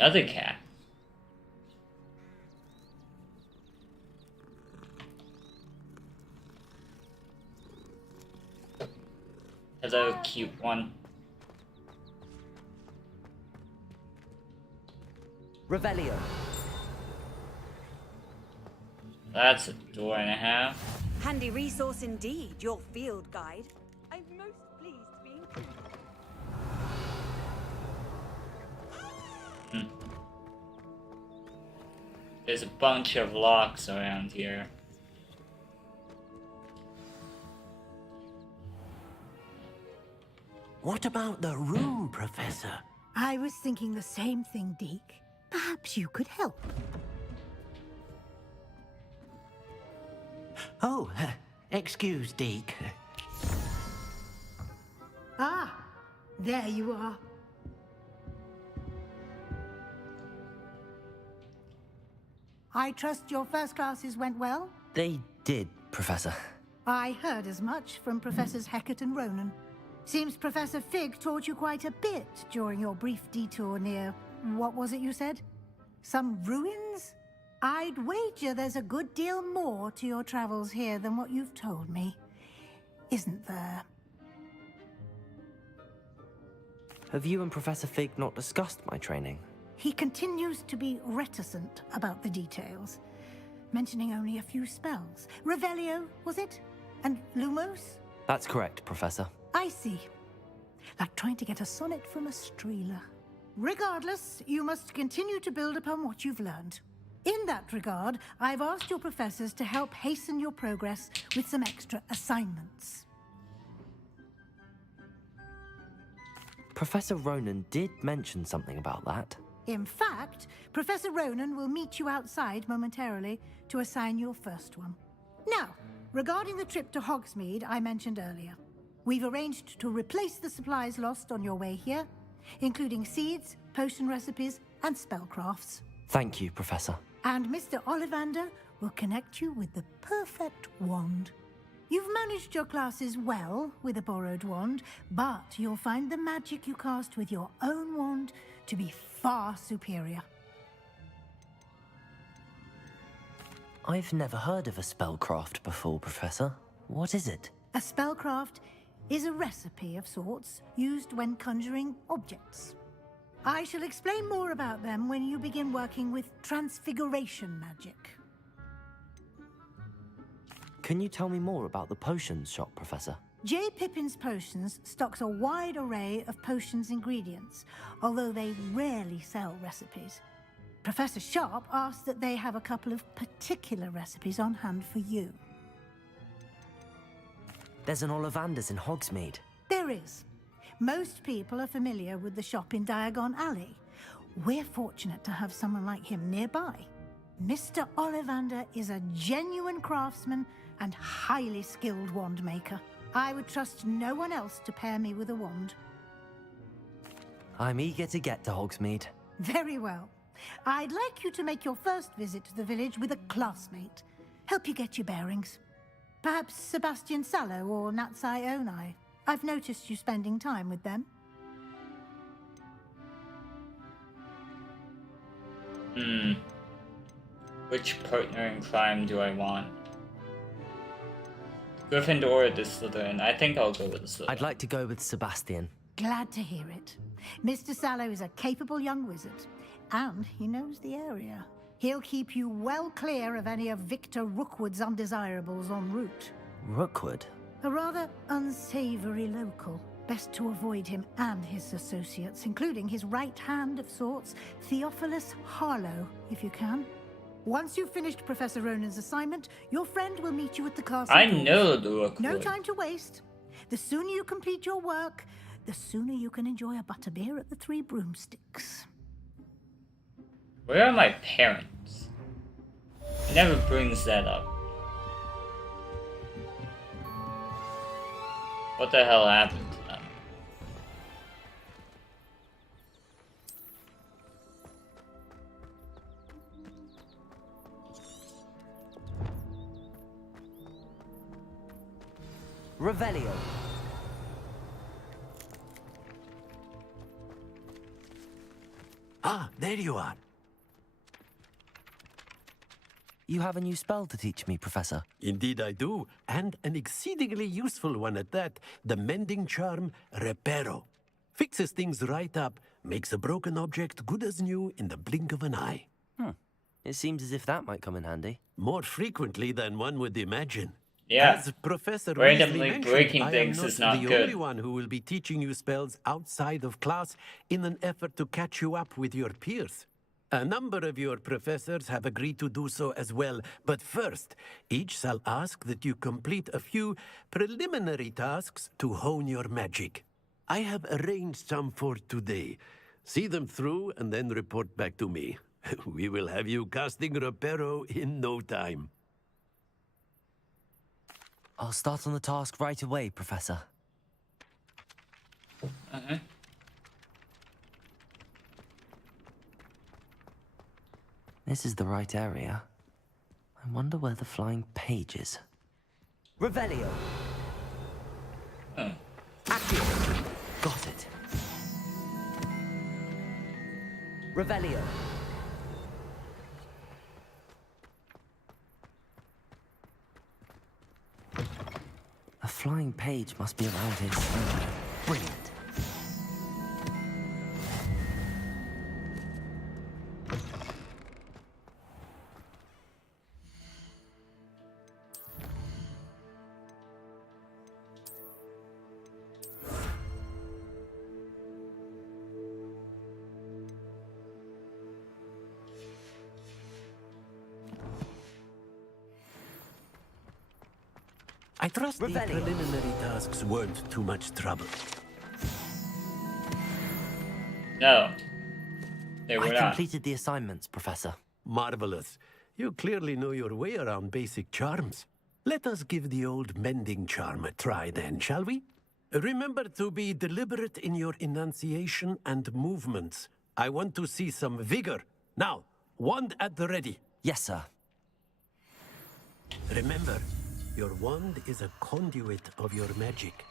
Another cat. Hello, cute one. Revelio. That's a door and a half. Handy resource indeed, your field guide. I'm most pleased to be included. There's a bunch of locks around here. What about the room, Professor? I was thinking the same thing, Deke. Perhaps you could help. Oh, excuse, Deke. Ah, there you are. I trust your first classes went well? They did, Professor. I heard as much from Professors Hecat and Ronan. Seems Professor Fig taught you quite a bit during your brief detour near... what was it you said? Some ruins? I'd wager there's a good deal more to your travels here than what you've told me. Isn't there? Have you and Professor Fig not discussed my training? He continues to be reticent about the details, mentioning only a few spells. Revelio, was it? And Lumos? That's correct, Professor. I see. Like trying to get a sonnet from a streeler. Regardless, you must continue to build upon what you've learned. In that regard, I've asked your professors to help hasten your progress with some extra assignments. Professor Ronan did mention something about that. In fact, Professor Ronan will meet you outside momentarily to assign your first one. Now, regarding the trip to Hogsmeade I mentioned earlier, we've arranged to replace the supplies lost on your way here, including seeds, potion recipes, and spellcrafts. Thank you, Professor. And Mr. Ollivander will connect you with the perfect wand. You've managed your classes well with a borrowed wand, but you'll find the magic you cast with your own wand to be far superior. I've never heard of a spellcraft before, Professor. What is it? A spellcraft is a recipe of sorts used when conjuring objects. I shall explain more about them when you begin working with transfiguration magic. Can you tell me more about the potions shop, Professor? J. Pippin's Potions stocks a wide array of potions ingredients, although they rarely sell recipes. Professor Sharp asked that they have a couple of particular recipes on hand for you. There's an Ollivander's in Hogsmeade. There is. Most people are familiar with the shop in Diagon Alley. We're fortunate to have someone like him nearby. Mr. Ollivander is a genuine craftsman and highly skilled wand maker. I would trust no one else to pair me with a wand. I'm eager to get to Hogsmeade. Very well. I'd like you to make your first visit to the village with a classmate. Help you get your bearings. Perhaps Sebastian Sallow or Natsai Onai. I've noticed you spending time with them. Which partner in crime do I want? Gryffindor or the Slytherin? I think I'll go with the Slytherin. I'd like to go with Sebastian. Glad to hear it. Mr. Sallow is a capable young wizard, and he knows the area. He'll keep you well clear of any of Victor Rookwood's undesirables en route. Rookwood? A rather unsavory local. Best to avoid him and his associates, including his right hand of sorts, Theophilus Harlow, if you can. Once you've finished Professor Ronan's assignment, your friend will meet you at the castle I doors. know the work. No time to waste. The sooner you complete your work, the sooner you can enjoy a butterbeer at the Three Broomsticks. Where are my parents? It never brings that up. What the hell happened to them? Revelio. Ah, there you are. You have a new spell to teach me, Professor. Indeed I do, and an exceedingly useful one at that. The mending charm, Reparo. Fixes things right up, makes a broken object good as new in the blink of an eye. It seems as if that might come in handy. More frequently than one would imagine. Yeah. As Professor Randomly Weasley mentioned, breaking I am things not is not the good. only one who will be teaching you spells outside of class in an effort to catch you up with your peers. A number of your professors have agreed to do so as well, but first, each shall ask that you complete a few preliminary tasks to hone your magic. I have arranged some for today. See them through and then report back to me. We will have you casting Reparo in no time. I'll start on the task right away, Professor. This is the right area. I wonder where the flying page is. Revelio. Accio. Got it. Revelio. A flying page must be around here somewhere. Brilliant. I trust the preliminary tasks weren't too much trouble. No, they were I not. completed the assignments, Professor. Marvelous. You clearly know your way around basic charms. Let us give the old mending charm a try then, shall we? Remember to be deliberate in your enunciation and movements. I want to see some vigor. Now, wand at the ready. Yes, sir. Remember, your wand is a conduit of your magic.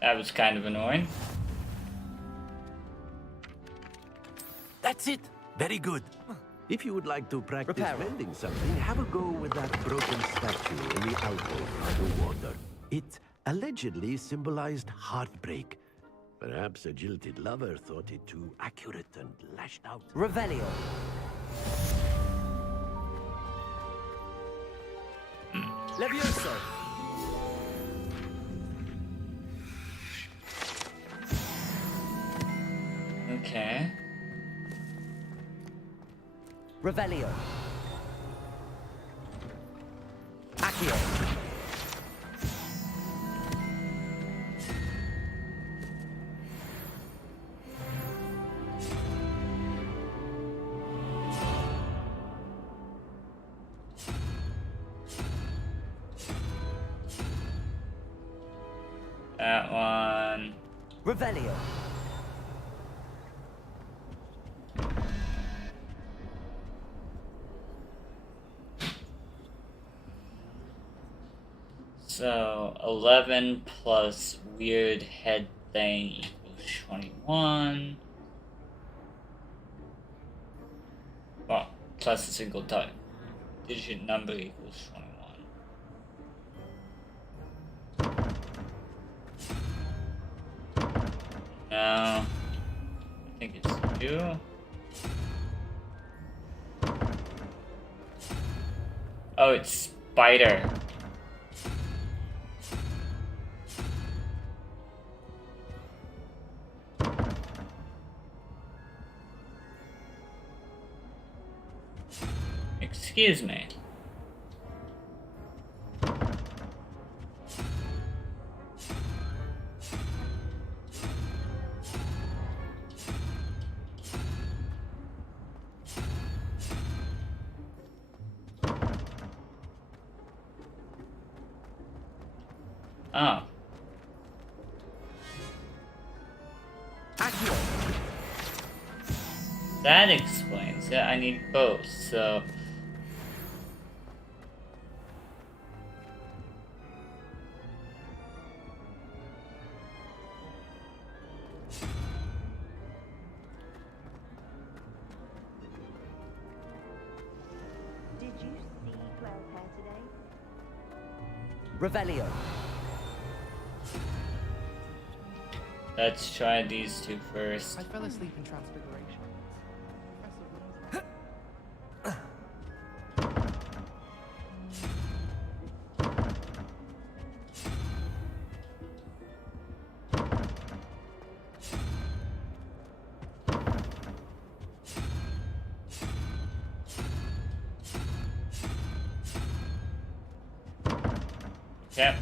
That was kind of annoying. That's it. Very good. If you would like to practice mending something, have a go with that broken statue in the alcove underwater. It allegedly symbolized heartbreak. Perhaps a jilted lover thought it too accurate and lashed out. Revelio. Levioso. Okay. Revelio. Accio. That one. Revelio. So 11 plus weird head thing equals 21. Well, plus a single digit number equals 21. Now, I think it's 2. Oh, it's spider. Excuse me. Oh. That explains it. I need both, so... Did you see Claire's hair today? Revelio. Let's try these two first. I fell asleep in Transfiguration. Yep.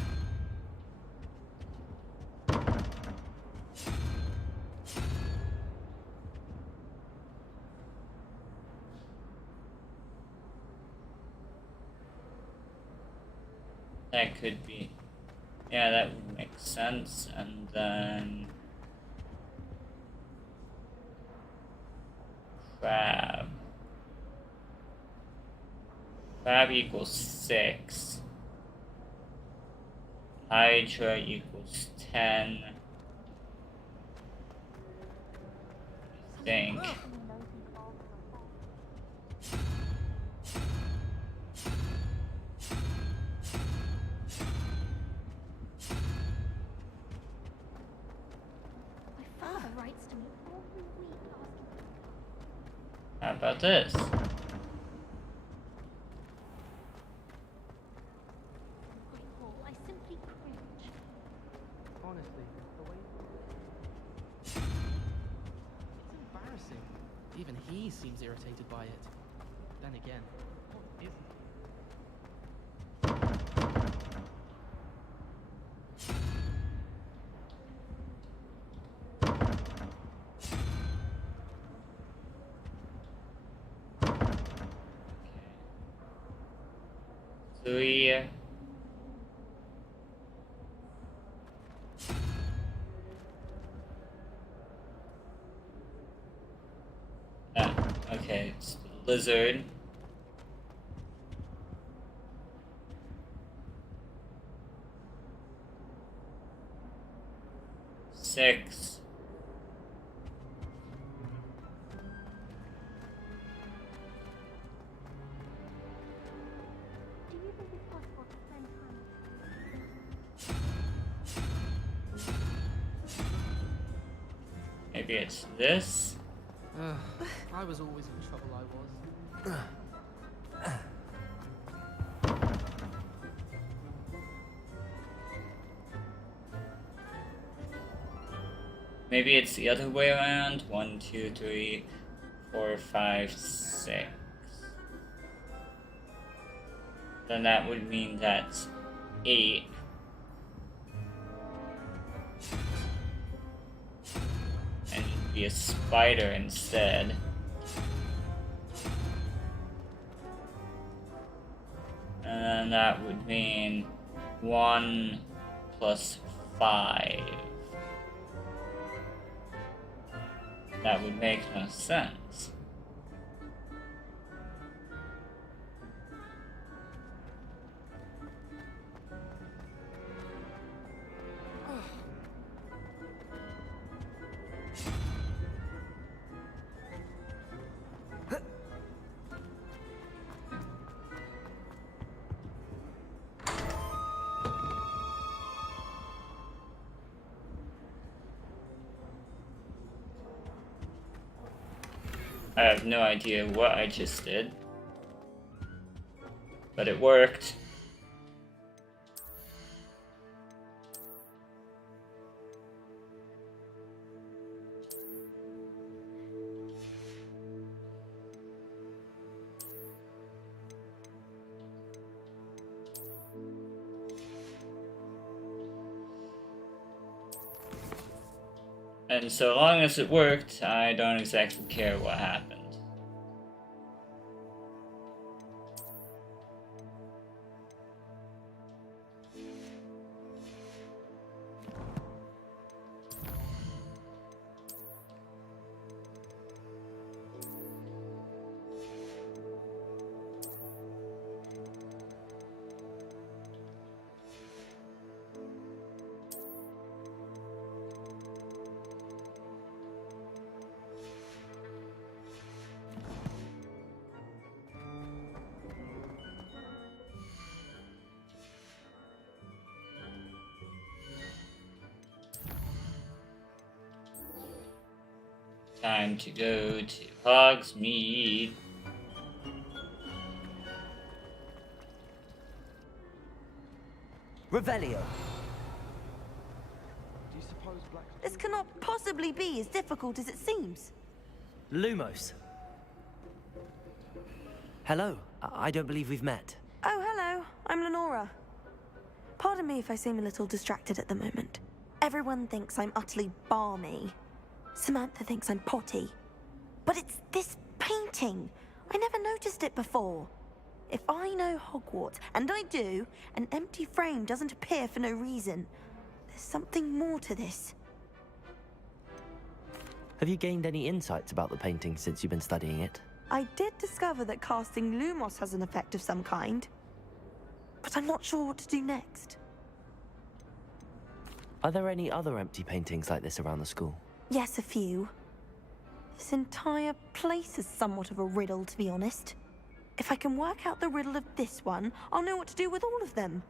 That could be, yeah, that would make sense. And then crab. Crab equals 6. Hydra equals 10. I think. Father writes to me every week asking. How about this? I simply cringe. Honestly, the way it's embarrassing. Even he seems irritated by it. Then again, what isn't? Three. Okay, it's lizard. Six. Do you think it's possible to spend time? Maybe it's this. I was always in trouble, I was. Maybe it's the other way around. 1, 2, 3, 4, 5, 6. Then that would mean that's 8. And you'd be a spider instead. And then that would mean 1 plus 5. That would make no sense. I have no idea what I just did, but it worked. And so long as it worked, I don't exactly care what happened. Time to go to Hogsmeade. Revelio. This cannot possibly be as difficult as it seems. Lumos. Hello. I don't believe we've met. Oh, hello. I'm Lenora. Pardon me if I seem a little distracted at the moment. Everyone thinks I'm utterly balmy. Samantha thinks I'm potty. But it's this painting. I never noticed it before. If I know Hogwarts, and I do, an empty frame doesn't appear for no reason. There's something more to this. Have you gained any insights about the painting since you've been studying it? I did discover that casting Lumos has an effect of some kind. But I'm not sure what to do next. Are there any other empty paintings like this around the school? Yes, a few. This entire place is somewhat of a riddle, to be honest. If I can work out the riddle of this one, I'll know what to do with all of them.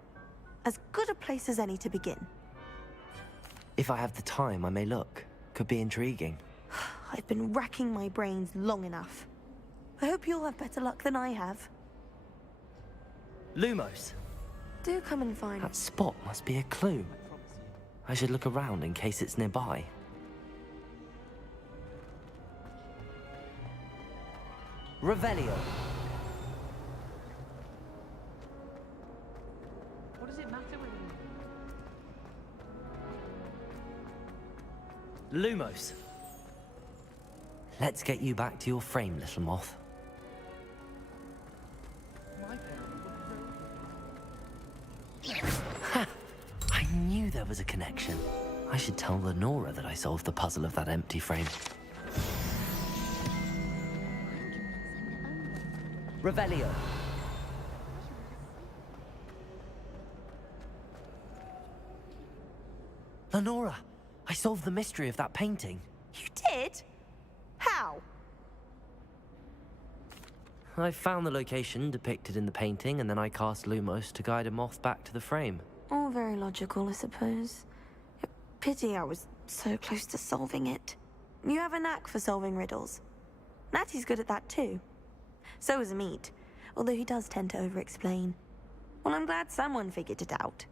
As good a place as any to begin. If I have the time, I may look. Could be intriguing. I've been racking my brains long enough. I hope you'll have better luck than I have. Lumos. Do come and find me. That spot must be a clue. I should look around in case it's nearby. Revelio. What does it matter with him? Lumos. Let's get you back to your frame, little moth. Ha! I knew there was a connection. I should tell Lenora that I solved the puzzle of that empty frame. Revelio. Lenora, I solved the mystery of that painting. You did? How? I found the location depicted in the painting, and then I cast Lumos to guide a moth back to the frame. All very logical, I suppose. Pity I was so close to solving it. You have a knack for solving riddles. Natty's good at that too. So is Amit, although he does tend to over-explain. Well, I'm glad someone figured it out.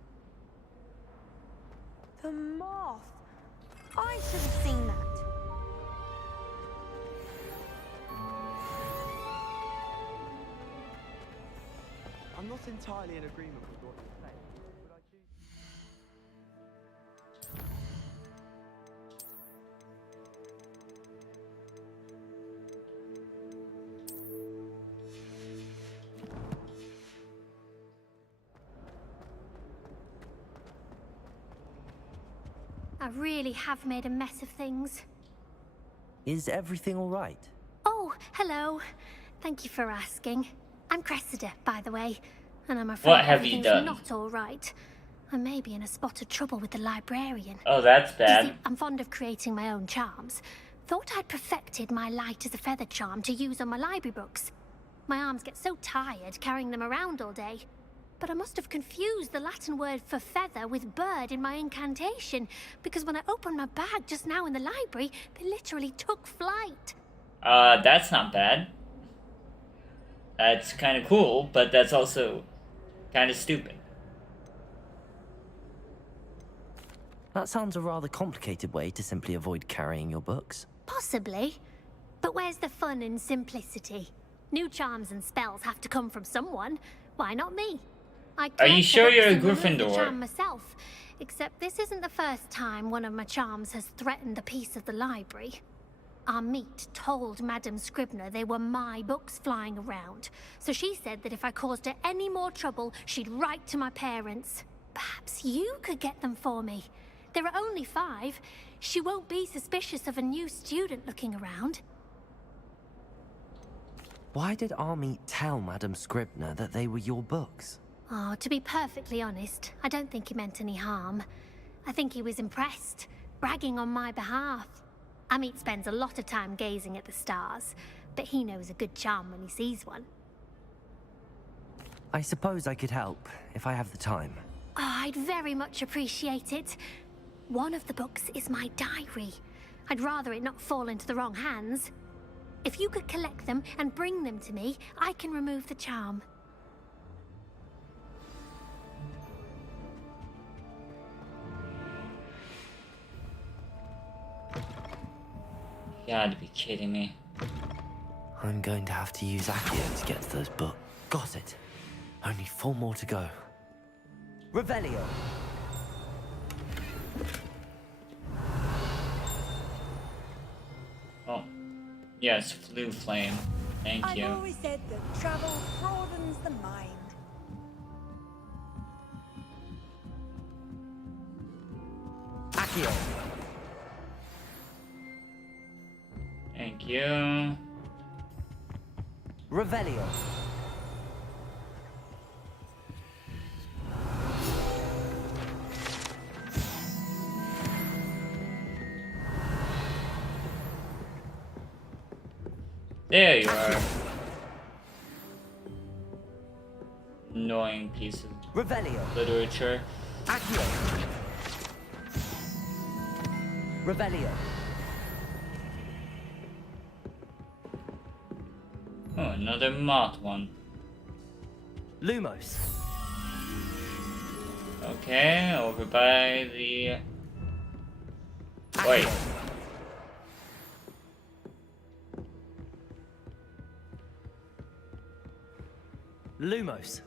The moth! I should have seen that. I'm not entirely in agreement with what you're saying. Would I choose? I really have made a mess of things. Is everything all right? Oh, hello. Thank you for asking. I'm Cressida, by the way, and I'm afraid What have you everything's done? not all right. I may be in a spot of trouble with the librarian. Oh, that's You bad. see, I'm fond of creating my own charms. Thought I'd perfected my light as a feather charm to use on my library books. My arms get so tired carrying them around all day. But I must have confused the Latin word for feather with bird in my incantation, because when I opened my bag just now in the library, they literally took flight. That's not bad. That's kind of cool, but that's also kind of stupid. That sounds a rather complicated way to simply avoid carrying your books. Possibly. But where's the fun in simplicity? New charms and spells have to come from someone. Why not me? I Are you collect the sure books you're a and remove the Gryffindor? charm myself. except this isn't the first time one of my charms has threatened the peace of the library. Amit told Madame Scribner they were my books flying around, so she said that if I caused her any more trouble, she'd write to my parents. Perhaps you could get them for me. There are only 5. She won't be suspicious of a new student looking around. Why did Amit tell Madame Scribner that they were your books? Oh, to be perfectly honest, I don't think he meant any harm. I think he was impressed, bragging on my behalf. Amit spends a lot of time gazing at the stars, but he knows a good charm when he sees one. I suppose I could help, if I have the time. Oh, I'd very much appreciate it. One of the books is my diary. I'd rather it not fall into the wrong hands. If you could collect them and bring them to me, I can remove the charm. You gotta be kidding me. I'm going to have to use Accio to get to those books. Got it. Only 4 more to go. Revelio. Oh. Yes, Flu Flame. Thank you. I've always said that travel broadens the mind. Accio. Thank you. Revelio. There you are. Annoying piece of Revelio. literature. Accio. Revelio. Oh, another moth one. Lumos. Okay, over by the... Wait. Lumos.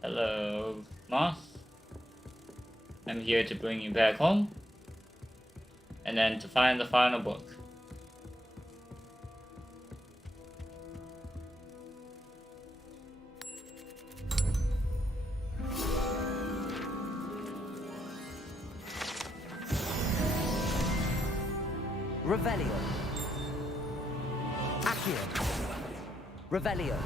Hello, moth. I'm here to bring you back home. And then to find the final book. Revelio. Accio. Revelio.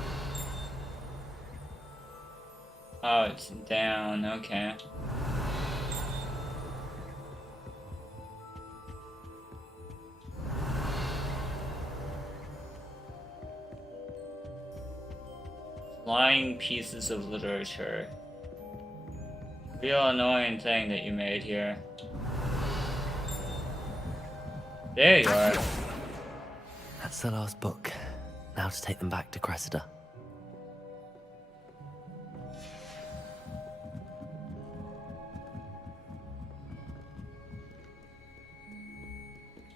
Oh, it's down, okay. Flying pieces of literature. Real annoying thing that you made here. There you are. That's the last book. Now to take them back to Cressida.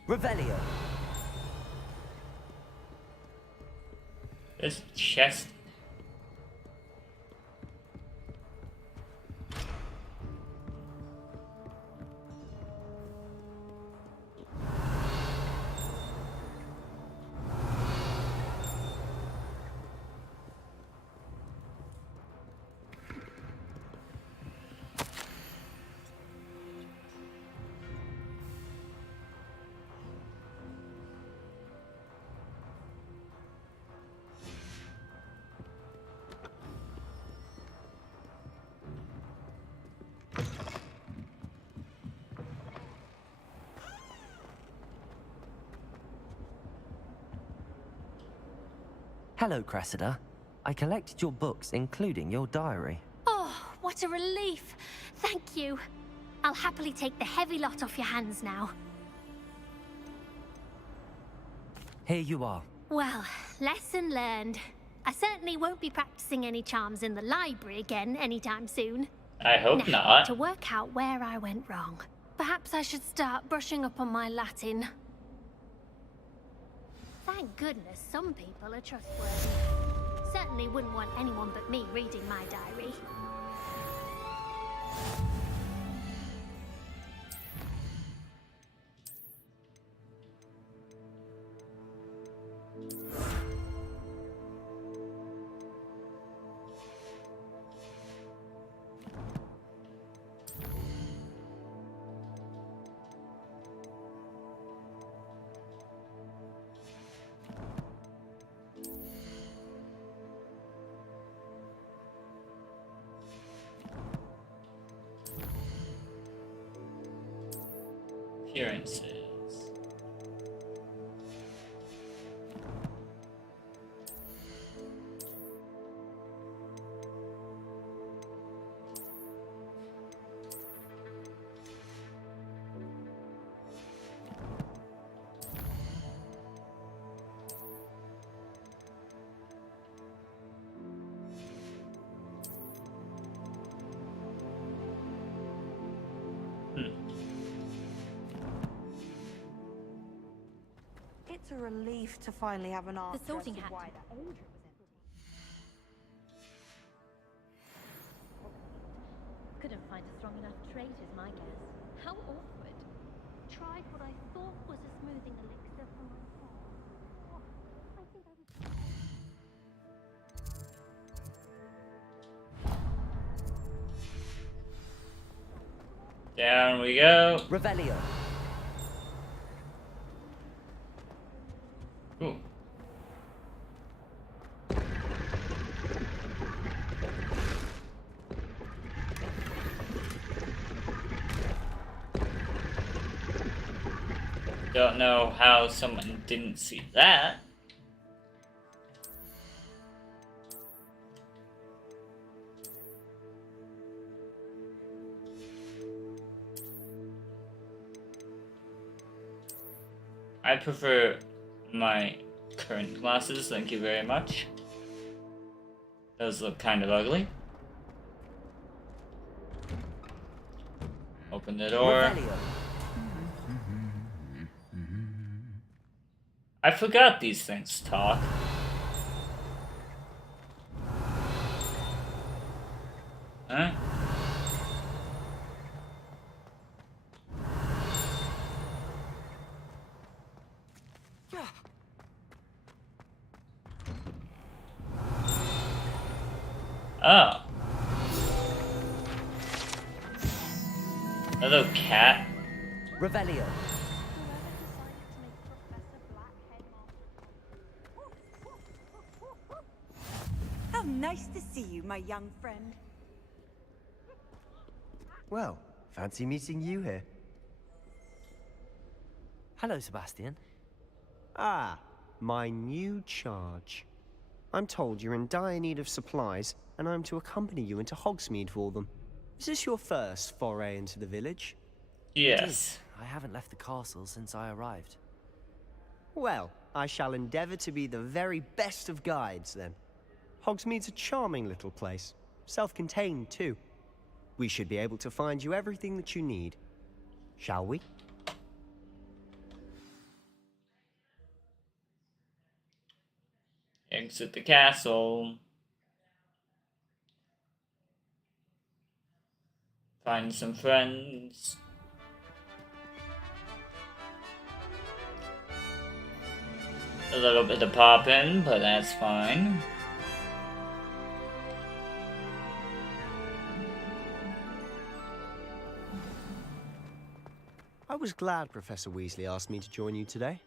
Revelio. This chest. Hello, Cressida. I collected your books, including your diary. Oh, what a relief. Thank you. I'll happily take the heavy lot off your hands now. Here you are. Well, lesson learned. I certainly won't be practicing any charms in the library again anytime soon. I hope now, not. To work out where I went wrong, perhaps I should start brushing up on my Latin. Thank goodness some people are trustworthy. certainly wouldn't want anyone but me reading my diary. Appearances. It's a relief to finally have an answer. The sorting as to hat. why that angel was Couldn't find a strong enough trait, is my guess. How awkward. Tried what I thought was a smoothing elixir for my hair. Oh, I think I was... Down we go. Revelio. Ooh. Don't know how someone didn't see that. I prefer my current glasses, thank you very much. Those look kind of ugly. Open the door. Revelio. I forgot these things talk. Huh? Oh. Hello, cat. Revelio. How nice to see you, my young friend. Well, fancy meeting you here. Hello, Sebastian. Ah, my new charge. I'm told you're in dire need of supplies, and I'm to accompany you into Hogsmeade for them. Is this your first foray into the village? Yes. I haven't left the castle since I arrived. Well, I shall endeavor to be the very best of guides, then. Hogsmeade's a charming little place. Self-contained, too. We should be able to find you everything that you need. Shall we? Exit the castle. Find some friends. A little bit of poppin', but that's fine. I was glad Professor Weasley asked me to join you today.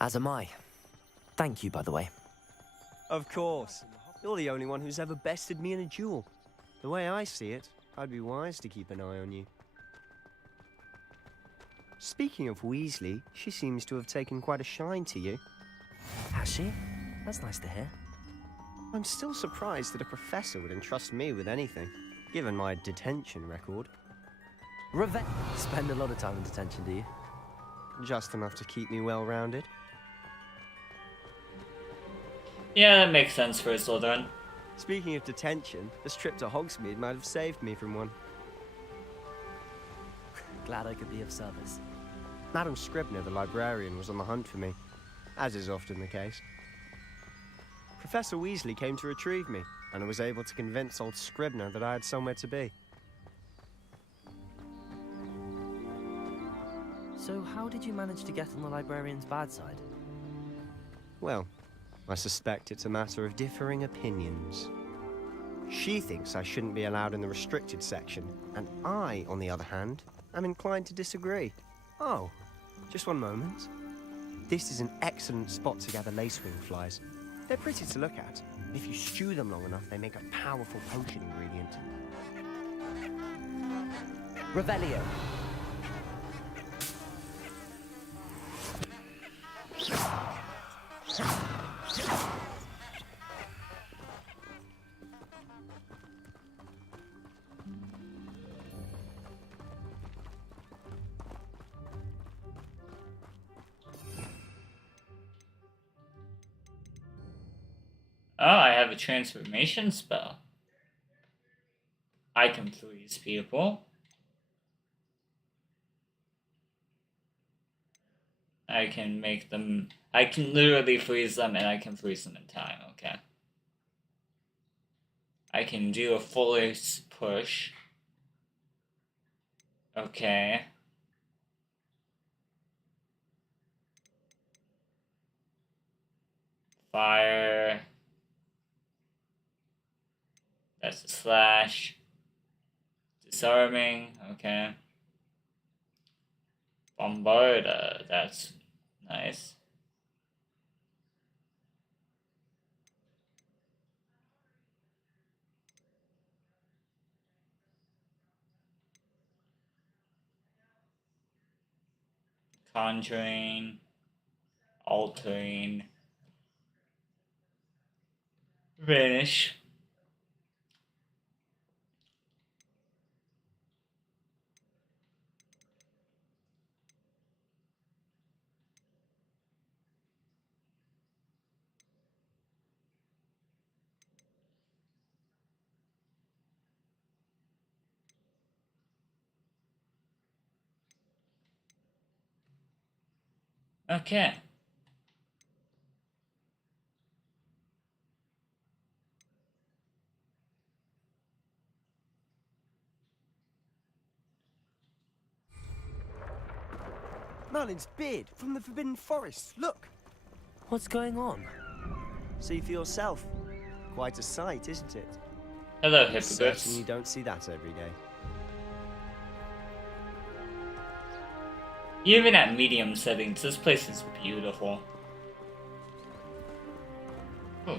As am I. Thank you, by the way. Of course. You're the only one who's ever bested me in a duel. The way I see it, I'd be wise to keep an eye on you. Speaking of Weasley, she seems to have taken quite a shine to you. Has she? That's nice to hear. I'm still surprised that a professor would entrust me with anything, given my detention record. Spend a lot of time in detention, do you? Just enough to keep me well-rounded. Yeah, that makes sense for a Slytherin. Speaking of detention, this trip to Hogsmeade might have saved me from one. Glad I could be of service. Madam Scribner, the librarian, was on the hunt for me, as is often the case. Professor Weasley came to retrieve me, and I was able to convince old Scribner that I had somewhere to be. So how did you manage to get on the librarian's bad side? Well, I suspect it's a matter of differing opinions. She thinks I shouldn't be allowed in the restricted section, and I, on the other hand, am inclined to disagree. Oh, just one moment. This is an excellent spot to gather lacewing flies. They're pretty to look at. If you stew them long enough, they make a powerful potion ingredient. Revelio. Oh, I have a transformation spell. I can freeze people. I can make them... I can literally freeze them, and I can freeze them in time, okay. I can do a full push. Okay. Fire. That's a slash. Disarming, okay. Bombarda, that's nice. Conjuring. Altering. Vanish. Okay. Merlin's beard from the Forbidden Forest. Look. What's going on? See for yourself. Quite a sight, isn't it? Hello, hippogriffs. Certainly don't see that every day. Even at medium settings, this place is beautiful. Oh.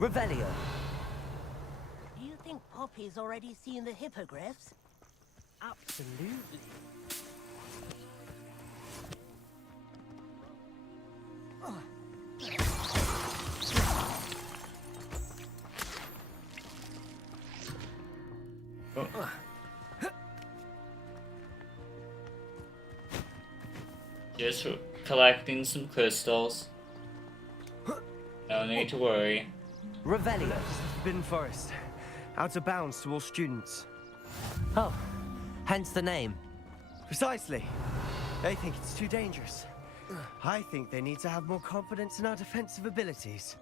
Revelio. Do you think Poppy's already seen the hippogriffs? Absolutely. Just collecting some crystals. No need to worry. Revelio. Forbidden Forest. Out of bounds to all students. Oh, hence the name. Precisely. They think it's too dangerous. I think they need to have more confidence in our defensive abilities.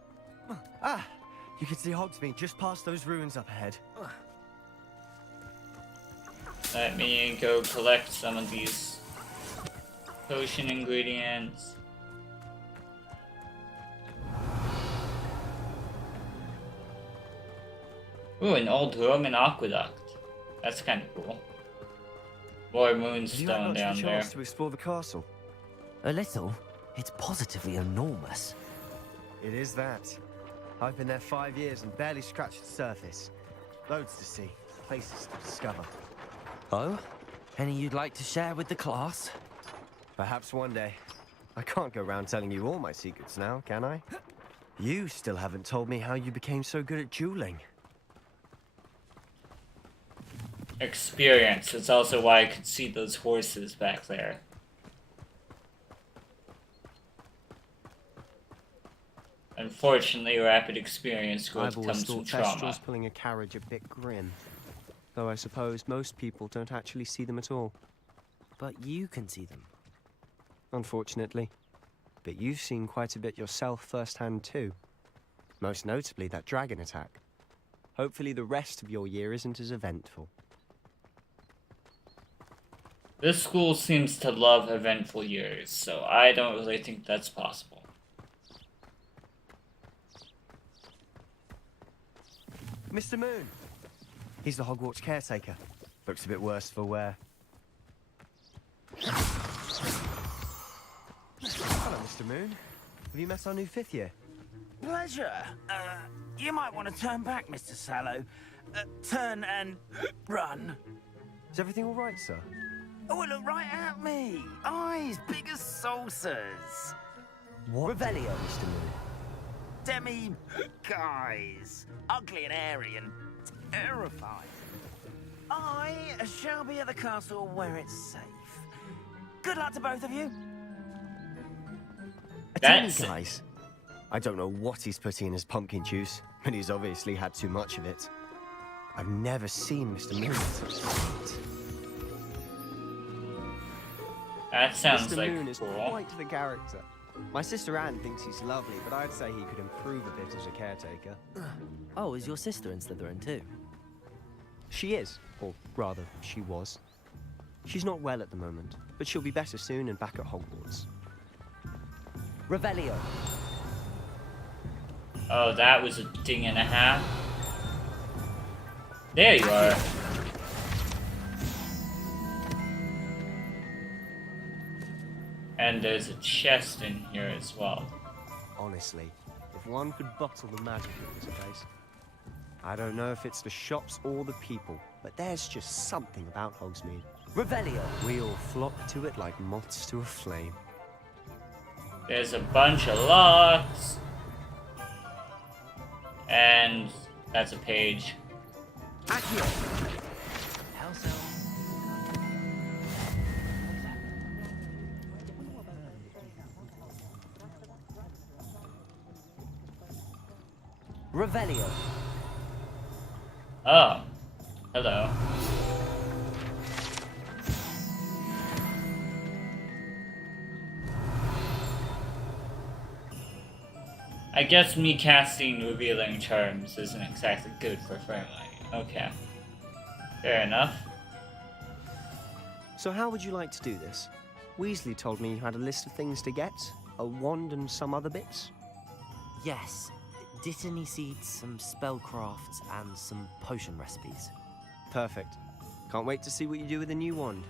Ah, you can see Hogsmeade just past those ruins up ahead. Let me go collect some of these potion ingredients. Ooh, an old Roman aqueduct. That's kind of cool. More moonstone down there. To explore the castle? A little. It's positively enormous. It is that. I've been there 5 years and barely scratched the surface. Loads to see, places to discover. Oh? Any you'd like to share with the class? Perhaps one day. I can't go around telling you all my secrets now, can I? You still haven't told me how you became so good at dueling. Experience. It's also why I could see those horses back there. Unfortunately, rapid experience growth I've always comes from thought trauma. Thestrals pulling a carriage a bit grim. Though I suppose most people don't actually see them at all. But you can see them. unfortunately. But you've seen quite a bit yourself firsthand too. Most notably that dragon attack. Hopefully the rest of your year isn't as eventful. This school seems to love eventful years, so I don't really think that's possible. Mr. Moon! He's the Hogwarts caretaker. Looks a bit worse for wear. Hello, Mr. Moon. Have you met our new 5th year? Pleasure. You might want to turn back, Mr. Sallow. Turn and run. Is everything all right, sir? Oh, look right at me. Eyes big as saucers. What? Revelio, Mr. Moon. Guys. Ugly and airy and terrifying. I shall be at the castle where it's safe. Good luck to both of you. That's guys. I don't know what he's putting in his pumpkin juice, but he's obviously had too much of it. I've never seen Mr. Moon such sweet. That sounds Mr. like Moon is cool. quite the character. My sister Anne thinks he's lovely, but I'd say he could improve a bit as a caretaker. Oh, is your sister in Slytherin too? She is, or rather, she was. She's not well at the moment, but she'll be better soon and back at Hogwarts. Revelio. Oh, that was a ding and a half. There you are. And there's a chest in here as well. Honestly, if one could bottle the magic in this place. I don't know if it's the shops or the people, but there's just something about Hogsmeade. Revelio. We all flock to it like moths to a flame. There's a bunch of locks. And that's a page. Revelio. Oh. Hello. I guess me casting revealing charms isn't exactly good for family. Okay. Fair enough. So how would you like to do this? Weasley told me you had a list of things to get. A wand and some other bits. Yes. Dittany seeds, some spellcrafts, and some potion recipes. Perfect. Can't wait to see what you do with the new wand.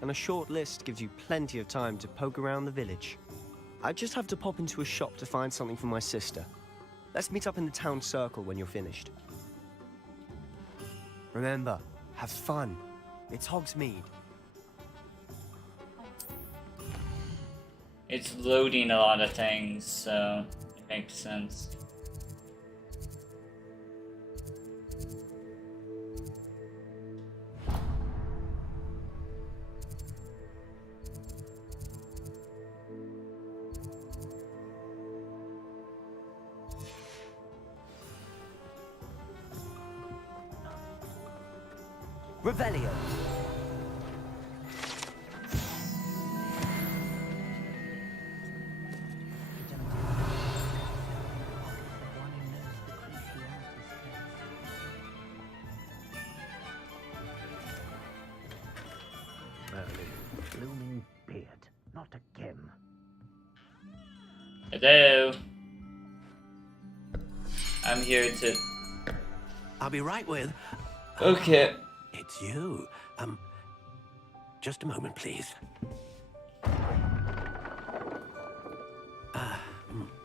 And a short list gives you plenty of time to poke around the village. I just have to pop into a shop to find something for my sister. Let's meet up in the town circle when you're finished. Remember, have fun. It's Hogsmeade. It's loading a lot of things, so it makes sense. Revelio. Blooming beard. Not again. Hello. I'm here to... I'll be right with... Okay. It's you. Just a moment, please.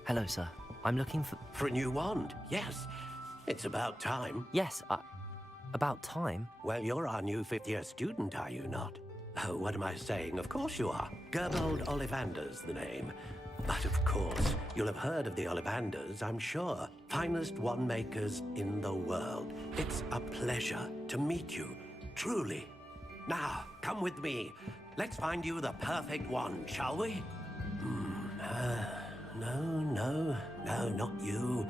Hello, sir. I'm looking for... For a new wand, yes. It's about time. Yes, about time? Well, you're our new 5th-year student, are you not? Oh, what am I saying? Of course you are. Gerbold Ollivander's the name. But of course, you'll have heard of the Ollivanders, I'm sure. Finest wand makers in the world. It's a pleasure to meet you, truly. Now, come with me. Let's find you the perfect wand, shall we? No, not you.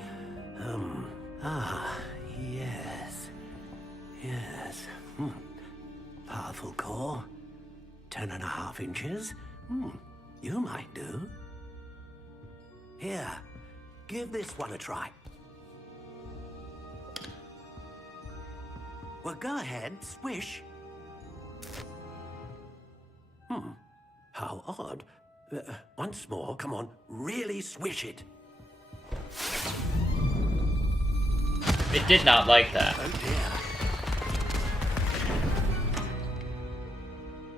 Yes. Powerful core. 10.5 inches. You might do. Here, give this one a try. Well, go ahead, swish. How odd. Once more, come on, really swish it. It did not like that. Oh dear.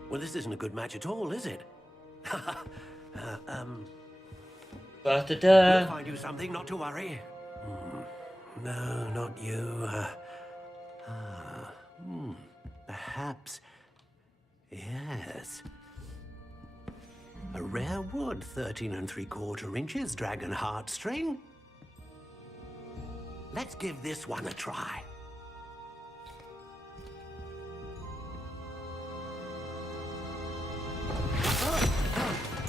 Well, this isn't a good match at all, is it? We'll find you something, not to worry. No, not you. Perhaps. Yes. A rare wood, 13 3/4 inches, dragon heartstring. Let's give this one a try.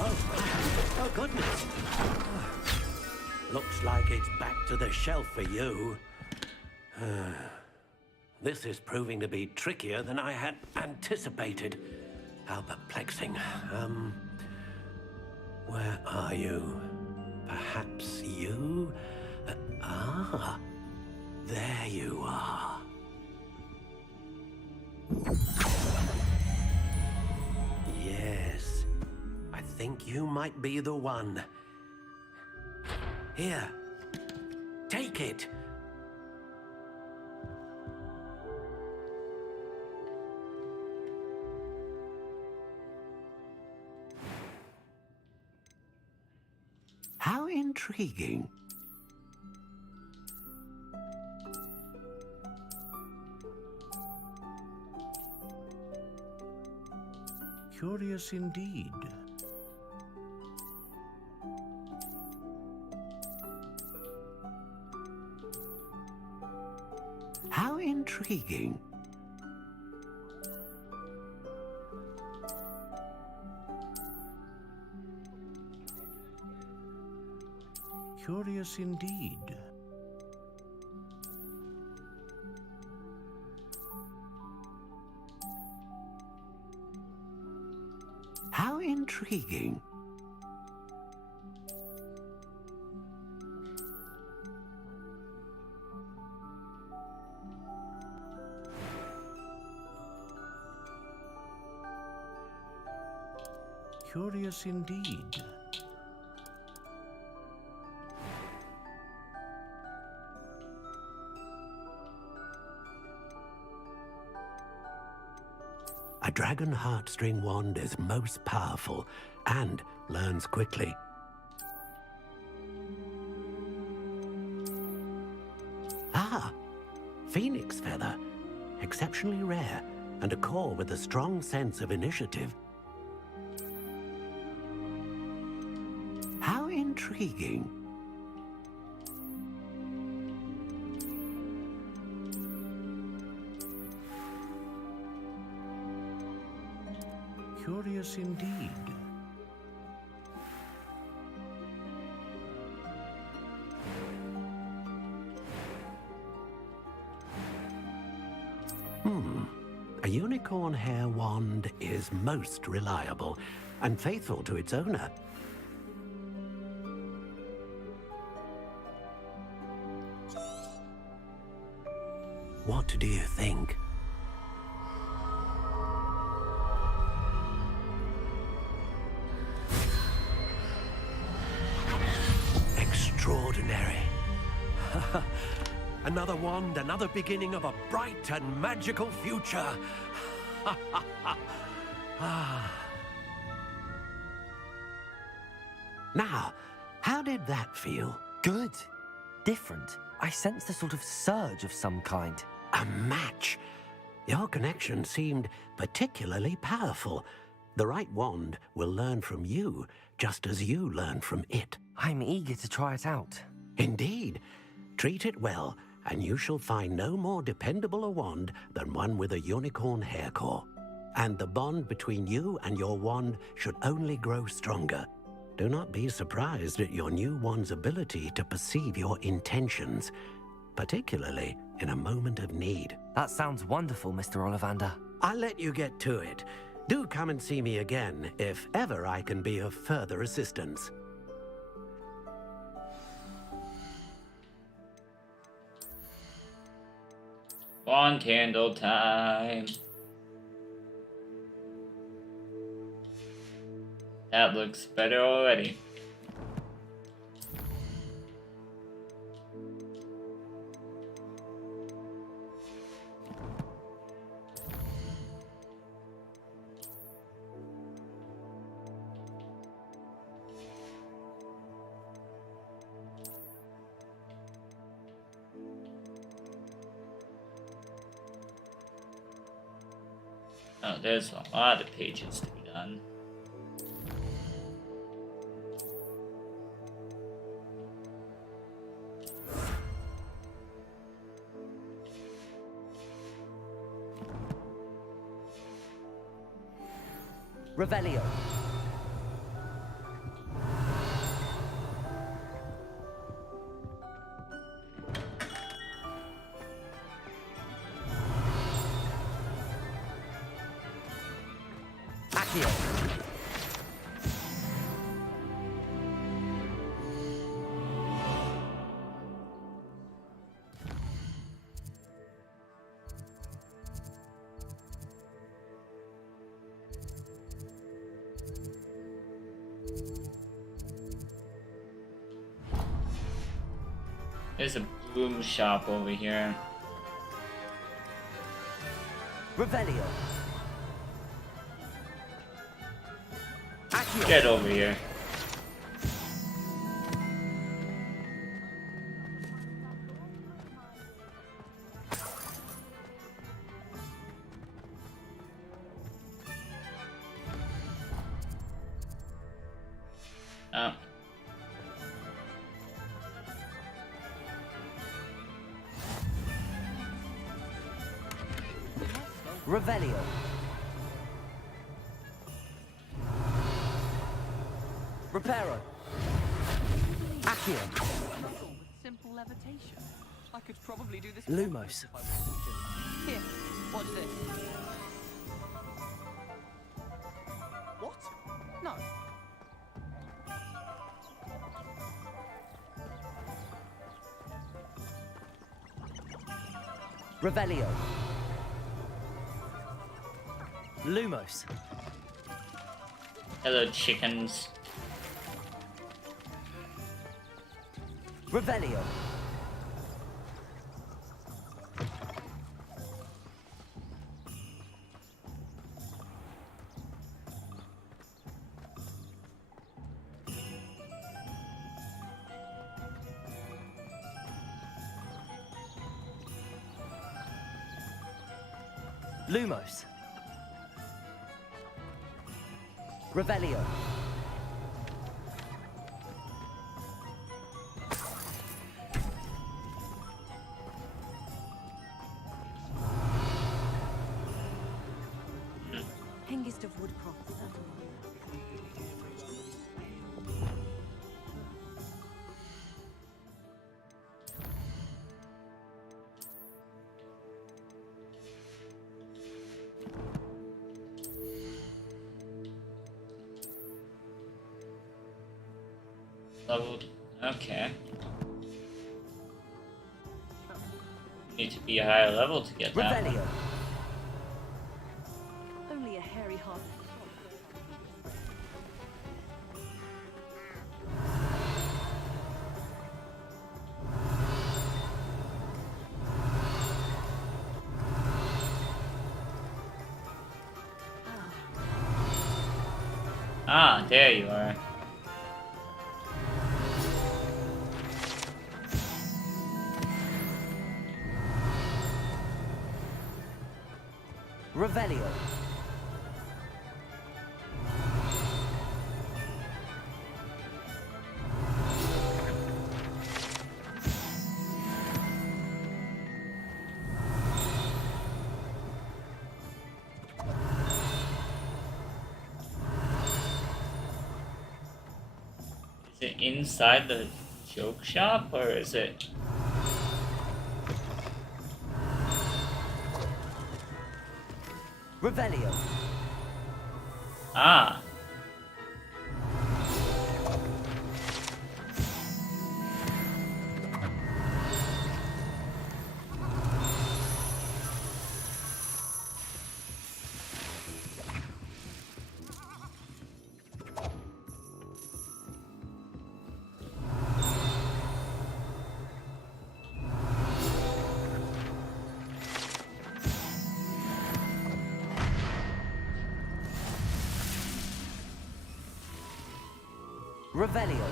Oh, goodness. Looks like it's back to the shelf for you. This is proving to be trickier than I had anticipated. How perplexing. Where are you? Perhaps you? There you are. Yes, I think you might be the one. Here, take it. How intriguing. Curious indeed. How intriguing. Curious indeed. How intriguing. Curious indeed. A dragon heartstring wand is most powerful and learns quickly. Ah, phoenix feather. Exceptionally rare, and a core with a strong sense of initiative. How intriguing. Curious indeed. A unicorn hair wand is most reliable and faithful to its owner. What do you think? Extraordinary. Another wand, another beginning of a bright and magical future. Now, how did that feel? Good. Different. I sensed a sort of surge of some kind. A match. Your connection seemed particularly powerful. The right wand will learn from you, just as you learn from it. I'm eager to try it out. Indeed. Treat it well, and you shall find no more dependable a wand than one with a unicorn hair core. And the bond between you and your wand should only grow stronger. Do not be surprised at your new wand's ability to perceive your intentions, particularly in a moment of need. That sounds wonderful, Mr. Ollivander. I'll let you get to it. Do come and see me again if ever I can be of further assistance. One candle time. That looks better already. Oh, there's a lot of pages to be done. Revelio. Accio. There's a broom shop over here. Revelio. Accio. Get over here. Oh. Revelio. Reparo. Accio. Simple levitation. I could probably do this. Lumos. Here, watch this. What? No. Revelio. Lumos. Hello, chickens. Revelio. Lumos. Revelio. Hengist of Woodcroft. Leveled. Okay. Need to be a higher level to get that. Revelio. Only a hairy heart. Ah, there you are. Revelio. Is it inside the joke shop or is it? Revelio. Ah. Revelio.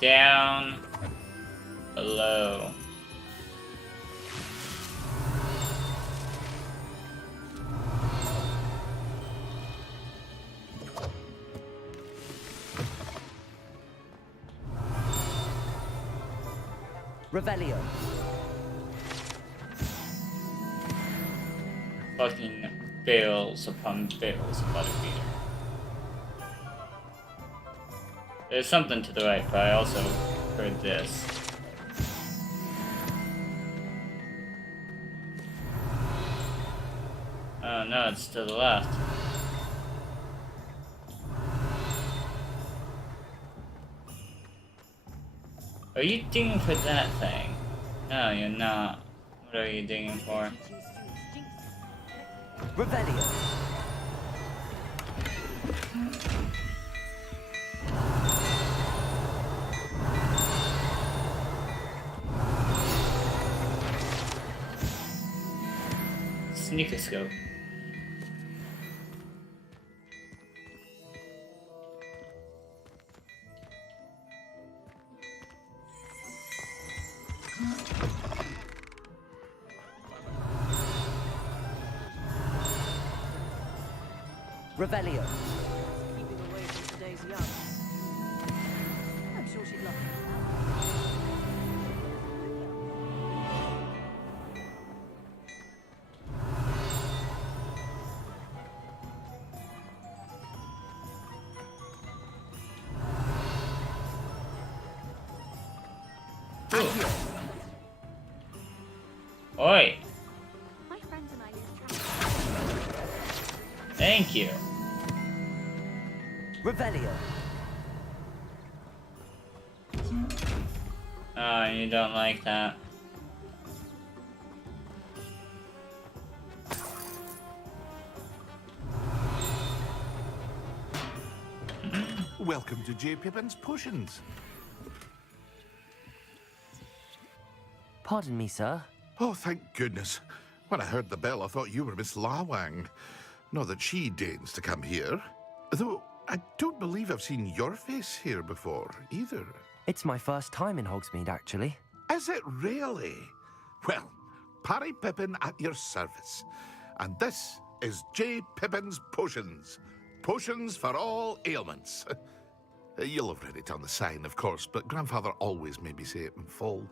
Down below. Revelio. Fucking bills upon bills of Butterbeater. There's something to the right, but I also heard this. Oh no, it's to the left. Are you digging for that thing? No, you're not. What are you digging for? Revelio. Sneaker scope. Revelio. Keeping away from today's young. I'm sure she'd love it. Oi! My friends and I lose track. Thank you. Revelio. Oh, you don't like that. Welcome to J. Pippin's Potions. Pardon me, sir. Oh, thank goodness. When I heard the bell, I thought you were Miss Lawang. Not that she deigns to come here. Though, I don't believe I've seen your face here before, either. It's my first time in Hogsmeade, actually. Is it really? Well, Parry Pippin at your service. And this is J. Pippin's Potions. Potions for all ailments. You'll have read it on the sign, of course, but Grandfather always made me say it in full.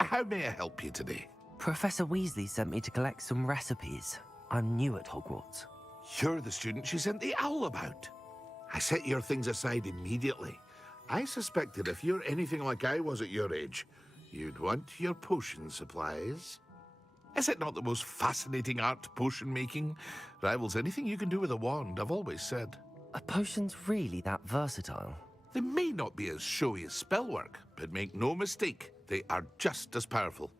How may I help you today? Professor Weasley sent me to collect some recipes. I'm new at Hogwarts. You're the student she sent the owl about. I set your things aside immediately. I suspected if you're anything like I was at your age, you'd want your potion supplies. Is it not the most fascinating art, potion making? Rivals anything you can do with a wand, I've always said. Are potions really that versatile? They may not be as showy as spellwork, but make no mistake, they are just as powerful.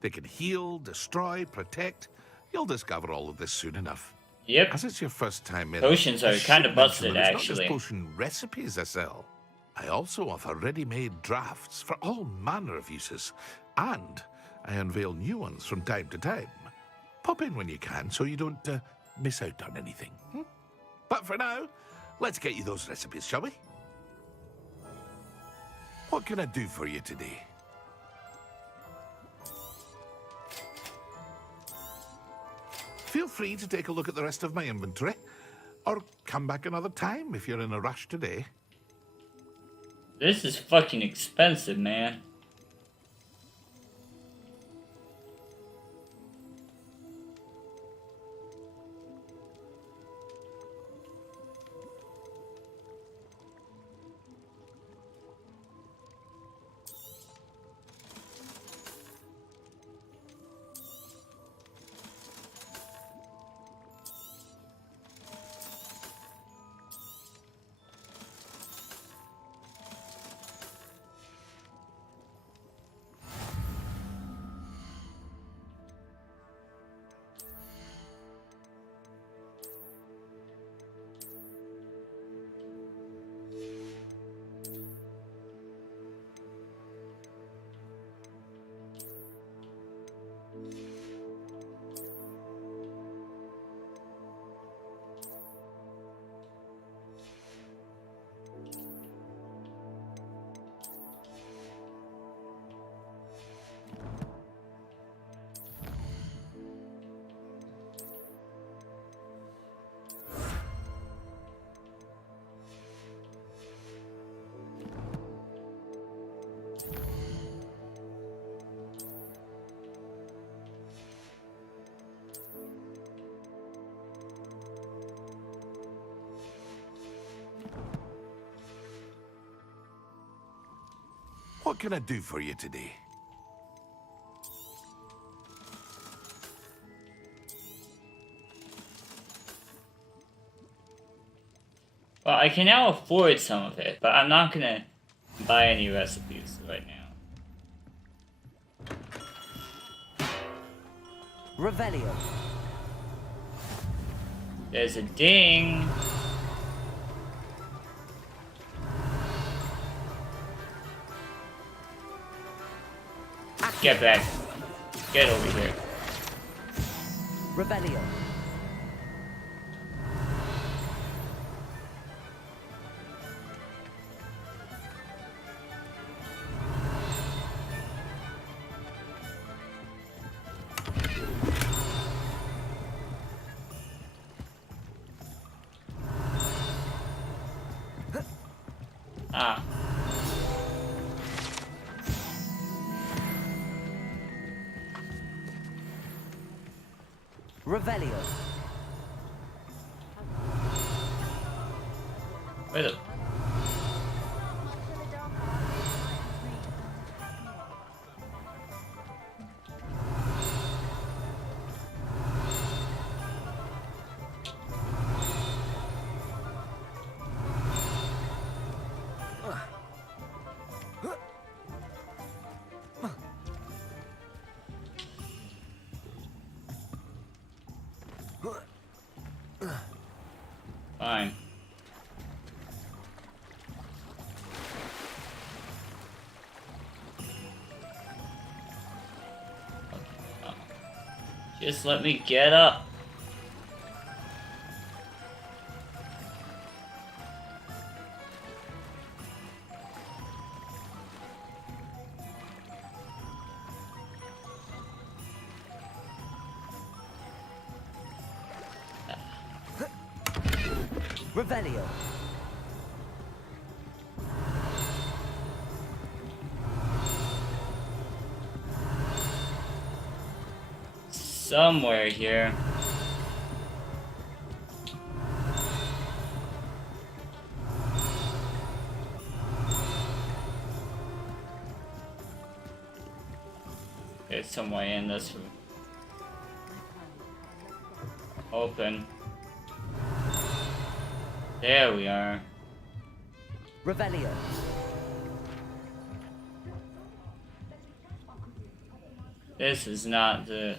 They can heal, destroy, protect. You'll discover all of this soon enough. Yep. As it's your first time in, Potions are I kind of should mention busted, that it's not actually. just potion recipes I sell. I also offer ready-made drafts for all manner of uses, and I unveil new ones from time to time. Pop in when you can, so you don't miss out on anything. But for now, let's get you those recipes, shall we? What can I do for you today? Feel free to take a look at the rest of my inventory, or come back another time if you're in a rush today. This is fucking expensive, man. What can I do for you today? Well, I can now afford some of it, but I'm not gonna buy any recipes right now. Revelio. There's a ding. Get back. Get over here. Revelio. Ah. Revelio. Wait up. Fine. Just let me get up. Revelio. Somewhere here. There's some way in this room. Open. There we are. Revelio. This is not the...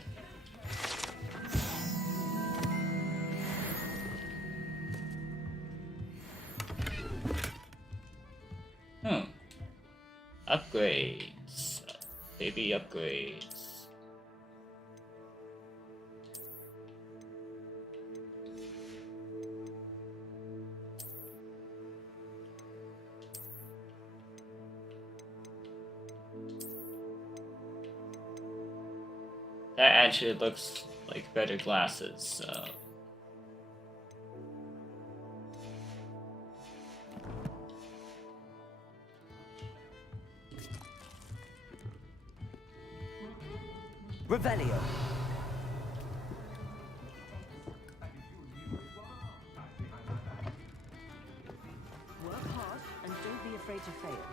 Upgrades. Baby upgrades. That actually looks like better glasses, so... Revelio. Work hard and don't be afraid to fail.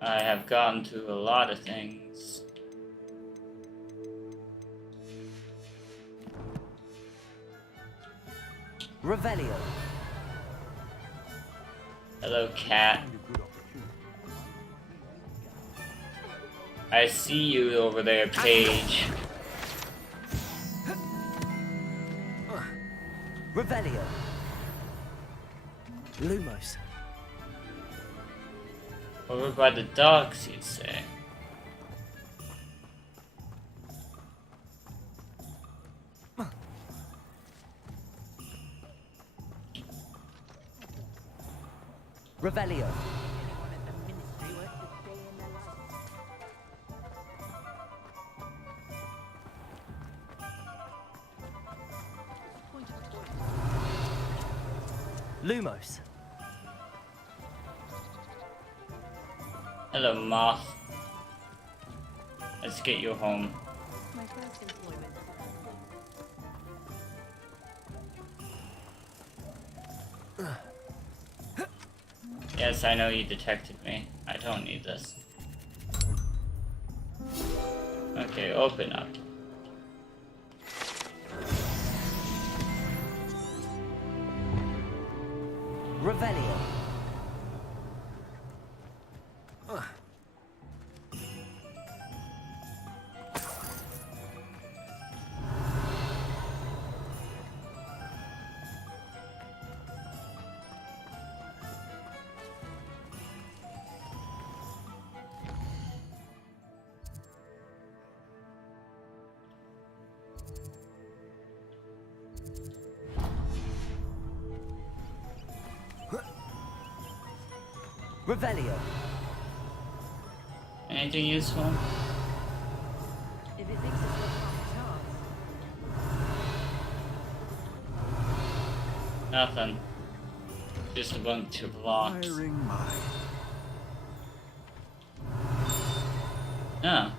I have gotten to a lot of things. Revelio. Hello, cat. I see you over there, Paige. Revelio. Lumos. Over by the docks, you'd say. Revelio. Lumos. Hello, moth. Let's get you home. My first employment. Yes, I know you detected me. I don't need this. Okay, open up. Revelio. Revelio. Anything useful? If it thinks it's worth half a chance. Nothing. Just a bunch of locks. Oh.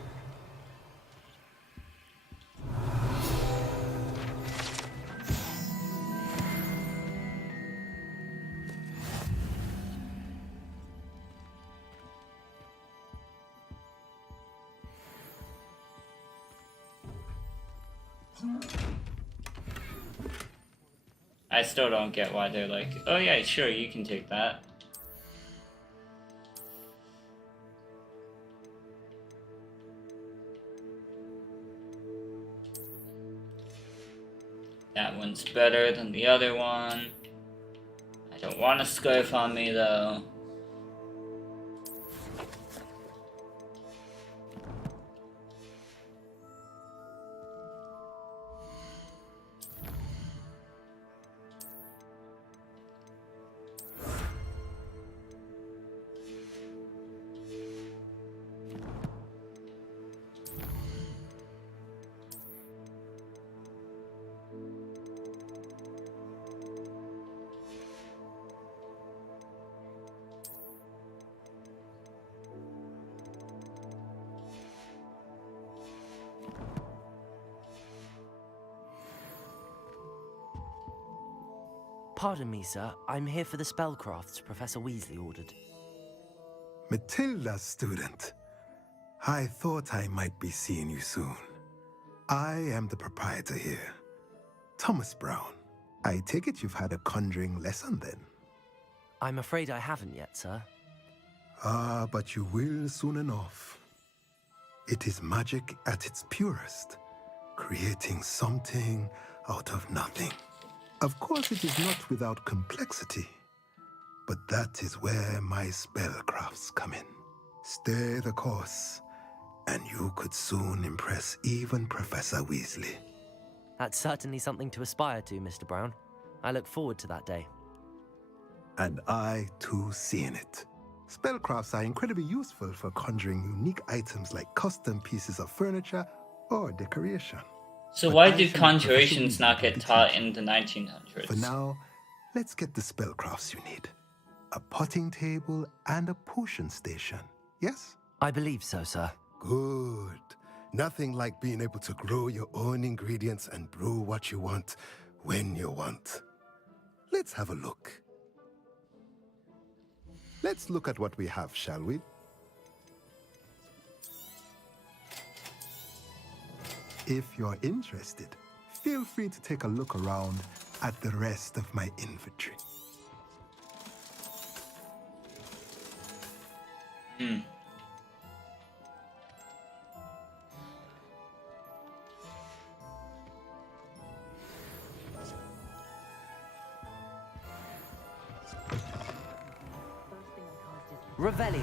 I still don't get why they're like, oh yeah, sure, you can take that. That one's better than the other one. I don't want a scarf on me though. Pardon me, sir. I'm here for the spellcrafts Professor Weasley ordered. Matilda's student. I thought I might be seeing you soon. I am the proprietor here, Thomas Brown. I take it you've had a conjuring lesson then? I'm afraid I haven't yet, sir. Ah, but you will soon enough. It is magic at its purest, creating something out of nothing. Of course, it is not without complexity, but that is where my spellcrafts come in. Stay the course, and you could soon impress even Professor Weasley. That's certainly something to aspire to, Mr. Brown. I look forward to that day. And I, too, see in it. Spellcrafts are incredibly useful for conjuring unique items like custom pieces of furniture or decoration. So why did conjurations not get taught in the 1900s? For now, let's get the spellcrafts you need. A potting table and a potion station, yes? I believe so, sir. Good. Nothing like being able to grow your own ingredients and brew what you want when you want. Let's have a look. Let's look at what we have, shall we? If you're interested, feel free to take a look around at the rest of my inventory. Revelio.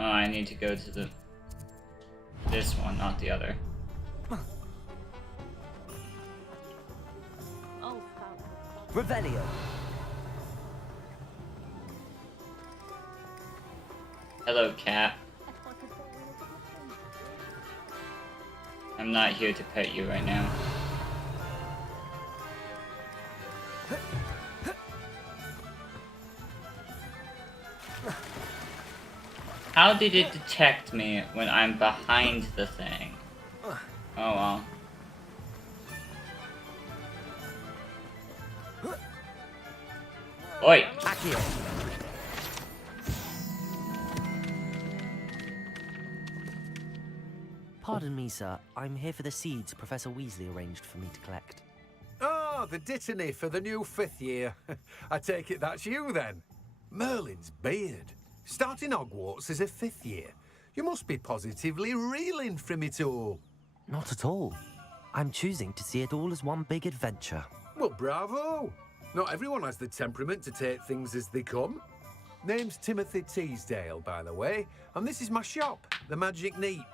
Oh, I need to go to this one, not the other. Revelio. Hello, cat. I'm not here to pet you right now. How did it detect me when I'm behind the thing? Oh well. Oi! Pardon me, sir. I'm here for the seeds Professor Weasley arranged for me to collect. Oh, the dittany for the new 5th year. I take it that's you, then. Merlin's beard. Starting Hogwarts as a 5th year. You must be positively reeling from it all. Not at all. I'm choosing to see it all as one big adventure. Well, bravo. Not everyone has the temperament to take things as they come. Name's Timothy Teasdale, by the way, and this is my shop, the Magic Neep.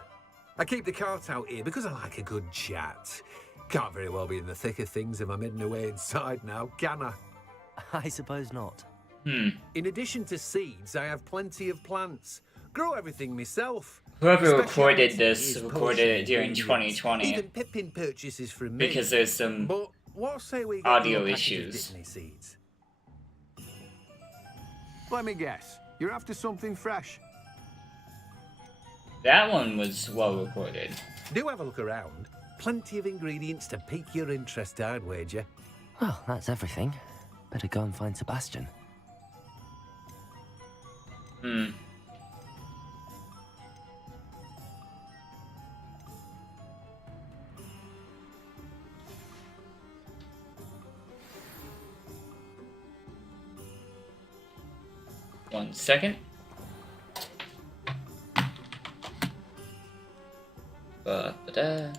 I keep the cart out here because I like a good chat. Can't very well be in the thick of things if I'm hidden away inside now, can I? I suppose not. In addition to seeds, I have plenty of plants. Grow everything myself. Whoever recorded this recorded it during 2020 Even Pippin purchases from me. because there's some But what say we get audio you a package of issues. Disney seeds? Let me guess. You're after something fresh. That one was well recorded. Do have a look around. Plenty of ingredients to pique your interest, I'd wager. Well, that's everything. Better go and find Sebastian. Hmm. One second. Ba-ba-da.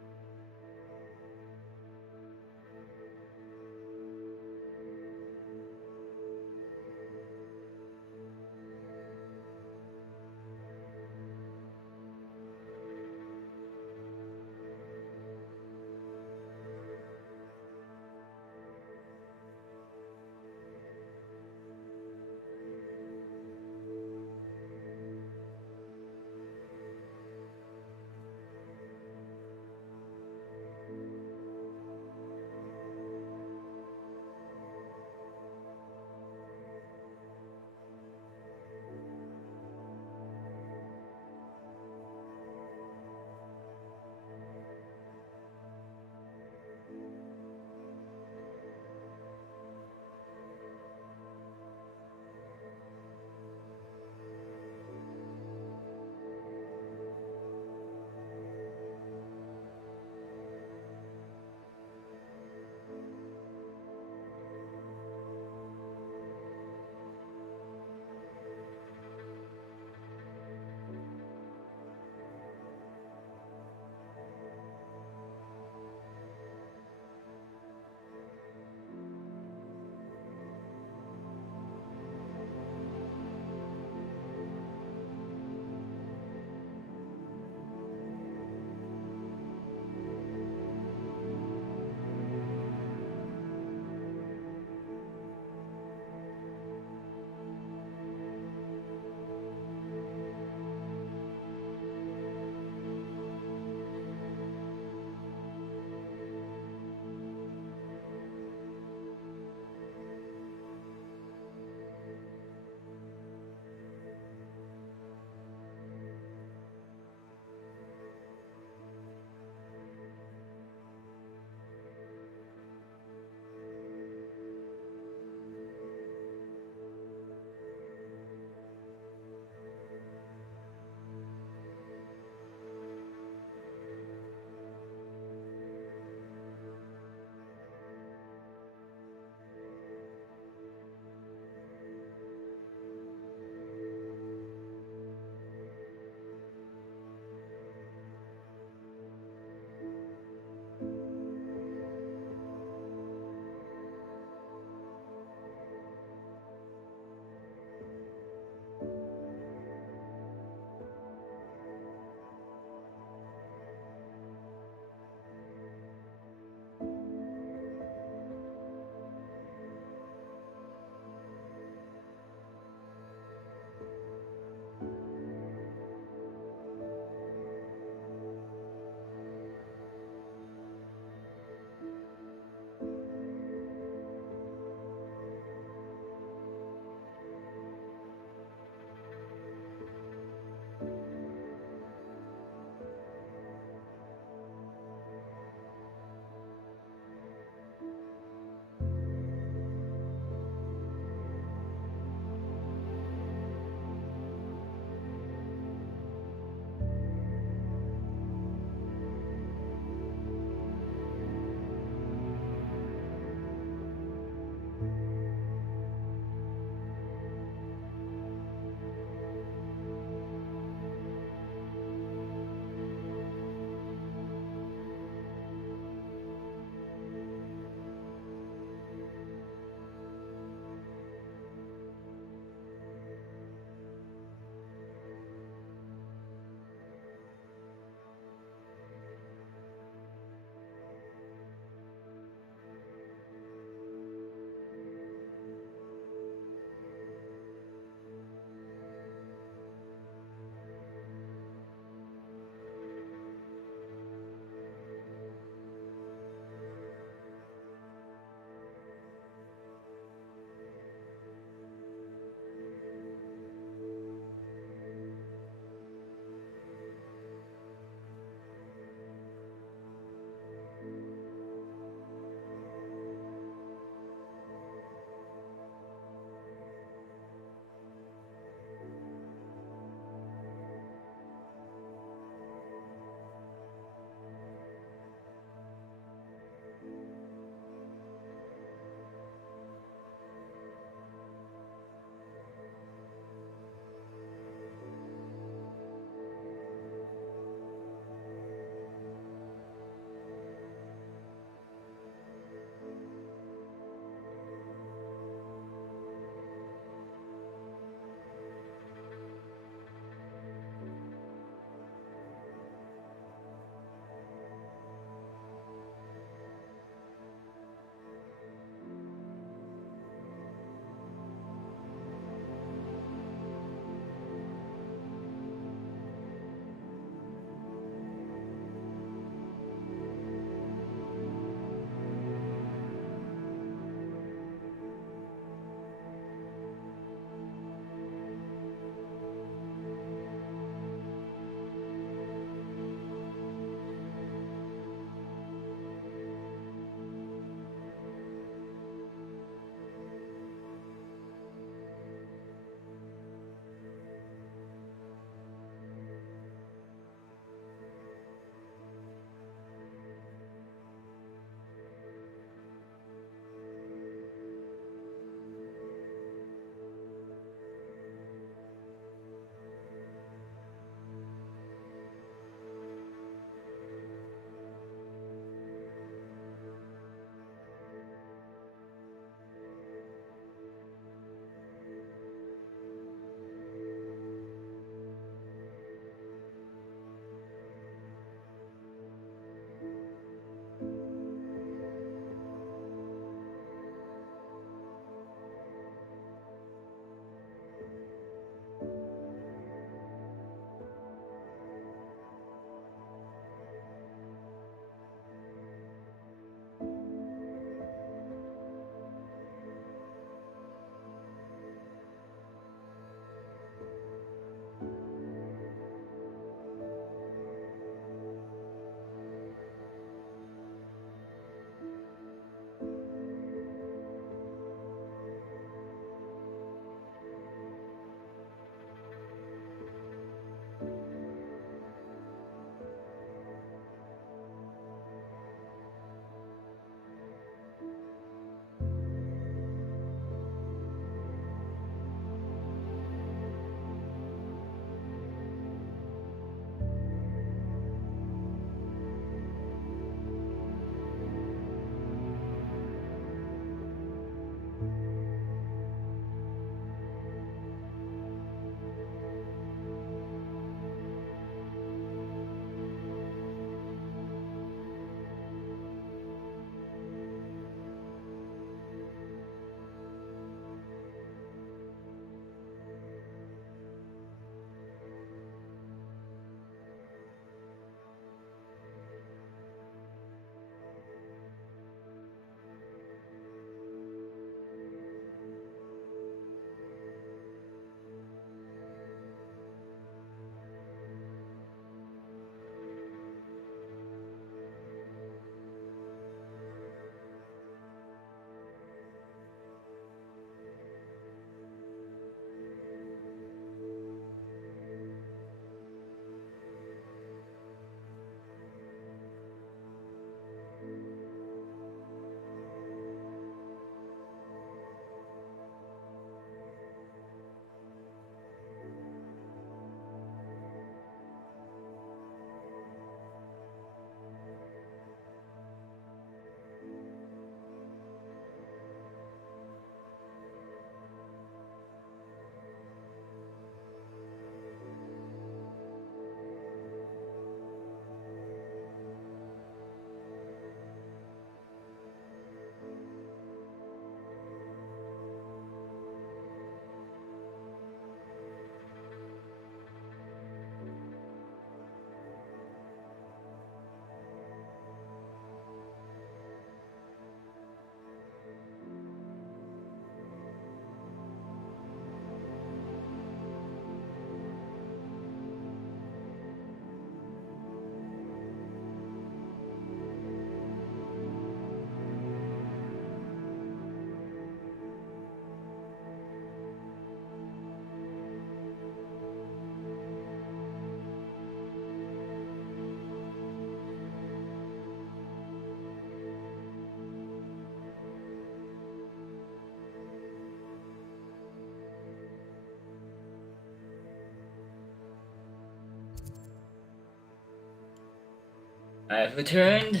I've returned.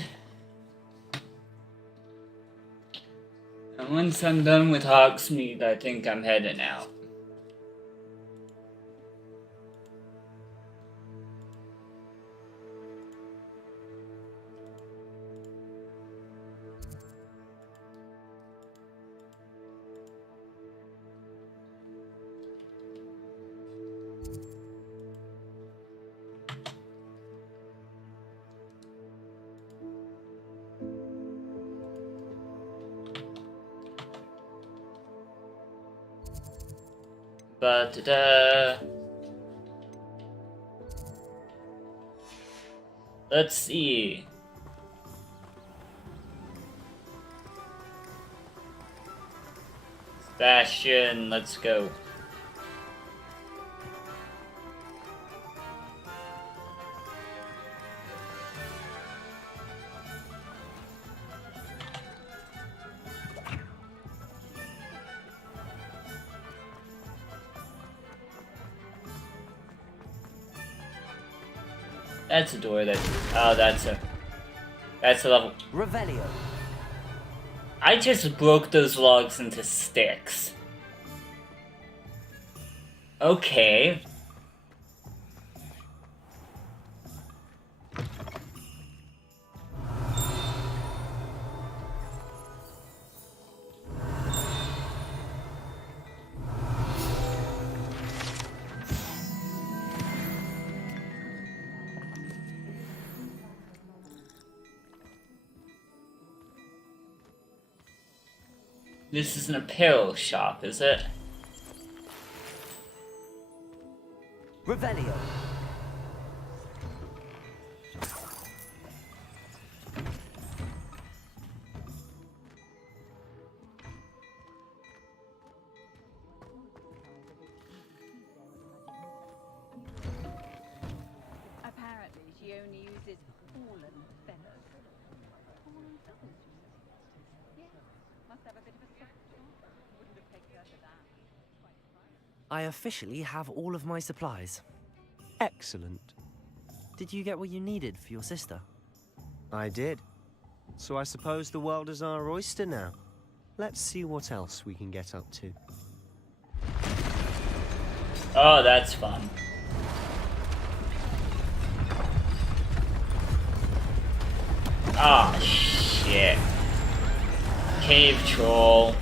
And once I'm done with Hogsmeade, I think I'm heading out. But let's see. Sebastian, let's go. That's a door that. Oh, that's a level. Revelio. I just broke those logs into sticks. Okay. This is an apparel shop, is it? Revelio. Apparently, she only uses fallen feathers. Fallen feathers? Yeah, must have a bit of a soft spot. Wouldn't have picked her for that. I officially have all of my supplies. Excellent. Did you get what you needed for your sister? I did. So I suppose the world is our oyster now. Let's see what else we can get up to. Oh, that's fun. Ah, shit. Cave troll.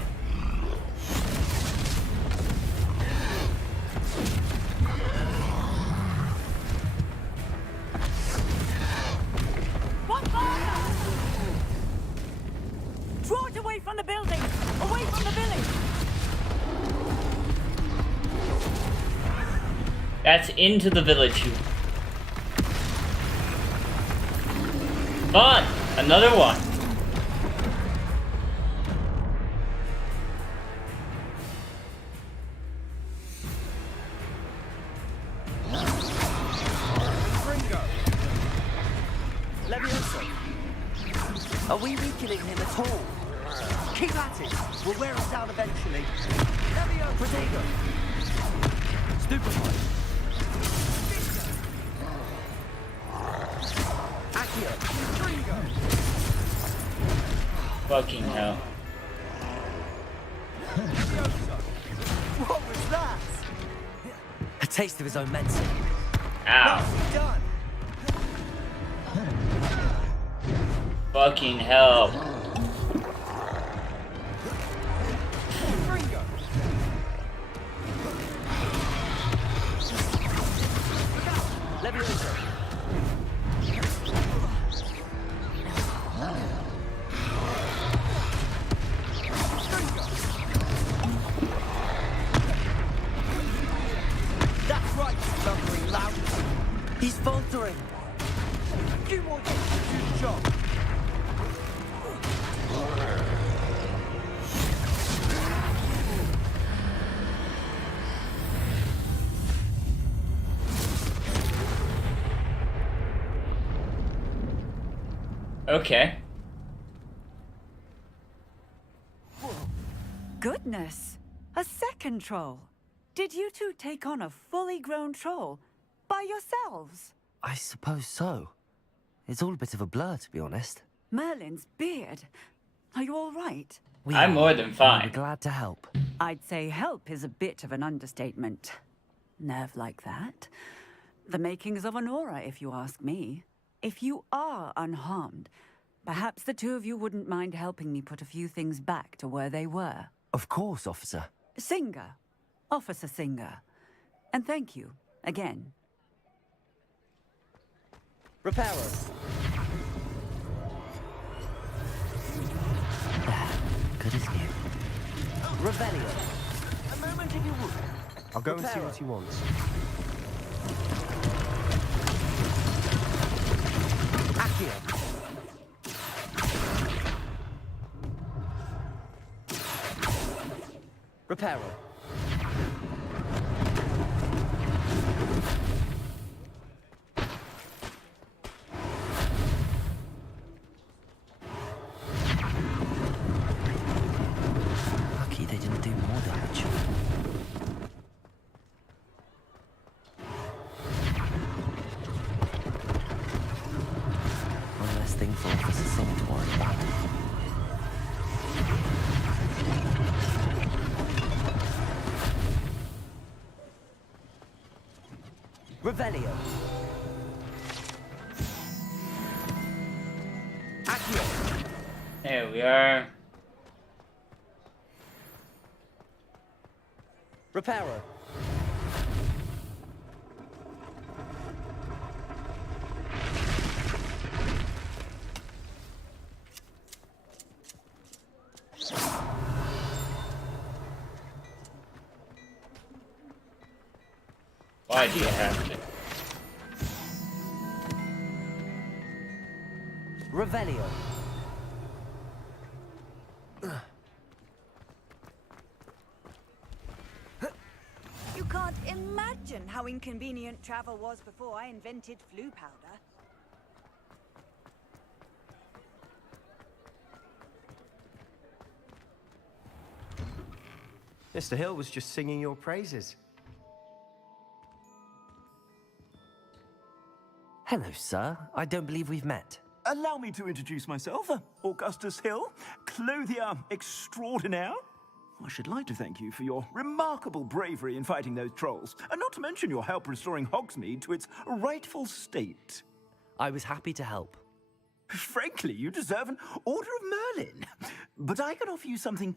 Draw it away from the building! Away from the village! That's into the village. Fun! Another one. Levioso. Are we weakening him at all? Keep at it. We'll wear him down eventually. Levio. Protego. Stupefy. Accio. Fucking hell. What was that? A taste of his own medicine. Ow. Done. Fucking hell. Levioso. That's right, you lumbering lout. He's faltering. A few more hits to do the job. Okay. Goodness! A second troll! Did you two take on a fully grown troll? By yourselves? I suppose so. It's all a bit of a blur, to be honest. Merlin's beard. Are you all right? I'm more than fine. We're glad to help. I'd say help is a bit of an understatement. Nerve like that. The makings of an aura, if you ask me. If you are unharmed, perhaps the two of you wouldn't mind helping me put a few things back to where they were. Of course, officer. Singer. Officer Singer. And thank you, again. Repairer. Good as new. Revelio. A moment if you would. I'll go and see what he wants. Accio. Repairer. Lucky they didn't do more damage. One less thing for Officer Singer to worry about. Revelio. Accio. There we are. Repairer. Why do you have to? Revelio. You can't imagine how inconvenient travel was before I invented flu powder. Mr. Hill was just singing your praises. Hello, sir. I don't believe we've met. Allow me to introduce myself, Augustus Hill, clothier extraordinaire. I should like to thank you for your remarkable bravery in fighting those trolls, and not to mention your help restoring Hogsmeade to its rightful state. I was happy to help. Frankly, you deserve an Order of Merlin. But I can offer you something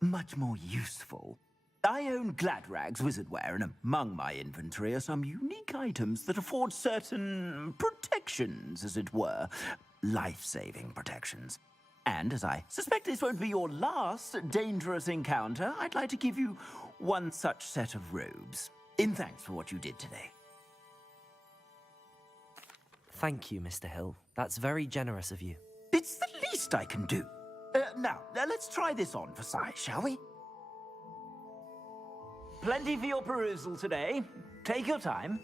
much more useful. I own Gladrag's wizardware, and among my inventory are some unique items that afford certain protections, as it were. Life-saving protections. And as I suspect this won't be your last dangerous encounter, I'd like to give you one such set of robes, in thanks for what you did today. Thank you, Mr. Hill. That's very generous of you. It's the least I can do. Now, let's try this on for size, shall we? Plenty for your perusal today. Take your time.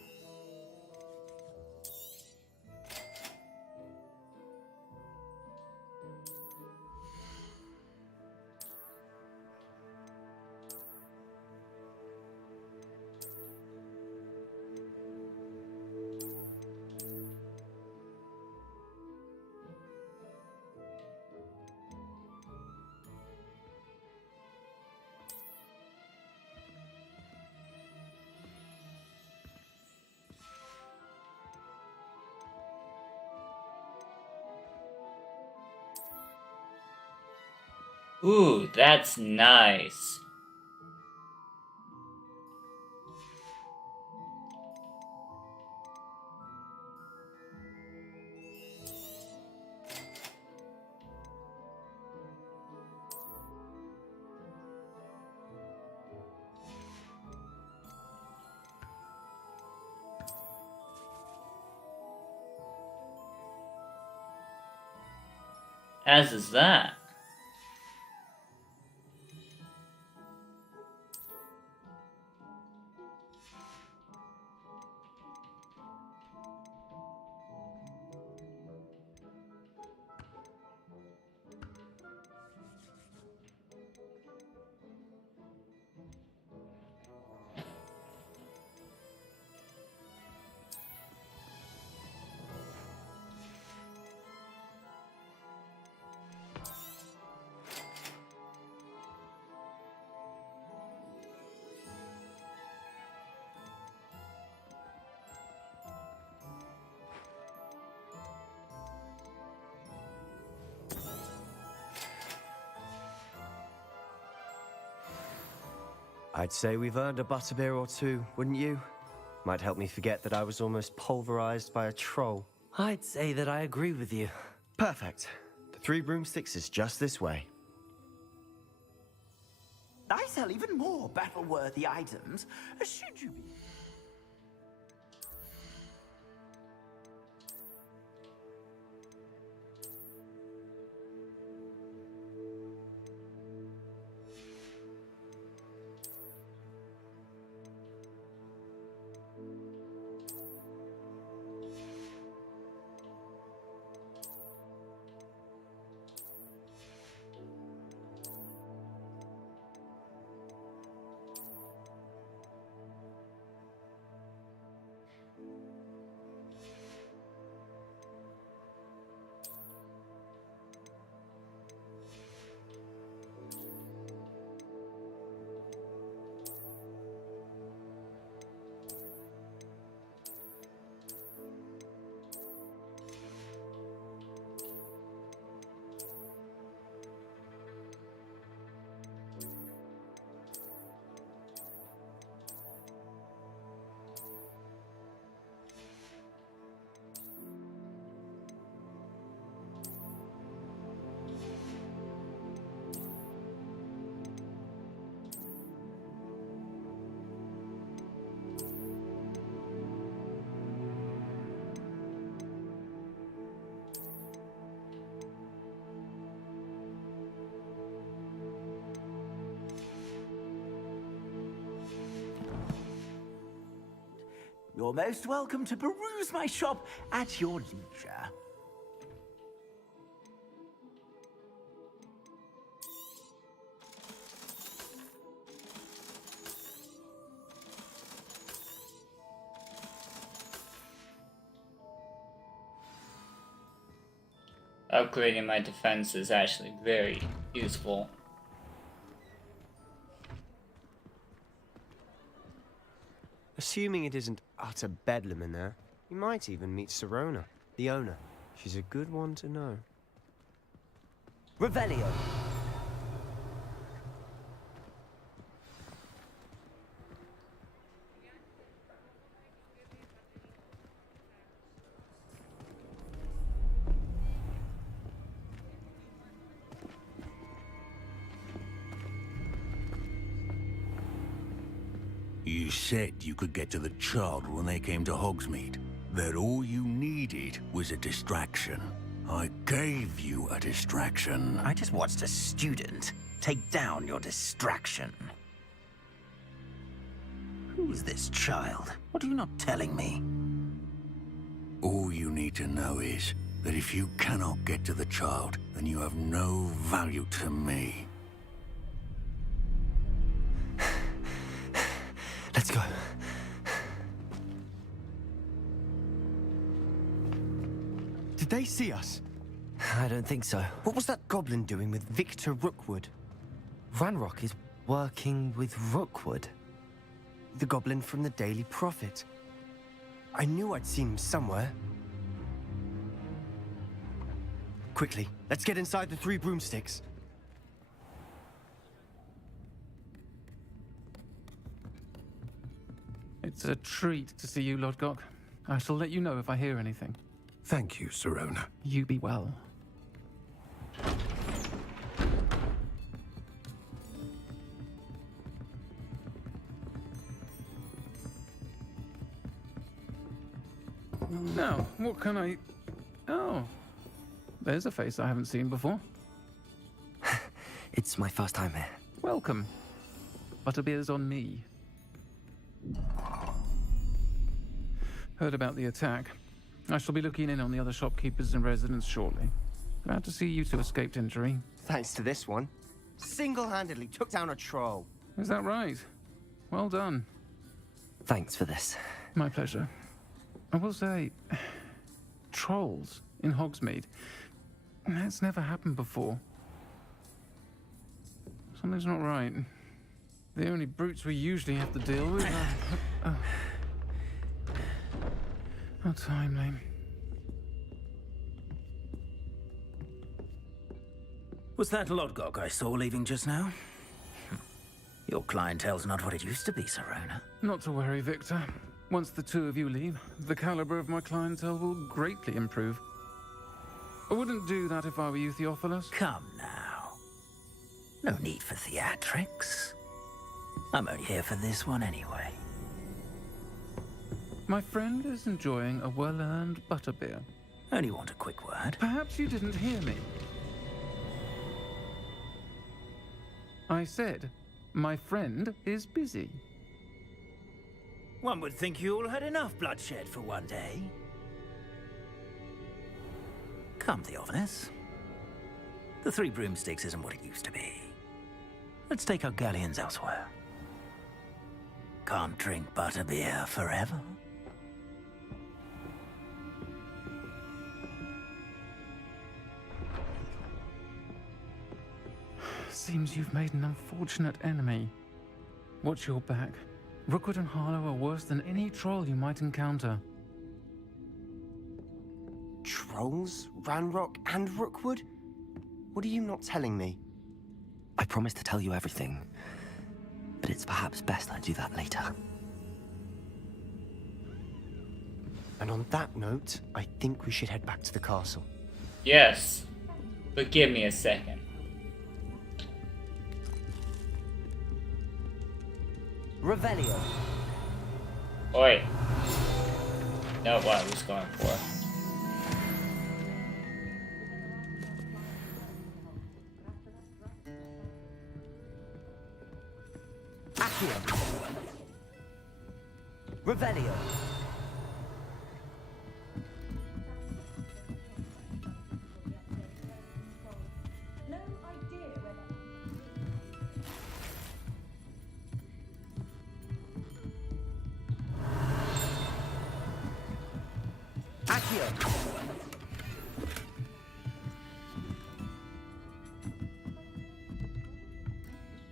Ooh, that's nice. As is that. I'd say we've earned a butterbeer or two, wouldn't you? Might help me forget that I was almost pulverized by a troll. I'd say that I agree with you. Perfect. The Three Broomsticks is just this way. I sell even more battle-worthy items. Should you be... You're most welcome to peruse my shop at your leisure. Upgrading my defense is actually very useful. Assuming it isn't utter bedlam in there, you might even meet Sirona, the owner. She's a good one to know. Revelio. You said you could get to the child when they came to Hogsmeade. That all you needed was a distraction. I gave you a distraction. I just watched a student take down your distraction. Who is this child? What are you not telling me? All you need to know is that if you cannot get to the child, then you have no value to me. Let's go. Did they see us? I don't think so. What was that goblin doing with Victor Rookwood? Ranrock is working with Rookwood. The goblin from the Daily Prophet. I knew I'd seen him somewhere. Quickly, let's get inside the Three Broomsticks. It's a treat to see you, Lodgok. I shall let you know if I hear anything. Thank you, Sirona. You be well. Now, what can I... Oh, there's a face I haven't seen before. It's my first time here. Welcome. Butterbeer's on me. Heard about the attack. I shall be looking in on the other shopkeepers and residents shortly. Glad to see you two escaped injury. Thanks to this one. Single-handedly took down a troll. Is that right? Well done. Thanks for this. My pleasure. I will say, trolls in Hogsmeade. That's never happened before. Something's not right. The only brutes we usually have to deal with are... How timely. Was that Lodgok I saw leaving just now? Your clientele's not what it used to be, Serona. Not to worry, Victor. Once the two of you leave, the caliber of my clientele will greatly improve. I wouldn't do that if I were you, Theophilus. Come now. No need for theatrics. I'm only here for this one anyway. My friend is enjoying a well-earned butterbeer. Only want a quick word. Perhaps you didn't hear me. I said, my friend is busy. One would think you all had enough bloodshed for one day. Come, Theophilus. The Three Broomsticks isn't what it used to be. Let's take our galleons elsewhere. Can't drink butterbeer forever. Seems you've made an unfortunate enemy. Watch your back. Rookwood and Harlow are worse than any troll you might encounter. Trolls? Ranrock and Rookwood? What are you not telling me? I promised to tell you everything, but it's perhaps best I do that later. And on that note, I think we should head back to the castle. Yes, but give me a second. Revelio. Oi. No, what I was going for. Accio. Revelio. Accio.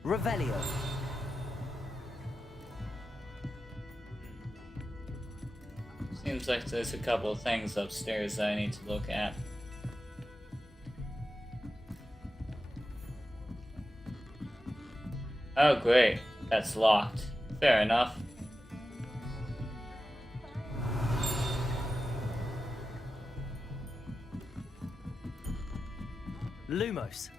Revelio. Seems like there's a couple of things upstairs that I need to look at. Oh great, that's locked. Fair enough. Lumos.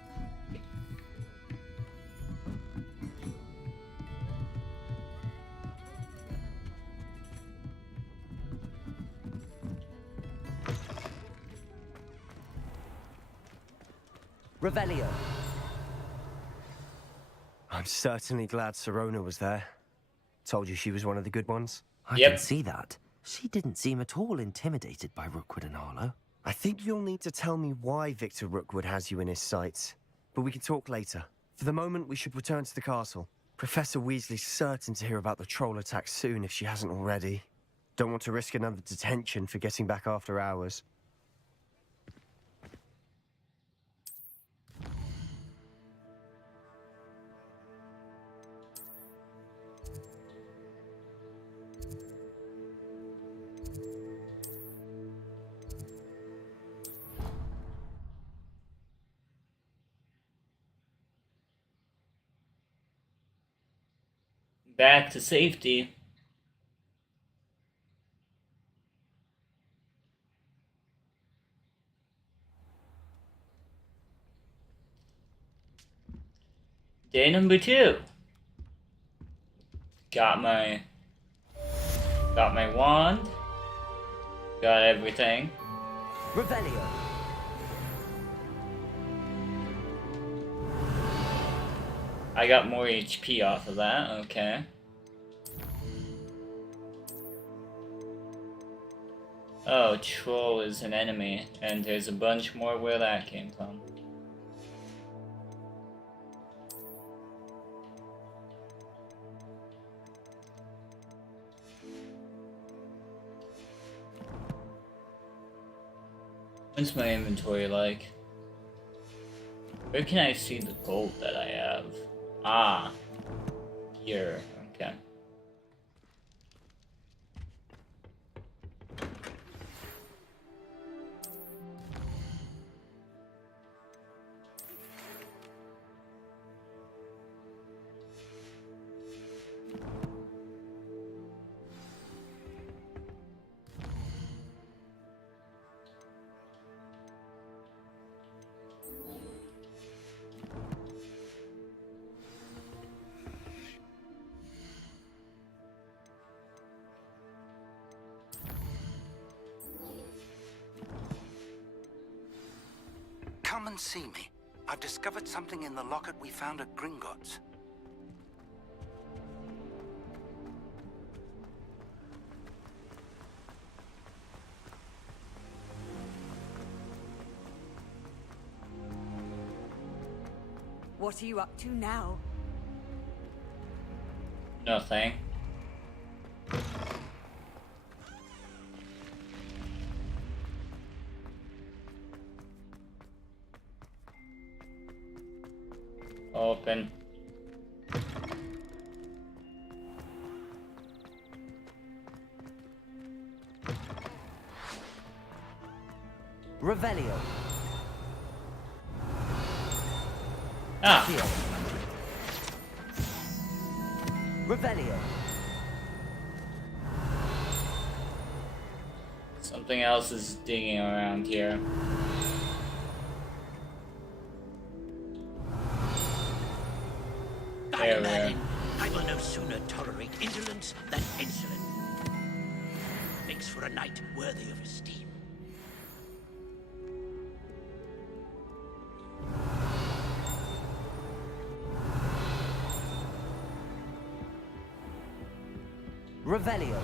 Revelio. I'm certainly glad Serona was there. Told you she was one of the good ones. I can see that. She didn't seem at all intimidated by Rookwood and Harlow. I think you'll need to tell me why Victor Rookwood has you in his sights. But we can talk later. For the moment, we should return to the castle. Professor Weasley's certain to hear about the troll attack soon if she hasn't already. Don't want to risk another detention for getting back after hours. Back to safety. Day number 2. Got my wand. Got everything. Revelio. I got more HP off of that, okay. Oh, troll is an enemy, and there's a bunch more where that came from. What's my inventory like? Where can I see the gold that I have? Ah, here, okay. Come and see me. I've discovered something in the locket we found at Gringotts. What are you up to now? Nothing. Open. Revelio. Ah. Revelio. Something else is digging around here. There we are. I will no sooner tolerate indolence than insolence. Makes for a knight worthy of esteem. Revelio.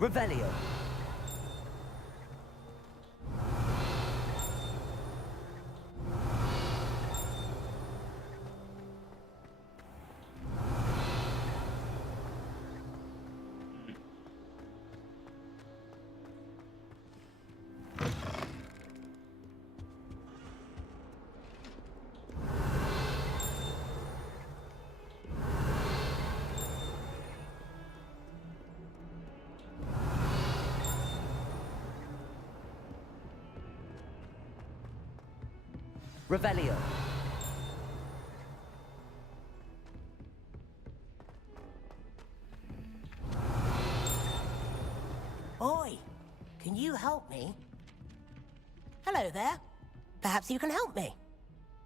Revelio. Revelio. Oi, can you help me? Hello there. Perhaps you can help me.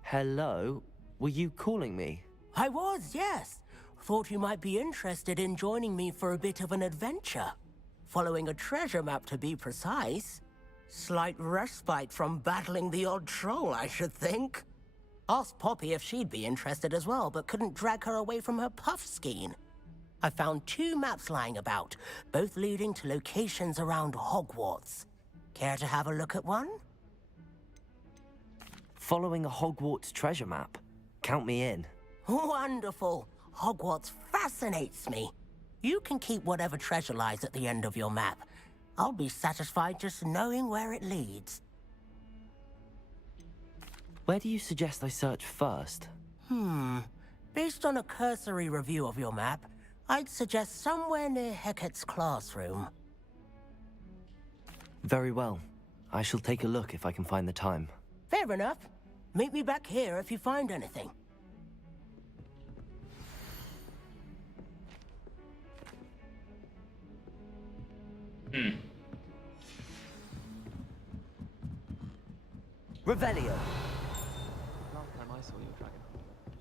Hello? Were you calling me? I was, yes. Thought you might be interested in joining me for a bit of an adventure. Following a treasure map, to be precise. Slight respite from battling the odd troll, I should think. Asked Poppy if she'd be interested as well, but couldn't drag her away from her puff skein. I found 2 maps lying about, both leading to locations around Hogwarts. Care to have a look at one? Following a Hogwarts treasure map? Count me in. Wonderful. Hogwarts fascinates me. You can keep whatever treasure lies at the end of your map. I'll be satisfied just knowing where it leads. Where do you suggest I search first? Based on a cursory review of your map, I'd suggest somewhere near Hecat's classroom. Very well. I shall take a look if I can find the time. Fair enough. Meet me back here if you find anything. Revelio. Last time I saw your dragon.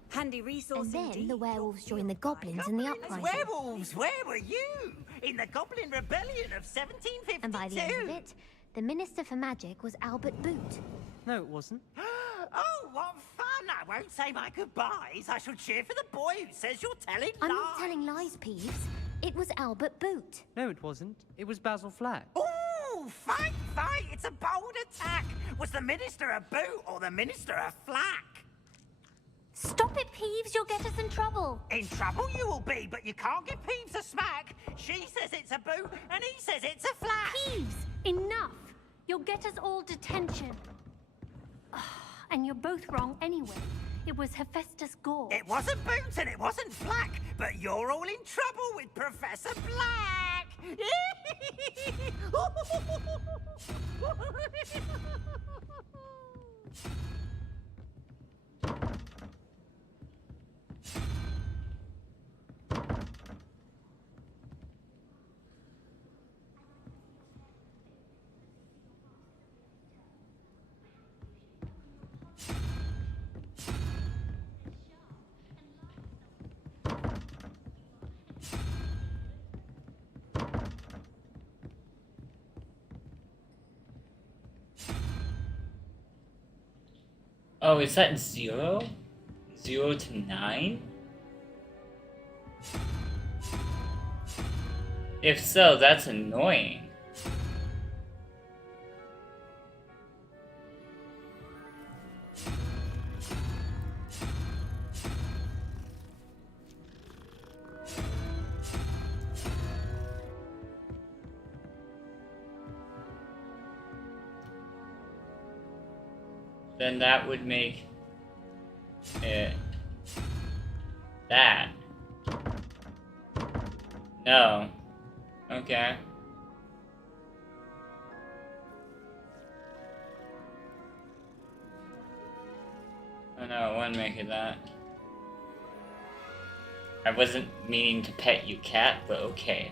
Handy resource And then the werewolves joined the goblins in the uprising. Werewolves, where were you? In the Goblin Rebellion of 1752? And by the end of it, the Minister for Magic was Albert Boot. No, it wasn't. Oh, what fun! I won't say my goodbyes. I shall cheer for the boy who says you're telling lies. I'm not telling lies, Peeves. It was Albert Boot. No, it wasn't. It was Basil Flack. Ooh, fight, fight! It's a bold attack. Was the Minister a boot or the Minister a flack? Stop it, Peeves. You'll get us in trouble. In trouble you will be, but you can't give Peeves a smack. She says it's a boot, and he says it's a flack. Peeves, enough. You'll get us all detention. And you're both wrong anyway. It was Hephaestus Gore. It wasn't Boots and it wasn't Flack, but you're all in trouble with Professor Black! Oh, is that 0? 0 to 9? If so, that's annoying. Then that would make it that. No. Okay. Oh no, it wouldn't make it that. I wasn't meaning to pet you, cat, but okay.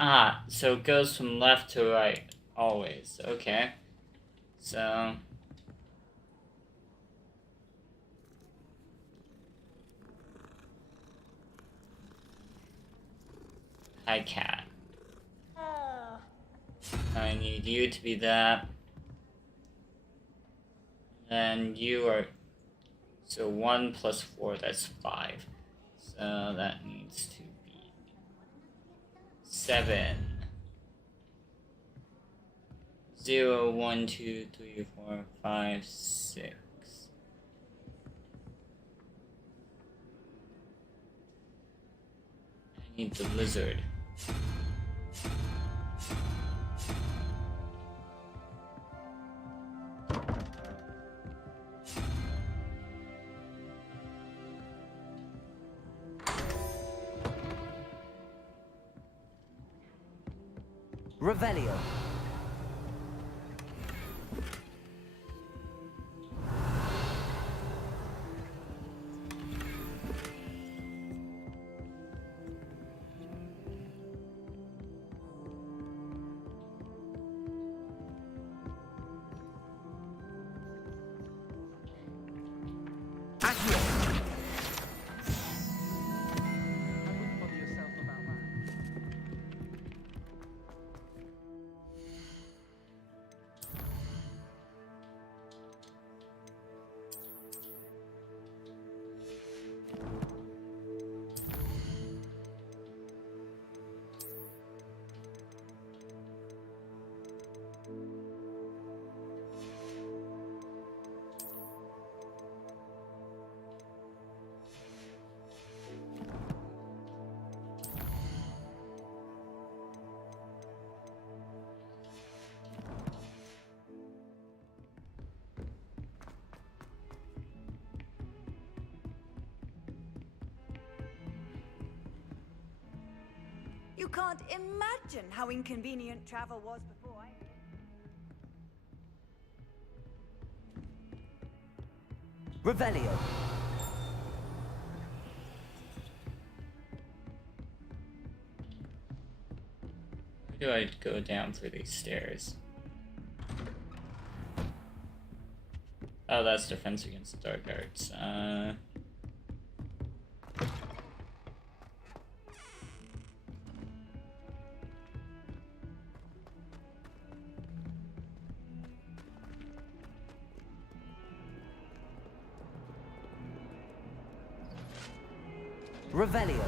Ah, so it goes from left to right, always. Okay. So... Hi, cat. I need you to be that. And you are... So 1 plus 4, that's 5. So that needs to be 7. 0, 1, 2, 3, 4, 5, 6. I need the lizard. Revelio. You can't imagine how inconvenient travel was before I... Revelio. Where do I go down through these stairs? Oh, that's defense against dark arts. Revelio.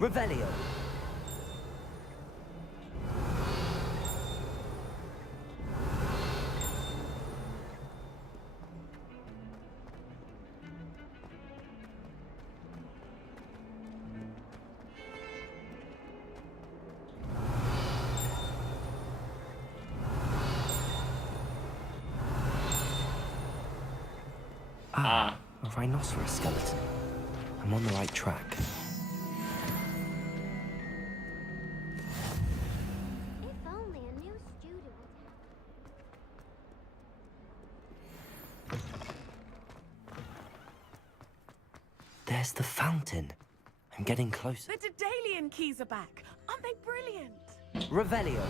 Revelio. Ah, a rhinoceros skeleton. I'm on the right track. If only a new student would There's the fountain. I'm getting closer. The Daedalian keys are back. Aren't they brilliant? Revelio.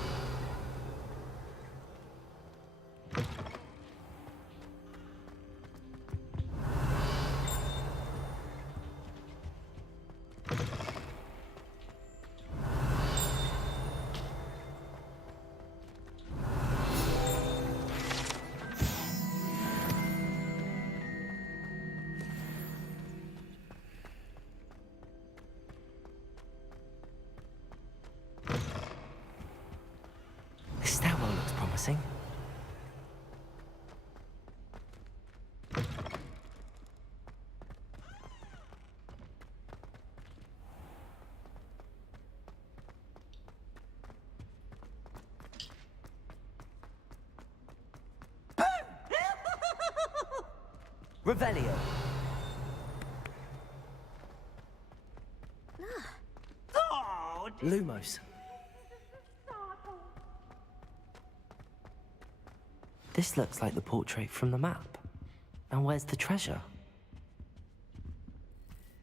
This stairwell looks promising. Revelio. Lumos. This looks like the portrait from the map. Now where's the treasure?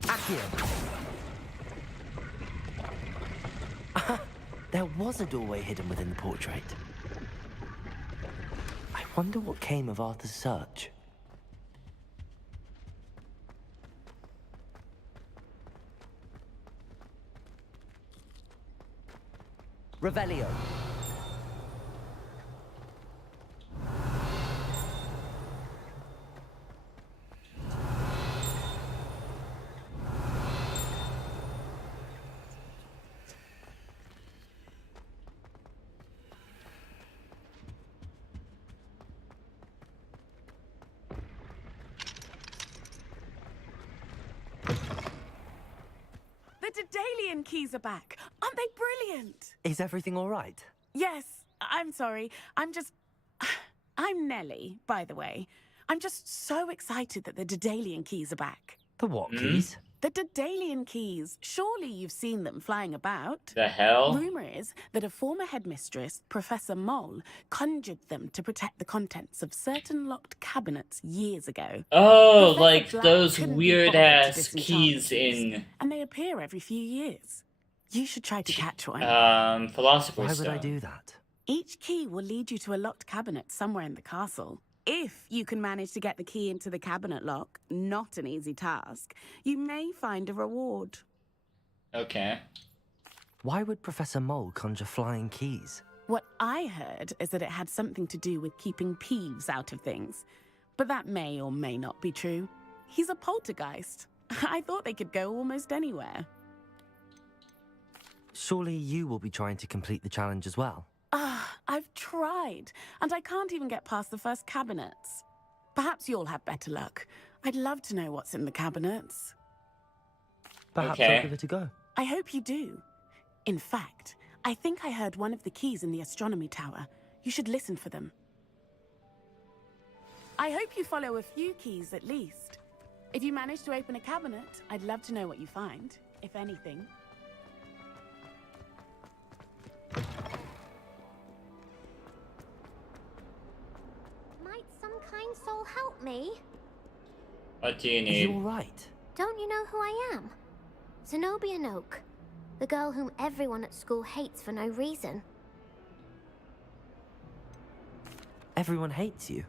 Accio! There was a doorway hidden within the portrait. I wonder what came of Arthur's search. Revelio. The Daedalian keys are back. Aren't they brilliant? Is everything all right? Yes, I'm sorry. I'm Nellie, by the way. I'm just so excited that the Daedalian keys are back. The what keys? The Daedalian keys. Surely you've seen them flying about. The hell? Rumor is that a former headmistress, Professor Mole, conjured them to protect the contents of certain locked cabinets years ago. Oh, Professor like Black those couldn't be weird bothered to ass disenchant keys the keys, in and they appear every few years. You should try to catch one. Philosopher's Why would I Stone. do that? Each key will lead you to a locked cabinet somewhere in the castle. If you can manage to get the key into the cabinet lock, not an easy task, you may find a reward. Okay. Why would Professor Mole conjure flying keys? What I heard is that it had something to do with keeping Peeves out of things. But that may or may not be true. He's a poltergeist. I thought they could go almost anywhere. Surely you will be trying to complete the challenge as well. I've tried, and I can't even get past the first cabinets. Perhaps you'll have better luck. I'd love to know what's in the cabinets. Perhaps Okay. I'll give it a go. I hope you do. In fact, I think I heard one of the keys in the astronomy tower. You should listen for them. I hope you follow a few keys at least. If you manage to open a cabinet, I'd love to know what you find, if anything. Might some kind soul help me? What do you Are need? you alright? Don't you know who I am? Zenobia Noak, the girl whom everyone at school hates for no reason. Everyone hates you.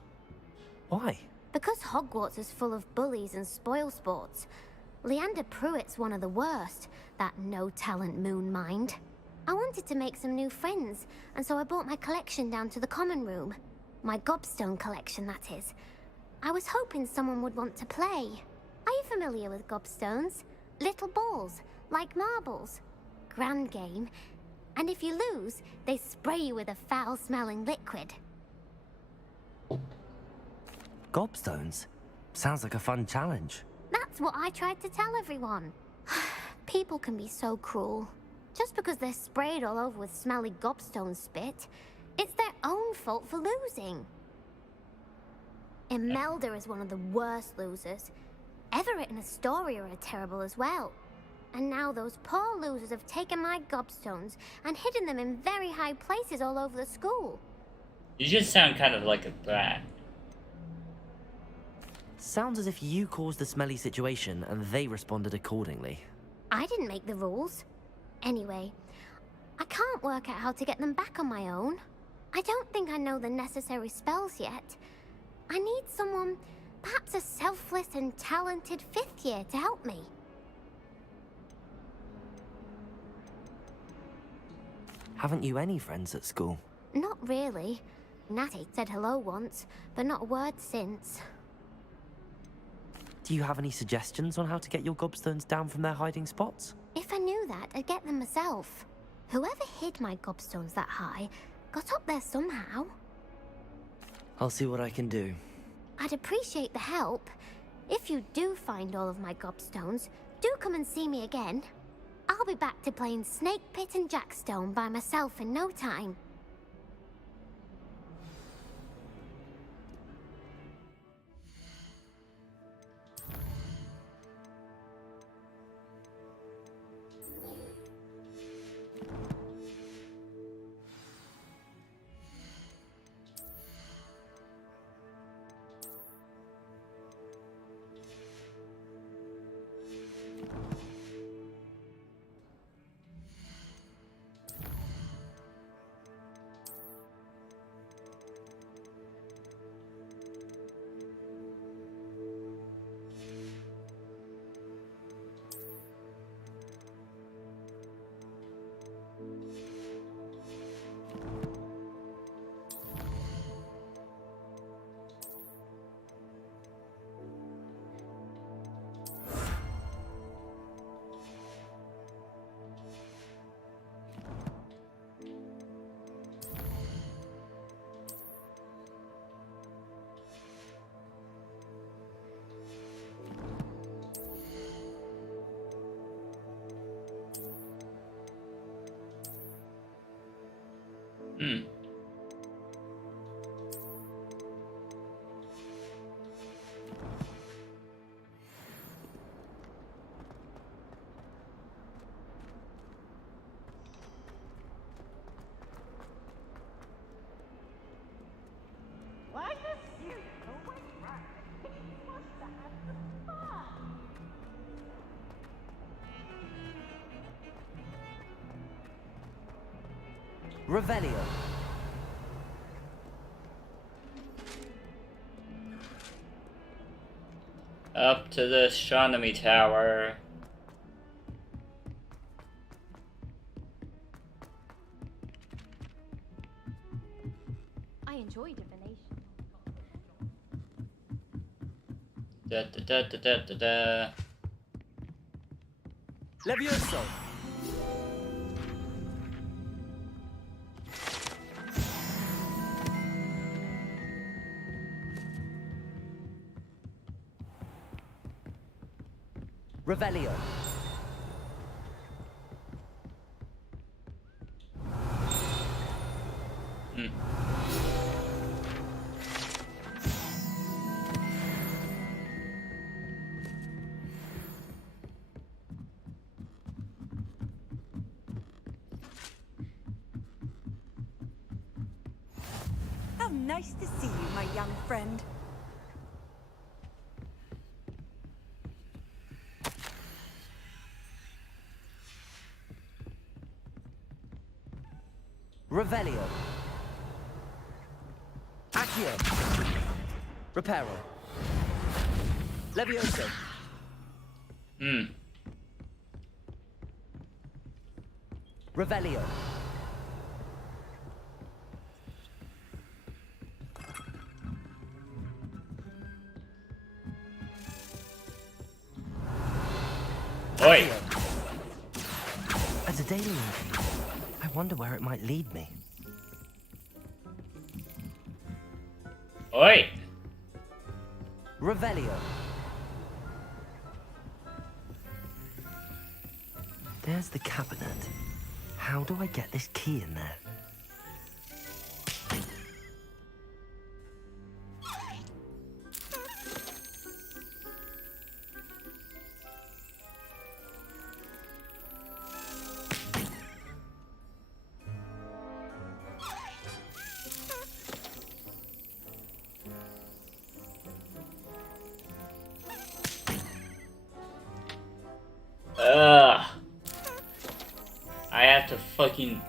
Why? Because Hogwarts is full of bullies and spoilsports. Leander Pruitt's one of the worst, that no-talent moon mind. I wanted to make some new friends, and so I brought my collection down to the common room. My gobstone collection, that is. I was hoping someone would want to play. Are you familiar with gobstones? Little balls, like marbles. Grand game. And if you lose, they spray you with a foul-smelling liquid. Gobstones? Sounds like a fun challenge. That's what I tried to tell everyone. People can be so cruel. Just because they're sprayed all over with smelly gobstone spit, it's their own fault for losing. Imelda is one of the worst losers. Everett and Astoria are terrible as well. And now those poor losers have taken my gobstones and hidden them in very high places all over the school. You just sound kind of like a brat. Sounds as if you caused the smelly situation and they responded accordingly. I didn't make the rules. Anyway, I can't work out how to get them back on my own. I don't think I know the necessary spells yet. I need someone, perhaps a selfless and talented fifth year to help me. Haven't you any friends at school? Not really. Natty said hello once, but not a word since. Do you have any suggestions on how to get your gobstones down from their hiding spots? If I knew that, I'd get them myself. Whoever hid my gobstones that high got up there somehow. I'll see what I can do. I'd appreciate the help. If you do find all of my gobstones, do come and see me again. I'll be back to playing Snake Pit and Jackstone by myself in no time. Revelio. Up to the astronomy tower. I enjoy divination. Da da da da da da da. Levioso! Revelio. How nice to see you, my young friend. Revelio. Accio. Reparo. Levioso. Revelio. Oi! A Daedalian key. I wonder where it might lead me. Oi! Revelio. There's the cabinet. How do I get this key in there? Ugh. I have to fucking...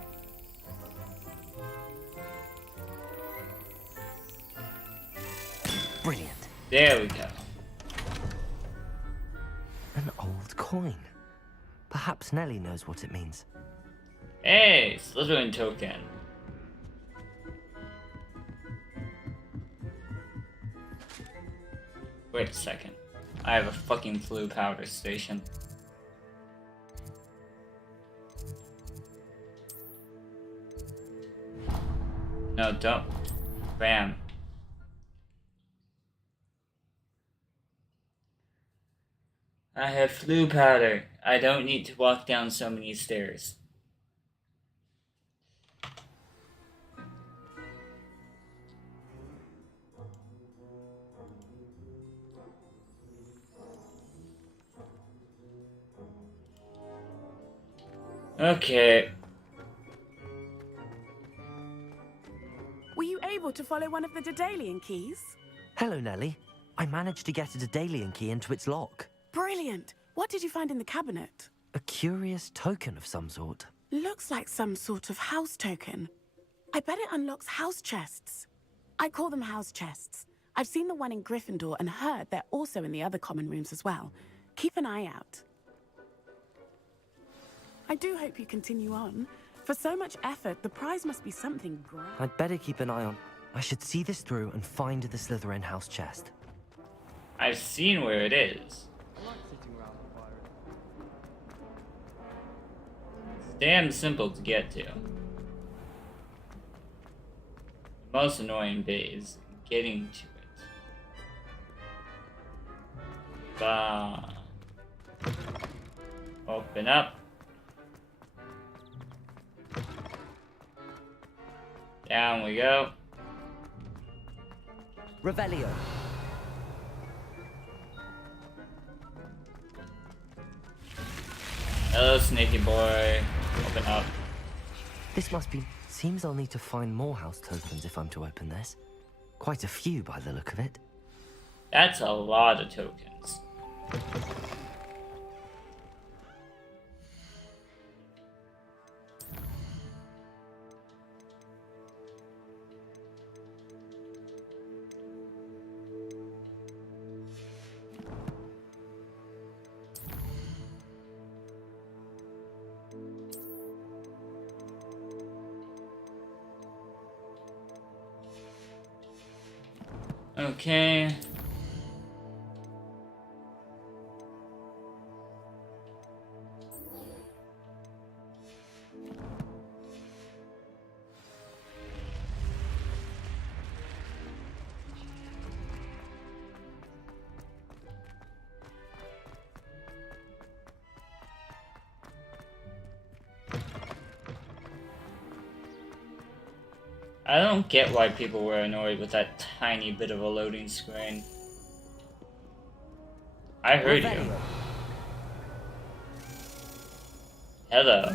Brilliant. There we go. An old coin. Perhaps Nellie knows what it means. Hey, Slytherin token. Wait a second. I have a fucking flu powder station. No, don't. Bam. I have flu powder. I don't need to walk down so many stairs. Okay. Were you able to follow one of the Daedalian keys? Hello, Nellie. I managed to get a Daedalian key into its lock. Brilliant. What did you find in the cabinet? A curious token of some sort. Looks like some sort of house token. I bet it unlocks house chests. I call them house chests. I've seen the one in Gryffindor and heard they're also in the other common rooms as well. Keep an eye out. I do hope you continue on. For so much effort, the prize must be something grand. I'd better keep an eye on. I should see this through and find the Slytherin house chest. I've seen where it is. I like sitting around the fire. It's damn simple to get to. The most annoying bit is getting to it. Bah. Open up. Down we go. Revelio. Hello, sneaky boy. Open up. This must be... Seems I'll need to find more house tokens if I'm to open this. Quite a few by the look of it. That's a lot of tokens. Okay. I don't get why people were annoyed with that tiny bit of a loading screen. I heard you. Hello.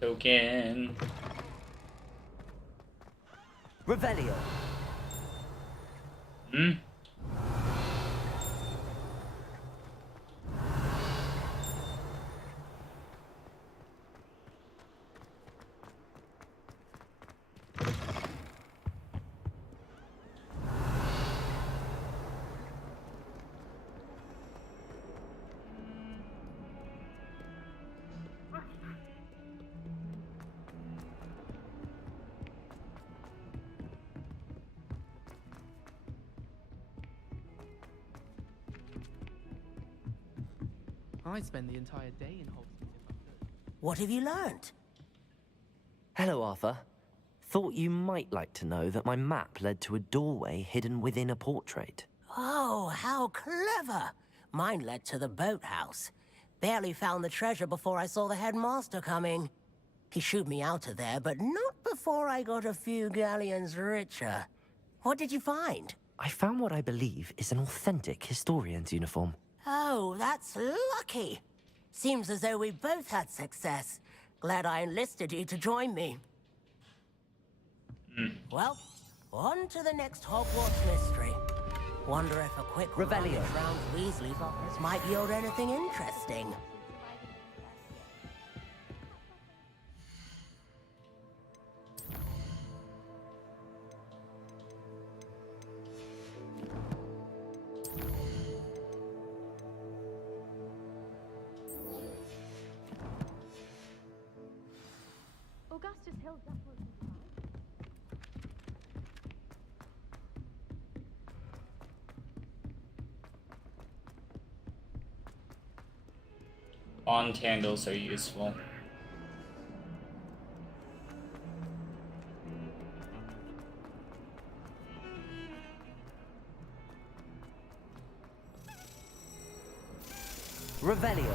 Token. Revelio. Hmm? I'd spend the entire day in Hogsmeade if I could. What have you learnt? Hello, Arthur. Thought you might like to know that my map led to a doorway hidden within a portrait. Oh, how clever! Mine led to the boathouse. Barely found the treasure before I saw the headmaster coming. He shooed me out of there, but not before I got a few galleons richer. What did you find? I found what I believe is an authentic historian's uniform. Oh, that's lucky. Seems as though we both had success. Glad I enlisted you to join me. Well, on to the next Hogwarts mystery. Wonder if a quick Revelio. rummage round Weasley's office might yield anything interesting. Augustus Hill's absolutely right. Bond handles are useful. Revelio.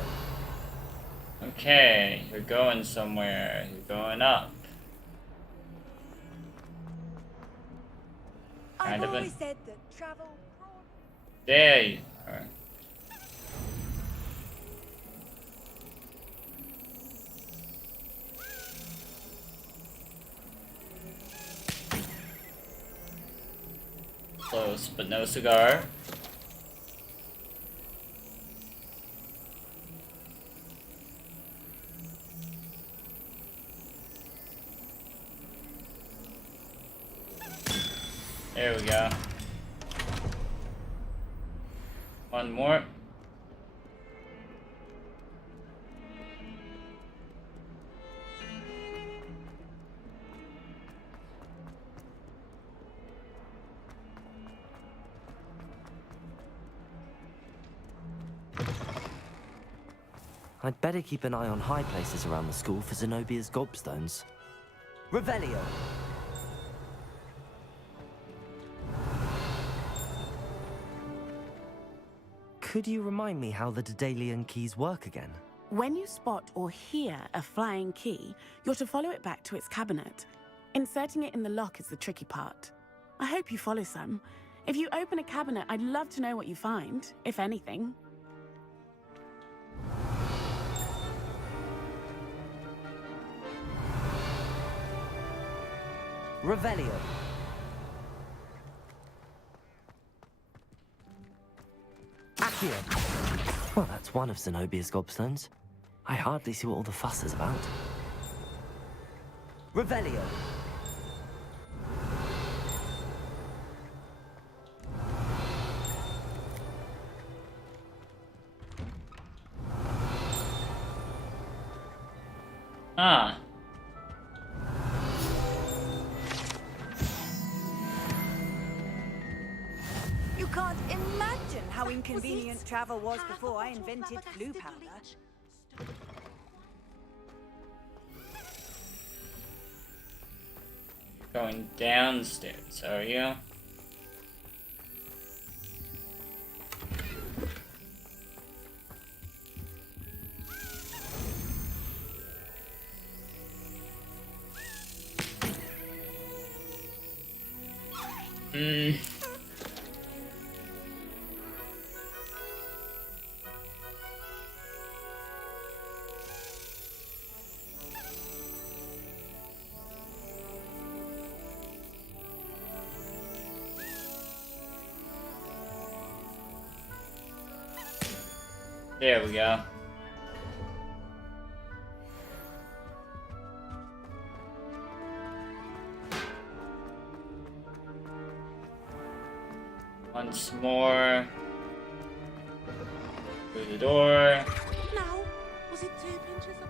Okay, you're going somewhere. You're going up. Kind of said that travel. There you are. Close, but no cigar. There we go. One more. I'd better keep an eye on high places around the school for Zenobia's gobstones. Revelio. Could you remind me how the Daedalian keys work again? When you spot or hear a flying key, you're to follow it back to its cabinet. Inserting it in the lock is the tricky part. I hope you follow some. If you open a cabinet, I'd love to know what you find, if anything. Revelio. Accio. Well, that's one of Zenobia's gobstones. I hardly see what all the fuss is about. Revelio. Ah. You can't imagine how inconvenient travel was before I invented blue powder. Going downstairs, are you? Hmm. There we go. Once more. Through the door. Now, was it 2 pinches of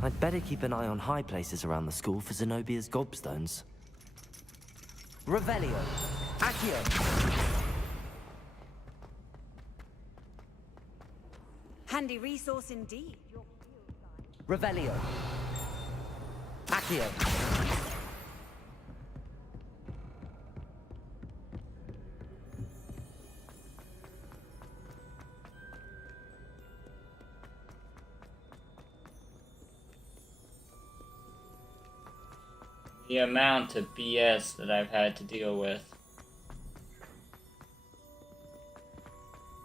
I'd better keep an eye on high places around the school for Zenobia's gobstones. Revelio. Accio. Handy resource indeed. Revelio. Accio. The amount of BS that I've had to deal with.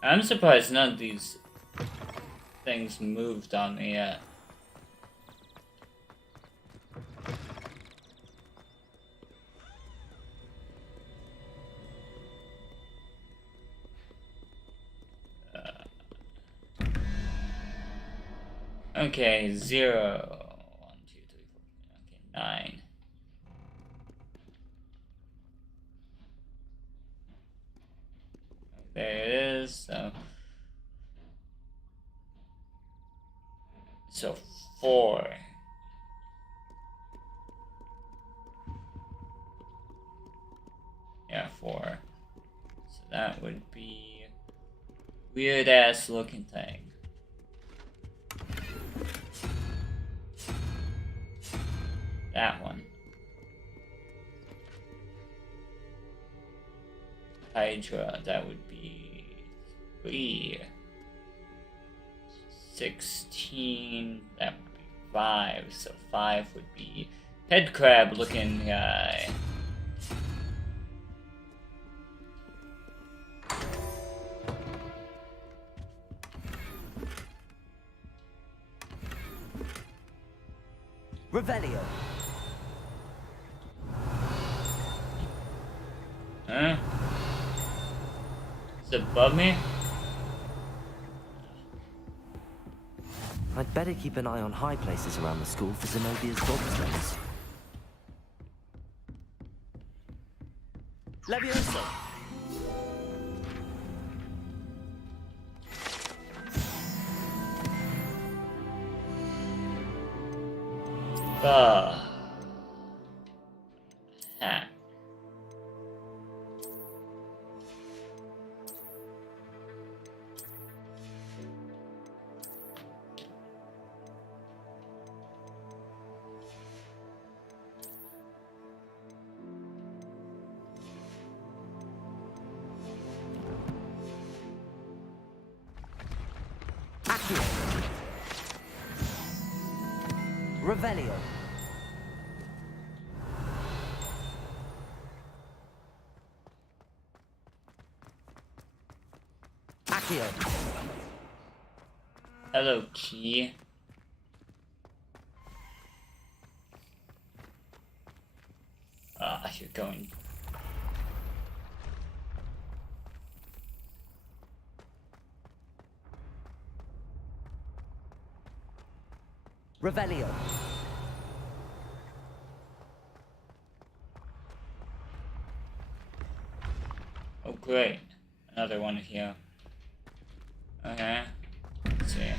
I'm surprised none of these things moved on me yet. Okay, 0. 1, 2, 3, 4. Okay, 9. There it is. So 4. Yeah, 4. So that would be weird ass looking thing. That one. Hydra, that would be 3. 16, that would be 5. So 5 would be head crab looking guy. Revelio. Huh? Is it above me? I'd better keep an eye on high places around the school for Zenobia's gobstones. Levioso. Ah. Accio. Revelio. Accio. Hello, key. Ah, you're going. Revelio. Oh great, another one here. Okay, let's see.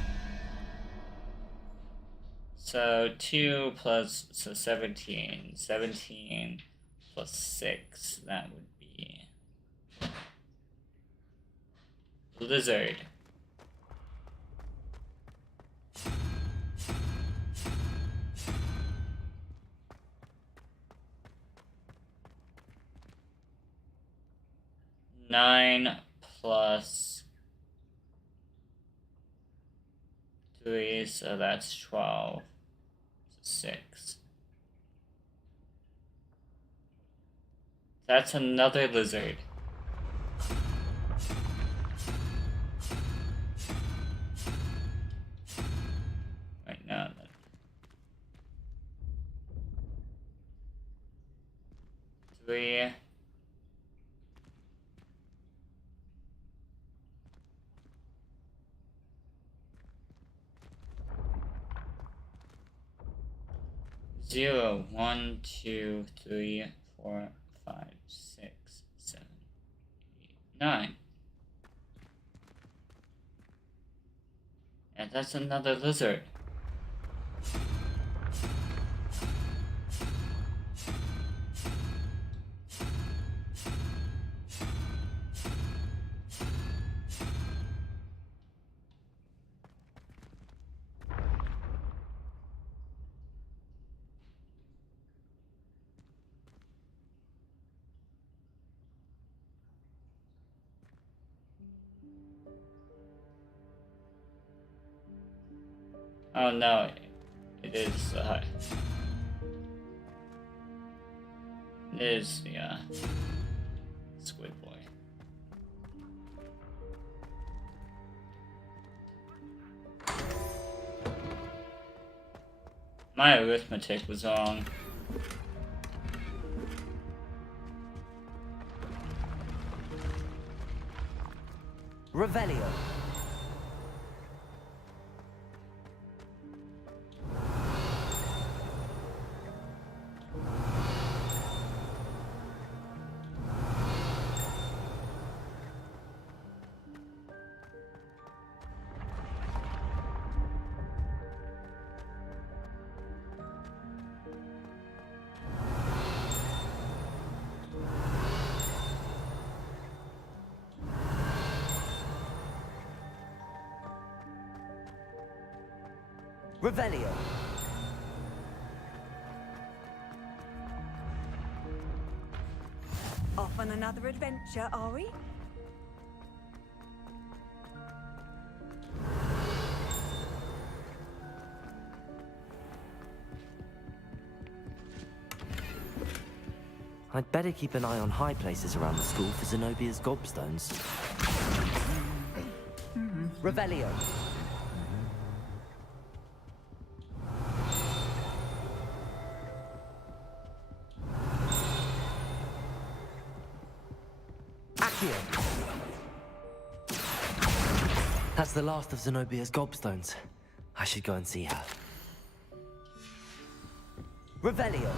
So 2 plus, so 17. 17 plus 6, that would be lizard. Nine plus 3, so that's 12. 6. That's another lizard. Right now, then. 3. Zero, 1, 2, 3, 4, 5, 6, 7, 8, 9. And that's another lizard. Oh no, it is, it is, yeah, Squid Boy. My arithmetic was wrong. Revelio. Revelio. Off on another adventure, are we? I'd better keep an eye on high places around the school for Zenobia's gobstones. Revelio. That's the last of Zenobia's gobstones. I should go and see her. Revelio.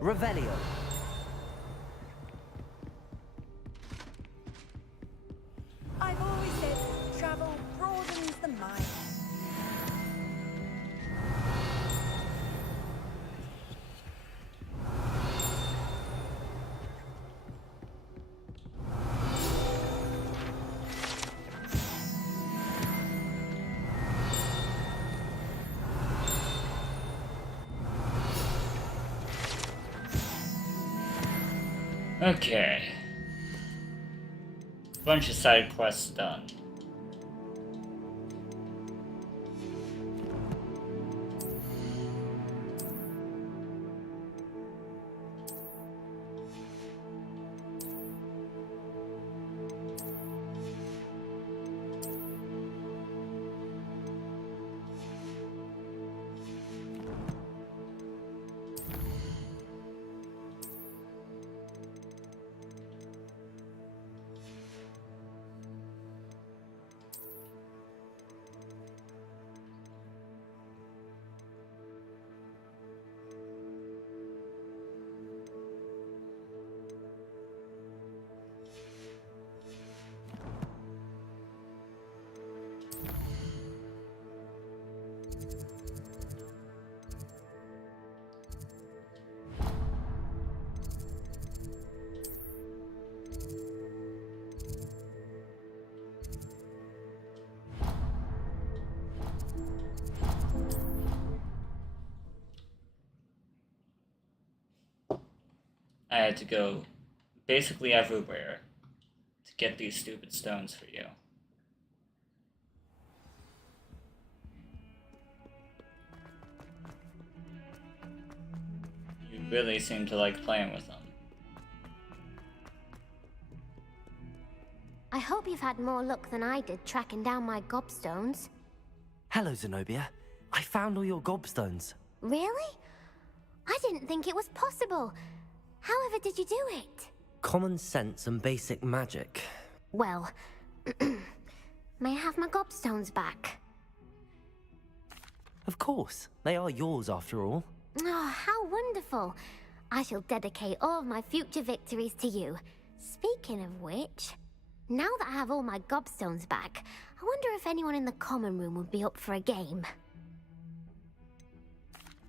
Revelio. I've always said travel broadens the mind. Okay. Bunch of side quests done. I had to go basically everywhere to get these stupid stones for you. You really seem to like playing with them. I hope you've had more luck than I did tracking down my gobstones. Hello, Zenobia. I found all your gobstones. Really? I didn't think it was possible. However did you do it? Common sense and basic magic. Well, may I have my gobstones back? Of course. They are yours after all. Oh, how wonderful. I shall dedicate all of my future victories to you. Speaking of which, now that I have all my gobstones back, I wonder if anyone in the common room would be up for a game.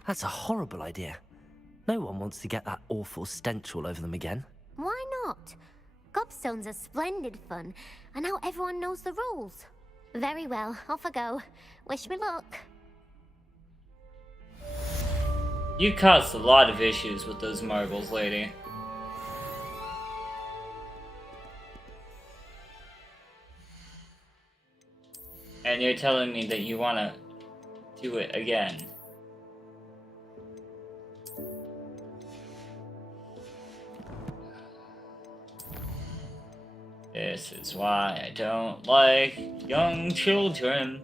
That's a horrible idea. No one wants to get that awful stench all over them again. Why not? Gobstones are splendid fun, and now everyone knows the rules. Very well, off I go. Wish me luck. You caused a lot of issues with those marbles, lady. And you're telling me that you want to do it again. This is why I don't like young children.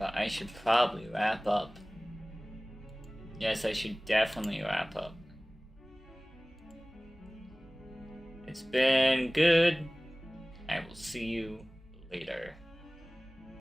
But I should probably wrap up. Yes, I should definitely wrap up. It's been good. I will see you later.